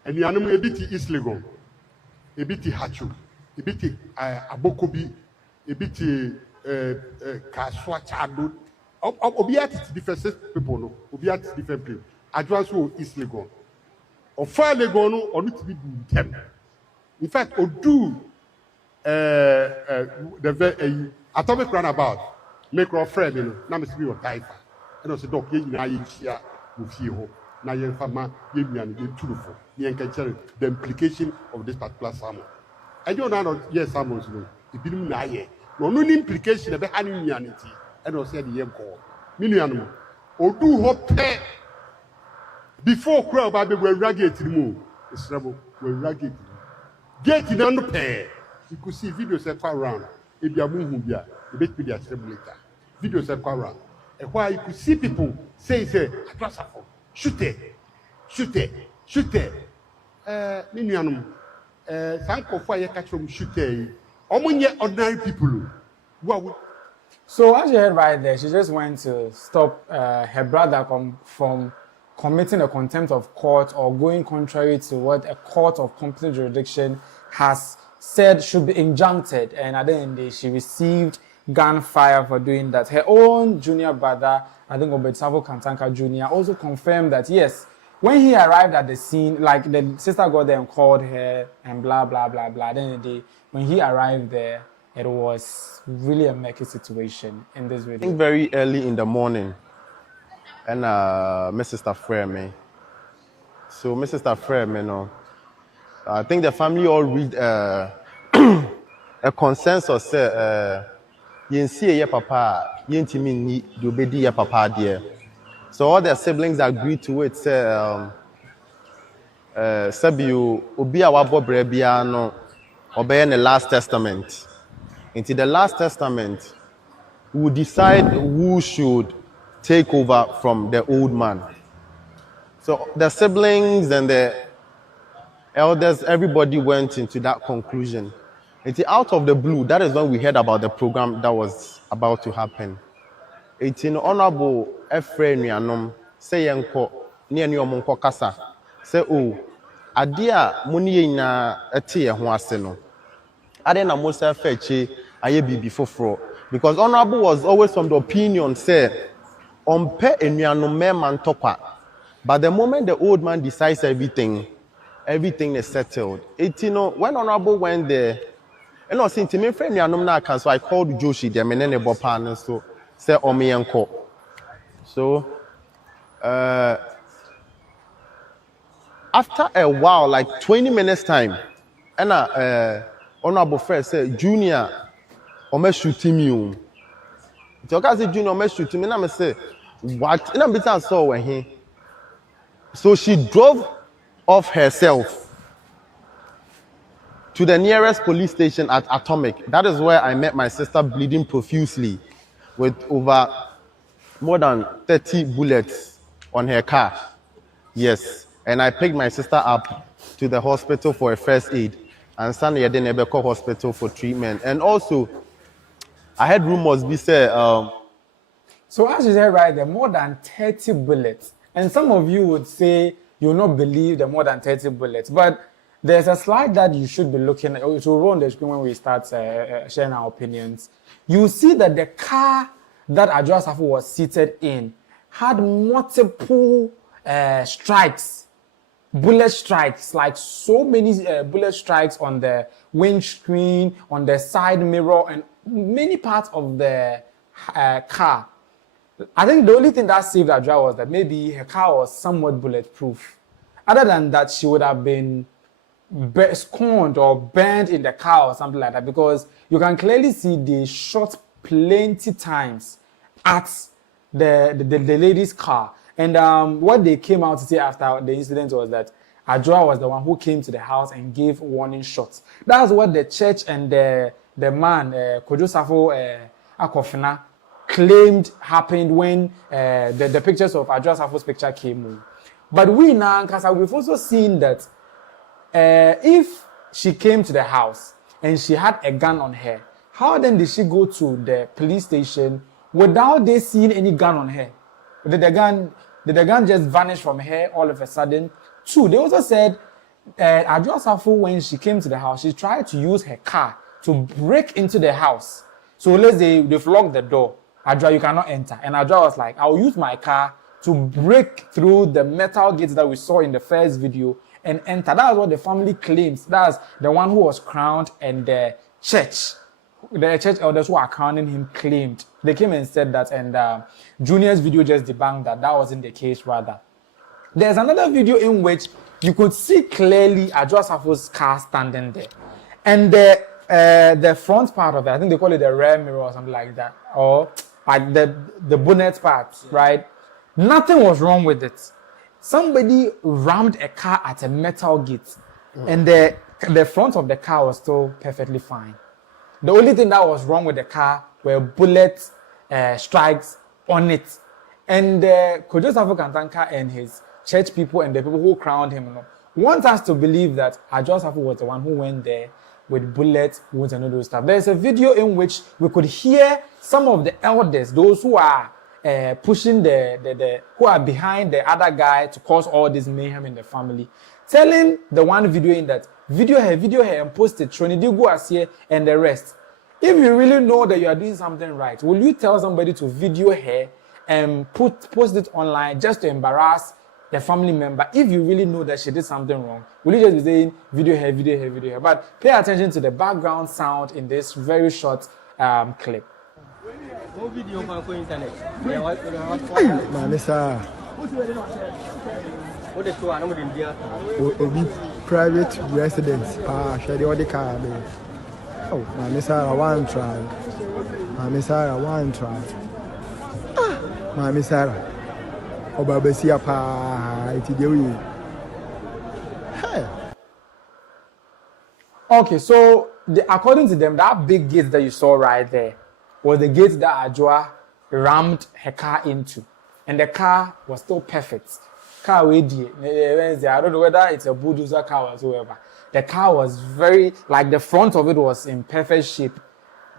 Enuanom ebiti East Legon, ebiti Hachu, ebiti Abokobi, ebiti Kaswa Chado. Obiat different people no, obiat different people. Adwanso East Legon. Or far Legono or not to be them. In fact, or do the atomic runabout make our friend, you know, now must be your type. And also, dog, you know, here with you. Now, young farmer, give me an truthful. You can tell the implication of this particular sermon. I don't know, yes, sermons, it didn't lie. No implication of humanity, and also the young call. Million or do hope. Before crowd baby were ragged mu it's trouble were ragged get in on pair you could see videos around if you are moving here you bet me later videos around and why you could see people say shoot minianum sanko fire catch from shoot ordinary people who So as you heard right there, she just went to stop her brother from committing a contempt of court or going contrary to what a court of competent jurisdiction has said should be injuncted. And at the end of the day, she received gunfire for doing that. Her own junior brother, I think Osebo Kantanka Jr., also confirmed that, yes, when he arrived at the scene, like the sister got there and called her and blah, blah, blah, blah. At the end of the day, when he arrived there, it was really a murky situation in this video. I think very early in the morning, and my sister Frame. So my sister Frame, you know, I think the family all read a consensus say, you see your papa, you need you be your papa dear. So all their siblings agreed to it. Say, Sabiu Obi Awabo Brebiano obeying the last testament. Into the last testament, we will decide who should take over from the old man. So the siblings and the elders, everybody went into that conclusion. It's out of the blue. That is when we heard about the program that was about to happen. It's in Honorable Ephraim Yanom, say Yanko, near Nyomonko Kasa, say, oh, Adia Muniina Etia Huaseno. I didn't know Musa Fechi, I be before. Because Honorable was always from the opinion, say, on pe enuano man topa. But the moment the old man decides everything is settled. It, you know, when Honorable went there, you know, since me friend na so I called Joshi, the menene bopan, so say Omiyanko. So after a while, like 20 minutes time, and Honorable friend said, Junior, Ome shooting you. So I said, Junior, Ome shooting me. And I say, what? And I saw when he. So she drove off herself. to the nearest police station at Atomic. That is where I met my sister bleeding profusely with over more than 30 bullets on her car. Yes. And I picked my sister up to the hospital for a first aid and Sunday at the Nebeko hospital for treatment. And also, I had rumors be said. So as you said right there, more than 30 bullets. And some of you would say you will not believe the more than 30 bullets. But there's a slide that you should be looking at. It will roll on the screen when we start sharing our opinions. You see that the car that Adwoa Sarfo was seated in had multiple strikes, bullet strikes, like so many bullet strikes on the windscreen, on the side mirror, and many parts of the car. I think the only thing that saved Adwoa was that maybe her car was somewhat bulletproof. Other than that, she would have been scorned or burned in the car or something like that, because you can clearly see they shot plenty times at the lady's car. And what they came out to say after the incident was that Adwoa was the one who came to the house and gave warning shots. That's what the church and the man, Kojo Sarfo Akofina, claimed happened when the pictures of Adwoa Sarfo's picture came in. But we now, because we've also seen that if she came to the house and she had a gun on her, how then did she go to the police station without they seeing any gun on her? Did the gun just vanish from her all of a sudden? Two, they also said Adwoa Sarfo, when she came to the house, she tried to use her car to break into the house. So let's say they've locked the door. Adwoa, you cannot enter. And Adwoa was like, I'll use my car to break through the metal gates that we saw in the first video and enter. That was what the family claims. That's the one who was crowned, and the church elders who are crowning him claimed. They came and said that, and Junior's video just debunked that. That wasn't the case, rather. There's another video in which you could see clearly Adwoa Sarfo's car standing there. And the front part of it, I think they call it the rear mirror or something like that, or like the bonnet part, right? Nothing was wrong with it. Somebody rammed a car at a metal gate, and the front of the car was still perfectly fine. The only thing that was wrong with the car were bullet strikes on it. And Kojo Sarfo Kantanka and his church people and the people who crowned him want us to believe that Adwoa Sarfo was the one who went there with bullet wounds and all those stuff. There's a video in which we could hear some of the elders, those who are pushing who are behind the other guy to cause all this mayhem in the family, telling the one videoing that video her and post it, Trinity go as here and the rest. If you really know that you are doing something right, will you tell somebody to video her and post it online just to embarrass the family member? If you really know that she did something wrong, will you just be saying video her? But pay attention to the background sound in this very short clip. Private residence. Share the car. Oh, my Sarah, one try. My Sarah, one try. My Sarah. Obabesia pa itidewi. Okay, so according to them, that big gate that you saw right there was the gate that Adwoa rammed her car into, and the car was still perfect. Car ready. I don't know whether it's a bulldozer car or whatsoever. The car was very, like the front of it was in perfect shape.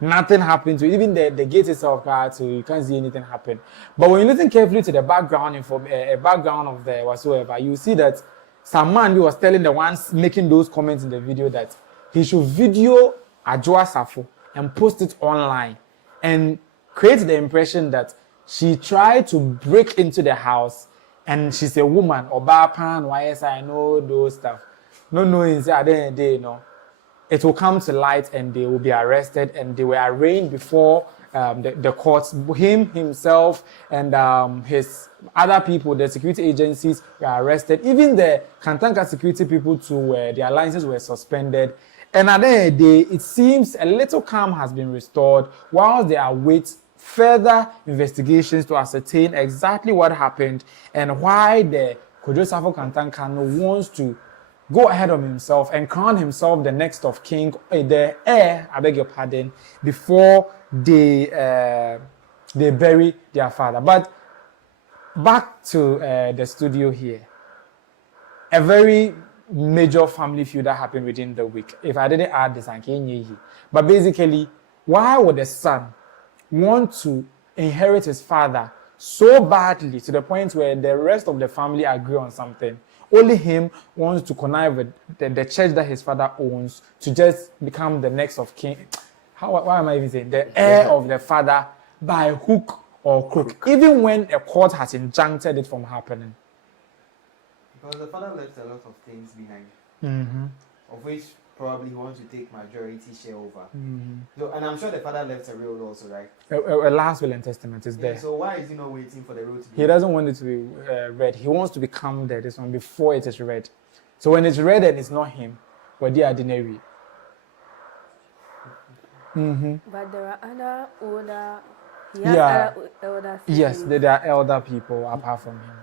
Nothing happened to it. Even the gate itself, so you can't see anything happen. But when you listen carefully to the background background of the whatsoever, you see that some man was telling the ones making those comments in the video that he should video Adwoa Sarfo and post it online and create the impression that she tried to break into the house and she's a woman, Obapan, YSI, know those stuff. No knowing at the end of the day, it will come to light and they will be arrested, and they were arraigned before the courts. Him, himself, and his other people, the security agencies were arrested. Even the Kantanka security people too, their licenses were suspended. And at the end of the day, it seems a little calm has been restored while they await further investigations to ascertain exactly what happened and why the Kojo Sarfo Kantanka wants to go ahead of himself and crown himself the next of king, the heir, I beg your pardon, before they bury their father. But back to the studio here. A very major family feud that happened within the week. If I didn't add this, I can't hear you. But basically, why would the son want to inherit his father so badly to the point where the rest of the family agree on something? Only him wants to connive with the church that his father owns to just become the next of king. Why am I even saying? The heir of the father by hook or crook. Even when a court has injuncted it from happening. Because the father left a lot of things behind, of which probably he wants to take majority share over. So, and I'm sure the father left a will also, right? A last will and testament is there. So why is he not waiting for the will to be? He doesn't want it to be read. He wants to become this one before it is read. So when it's read and it's not him, but they are ordinary. But there are other older. Elder yes, there are elder people apart from him.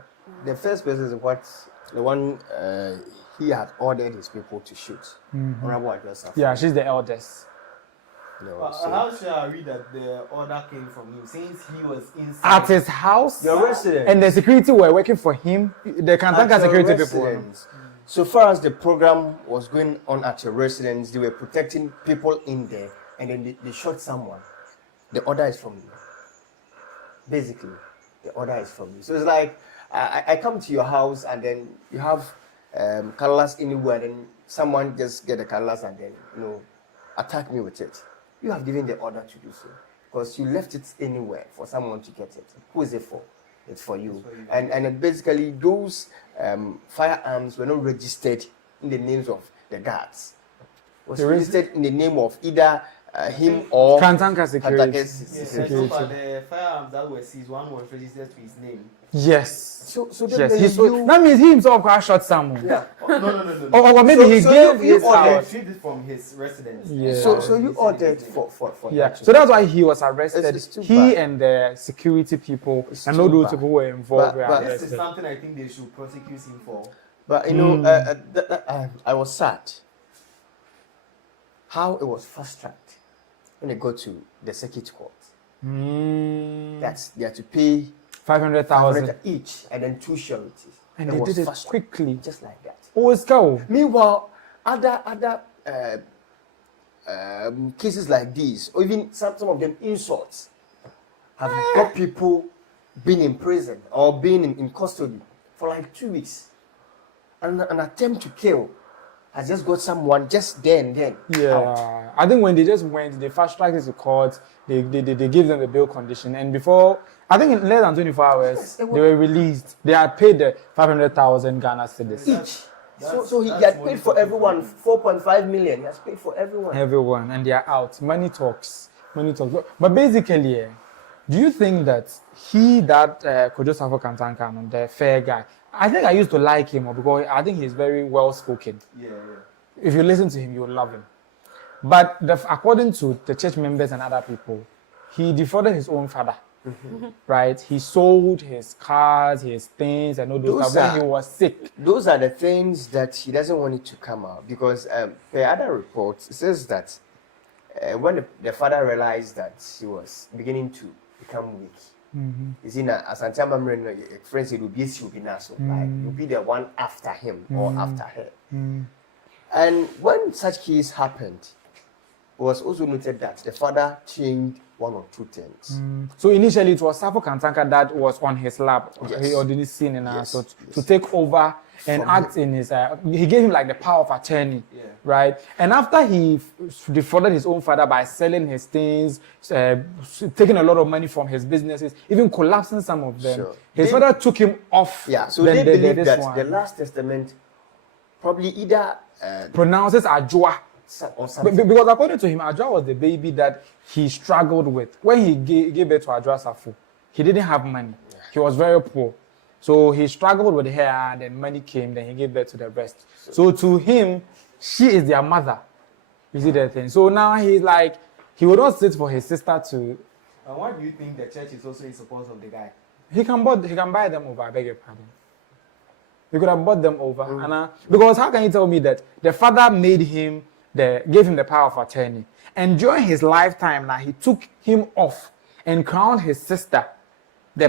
The first person is the one he had ordered his people to shoot. Honorable Adwoa Sarfo. Yeah, she's the eldest. How shall I read that the order came from him since he was inside at his house? Your residence. And the security were working for him. The Kantanka security people. So far as the program was going on at your residence, they were protecting people in there, and then they shot someone. The order is from you. Basically, the order is from you. So it's like I come to your house and then you have colors anywhere, and then someone just get the colors and then attack me with it. You have given the order to do so because you left it anywhere for someone to get it. Who is it for? It's for you. And basically those firearms were not registered in the names of the guards. It was registered in the name of either him or Kantanka security. So far the firearms that were seized, one was registered to his name. Yes. So yes. That means he himself shot someone. Yeah. No. Or maybe he gave his house. He from his residence. Yeah. So you ordered for yeah. So that's why he was arrested. He and the security people and all those people who were involved were arrested. This is something I think they should prosecute him for. But I was sad how it was fast tracked when they go to the circuit court. That's they have to pay 500,000 each, and then 2 sureties. And they did it quickly, just like that. Oh, it's go. Meanwhile, other cases like these, or even some of them insults, have got people being in prison or being in custody for like 2 weeks. And an attempt to kill has just got someone just there and then. Yeah, out. I think when they just went, they fast tracked it to court. They gave them the bail condition, and before, I think in less than 24 hours, they were released. They had paid the 500,000 Ghana cedis each. So he had paid for everyone 4.5 million. He has paid for everyone. Everyone, and they are out. Money talks. But basically, do you think that Kojo Sarfo Kantanka, the fair guy? I think I used to like him because I think he's very well spoken. Yeah. If you listen to him, you will love him. But according to the church members and other people, he defrauded his own father. Right? He sold his cars, his things, and all those stuff when he was sick. Those are the things that he doesn't want it to come out because per other reports, it says that when the father realized that he was beginning to become weak, you see, as Antiamamre, friends, it will be Naso. Like you'll be the one after him or after her. And when such case happened, it was also noted that the father changed 1 or 2 things. So initially, it was Sarfo Kantanka that was on his lap. Yes. He already seen in so to take over and act in his. He gave him like the power of attorney, right? And after he defrauded his own father by selling his things, taking a lot of money from his businesses, even collapsing some of them, his father took him off. Yeah, so they believe that the last testament probably either pronounces Adwoa. Because according to him, Adwoa was the baby that he struggled with. When he gave birth to Adwoa Sarfo, he didn't have money. He was very poor. So he struggled with her, and then money came, then he gave birth to the rest. So to him, she is their mother. You see that thing? So now he's like, he would not sit for his sister to... And why do you think the church is also in support of the guy? He can buy them over, I beg your pardon. He could have bought them over. And because how can you tell me that the father gave him the power of attorney, and during his lifetime now he took him off and crowned his sister the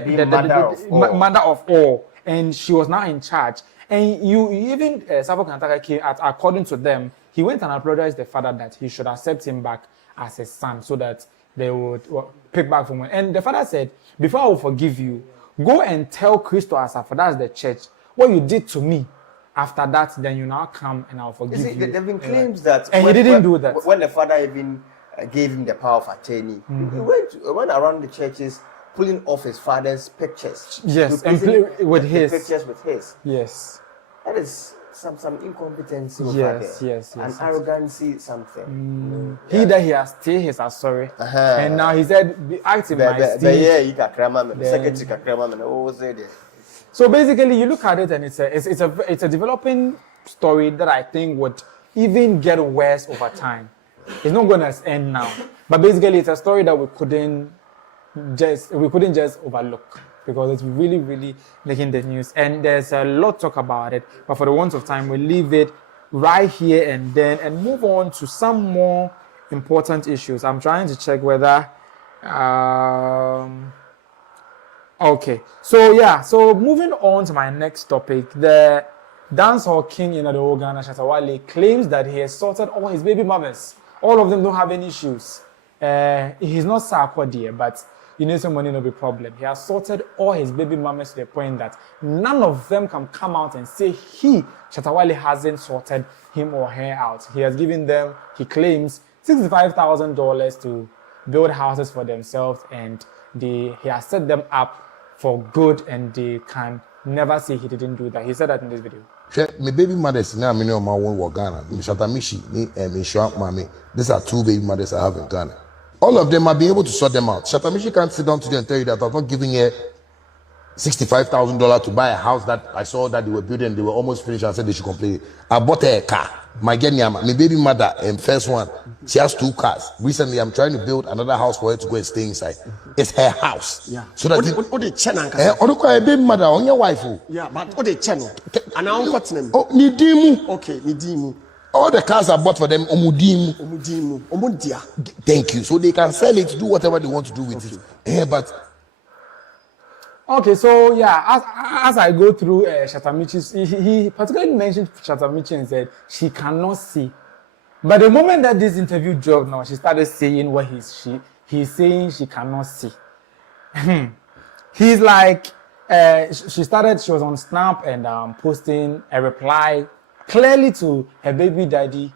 mother of all, and she was now in charge. And you even Safo Kantanka came according to them, he went and apologized the father that he should accept him back as his son so that they would pick back from him. And the father said, before I will forgive you, go and tell Christo Asafo, that's the church, what you did to me. After that, then you now come and I'll forgive you. There have been claims that and he didn't do that. When the father even gave him the power of attorney, he went around the churches pulling off his father's pictures. Yes, and play with his pictures with his. Yes. That is some incompetency over there. Yes. And arrogancy, something. He that he has stayed, he has sorry. And now he said, act in my stead. So basically, you look at it, and it's a developing story that I think would even get worse over time. It's not going to end now, but basically, it's a story that we couldn't just overlook because it's really, really making the news. And there's a lot to talk about it, but for the want of time, we'll leave it right here and move on to some more important issues. I'm trying to check whether. Okay, so moving on to my next topic, the dancehall king in the whole Ghana, Shatta Wale, claims that he has sorted all his baby mothers. All of them don't have any issues. He's not Sarkodie, but you need some money, no be problem. He has sorted all his baby mamas to the point that none of them can come out and say Shatta Wale hasn't sorted him or her out. He has given them, he claims, $65,000 to build houses for themselves, and he has set them up for good, and they can never say he didn't do that. He said that in this video. My baby mothers now, I know my one Ghana. Shatta Michy, and Mishra Mami. These are two baby mothers I have in Ghana. All of them, I'll be able to sort them out. Shatta Michy can't sit down today and tell you that I'm not giving her $65,000 to buy a house that I saw that they were building. They were almost finished and said they should complete it. I bought her a car. My baby mother, first one, she has 2 cars. Recently, I'm trying to build another house for her to go and stay inside. It's her house. Yeah. So that baby mother on your wife. Yeah, but what the channel? And I don't got them. Oh, Nidimu. Okay, Nidimu. All the cars I bought for them, Omudimu. Thank you. So they can sell it, do whatever they want to do with it. But okay, so as I go through Shatta Michy's, he particularly mentioned Shatta Michy and said she cannot see. But the moment that this interview dropped now, she started saying what he's saying she cannot see. He's like, she was on Snap and posting a reply clearly to her baby daddy,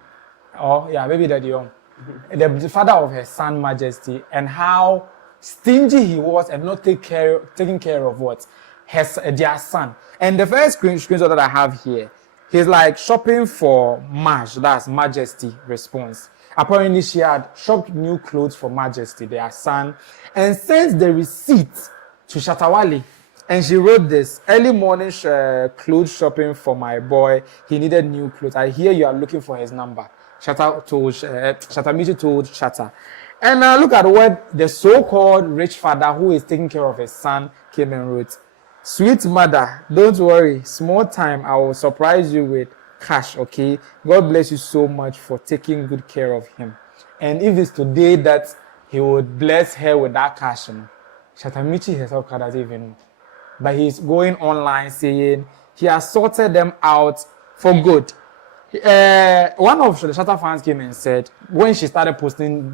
the father of her son, Majesty, and how stingy he was and not taking care of what? Their son. And the first screenshot that I have here, he's like shopping for Maj, that's Majesty response. Apparently she had shopped new clothes for Majesty, their son, and sent the receipt to Shatta Wale. And she wrote this, early morning clothes shopping for my boy. He needed new clothes. I hear you are looking for his number. Shatta Michy told Shatta. And look at what the so-called rich father who is taking care of his son came and wrote. Sweet mother, don't worry. Small time, I will surprise you with cash, okay? God bless you so much for taking good care of him. And if it's today that he would bless her with that cash, Shatta Michy herself cannot even know. But he's going online saying he has sorted them out for good. One of the Shatta fans came and said, when she started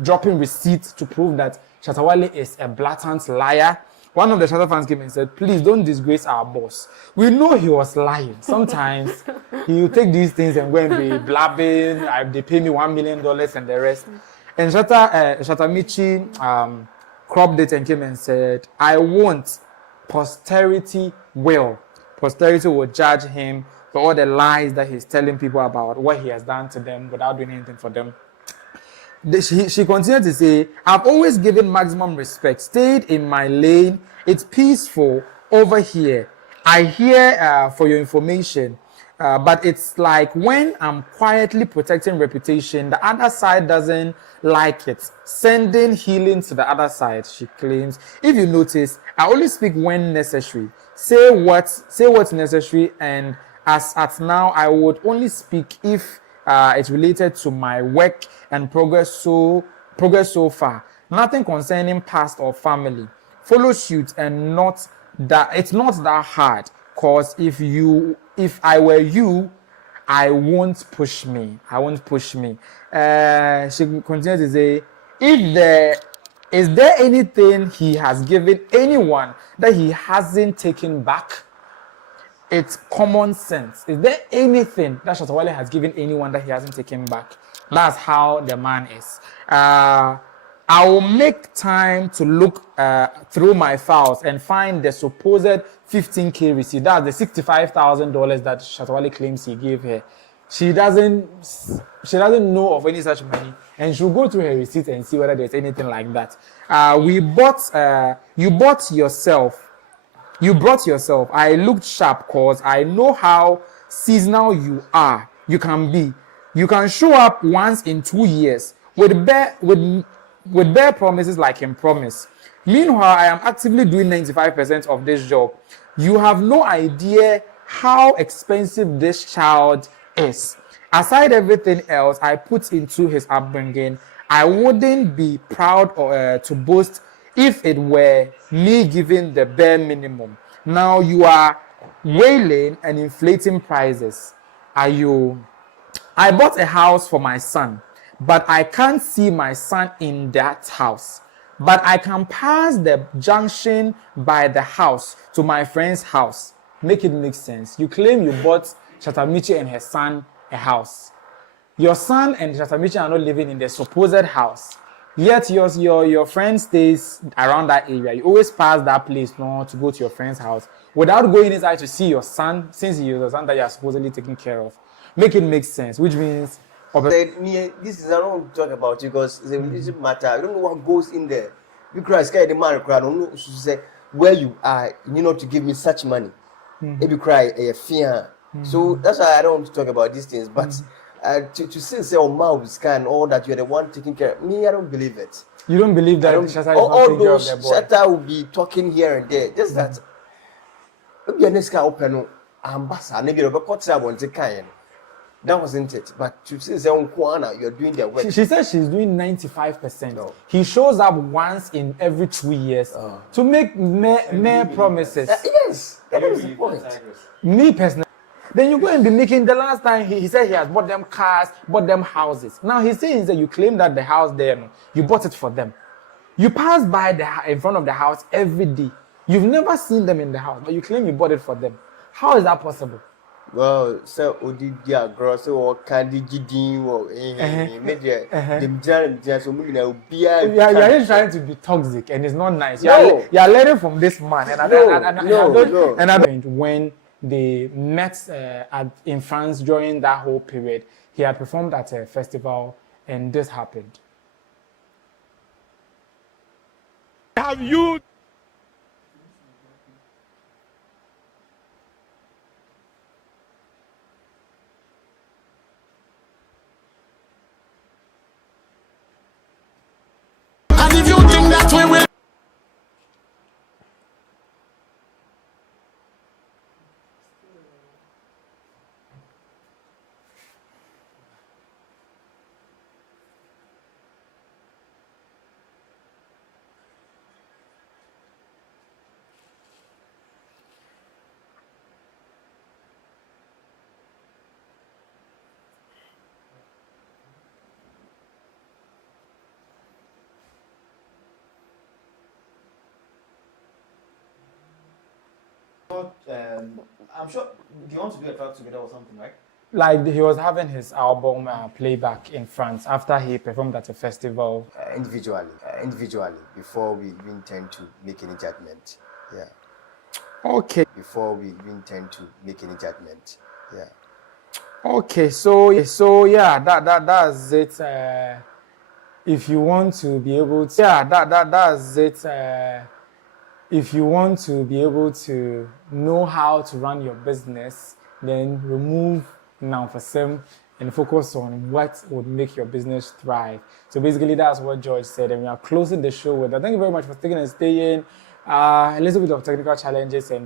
dropping receipts to prove that Shatta Wale is a blatant liar, one of the Shatta fans came and said, please don't disgrace our boss. We know he was lying. Sometimes he will take these things and go and be blabbing, they pay me $1 million and the rest. And Shatta Michy cropped it and came and said, I want posterity will judge him for all the lies that he's telling people about what he has done to them without doing anything for them. She continued to say, I've always given maximum respect, stayed in my lane. It's peaceful over here. I hear for your information, but it's like when I'm quietly protecting reputation, the other side doesn't like it. Sending healing to the other side, she claims. If you notice, I only speak when necessary. Say what's necessary, and As at now, I would only speak if it's related to my work and progress so far. Nothing concerning past or family. Follow suit and not that it's not that hard. Cause if I were you, I won't push me. She continues to say, is there anything he has given anyone that he hasn't taken back? It's common sense. Is there anything that Shatta Wale has given anyone that he hasn't taken back? That's how the man is. I will make time to look through my files and find the supposed 15K receipt. That's the $65,000 that Shatta Wale claims he gave her. She doesn't know of any such money, and she'll go through her receipts and see whether there's anything like that. You brought yourself. I looked sharp cause I know how seasonal you are. You can show up once in 2 years with bare promises like in promise. Meanwhile, I am actively doing 95% of this job. You have no idea how expensive this child is. Aside everything else I put into his upbringing, I wouldn't be proud to boast if it were me giving the bare minimum. Now you are wailing and inflating prices. I bought a house for my son, but I can't see my son in that house. But I can pass the junction by the house to my friend's house. Make it make sense. You claim you bought Shatta Michy and her son a house. Your son and Shatta Michy are not living in the supposed house. Yet your friend stays around that area. You always pass that place to go to your friend's house without going inside to see your son, since he is the son that you are supposedly taking care of. Make it make sense, which means... This is I don't want to talk about you because it's a relationship matter. I don't know what goes in there. You cry, scared the man cry. I don't know to say where you are. You need not to give me such money. If you cry, fear. So that's why I don't want to talk about these things. But to say on mouths and all that you're the one taking care of me, I don't believe it. You don't believe that Shatta is not taking care of the boy? Shatta will be talking here and there. Just that. Maybe a next guy open ambassador. Maybe a quarter want to kind. That wasn't it. But to say you're doing the work. She says she's doing 95%. No. He shows up once in every 2 years to make mere promises. Yes, that is the point. Me personally. Then you go and be making, the last time he said he has bought them cars, bought them houses. Now he's saying that you claim that the house there, you bought it for them. You pass by in front of the house every day. You've never seen them in the house, but you claim you bought it for them. How is that possible? Well, so Odidia gross or candy GD or media. You're trying to be toxic and it's not nice. You're learning from this man. And when they met in France during that whole period, he had performed at a festival and this happened. Have you? And if you think that we will. I'm sure you want to do a track together or something, right? Like he was having his album playback in France after he performed at a festival. Individually, before we intend to make any judgment. Yeah. Okay. Before we intend to make any judgment. Yeah. Okay, so yeah, that's it. If you want to be able to, that's it. If you want to be able to know how to run your business, then remove now for some and focus on what would make your business thrive. So basically, that's what George said, and we are closing the show with that. Thank you very much for sticking and staying. A little bit of technical challenges and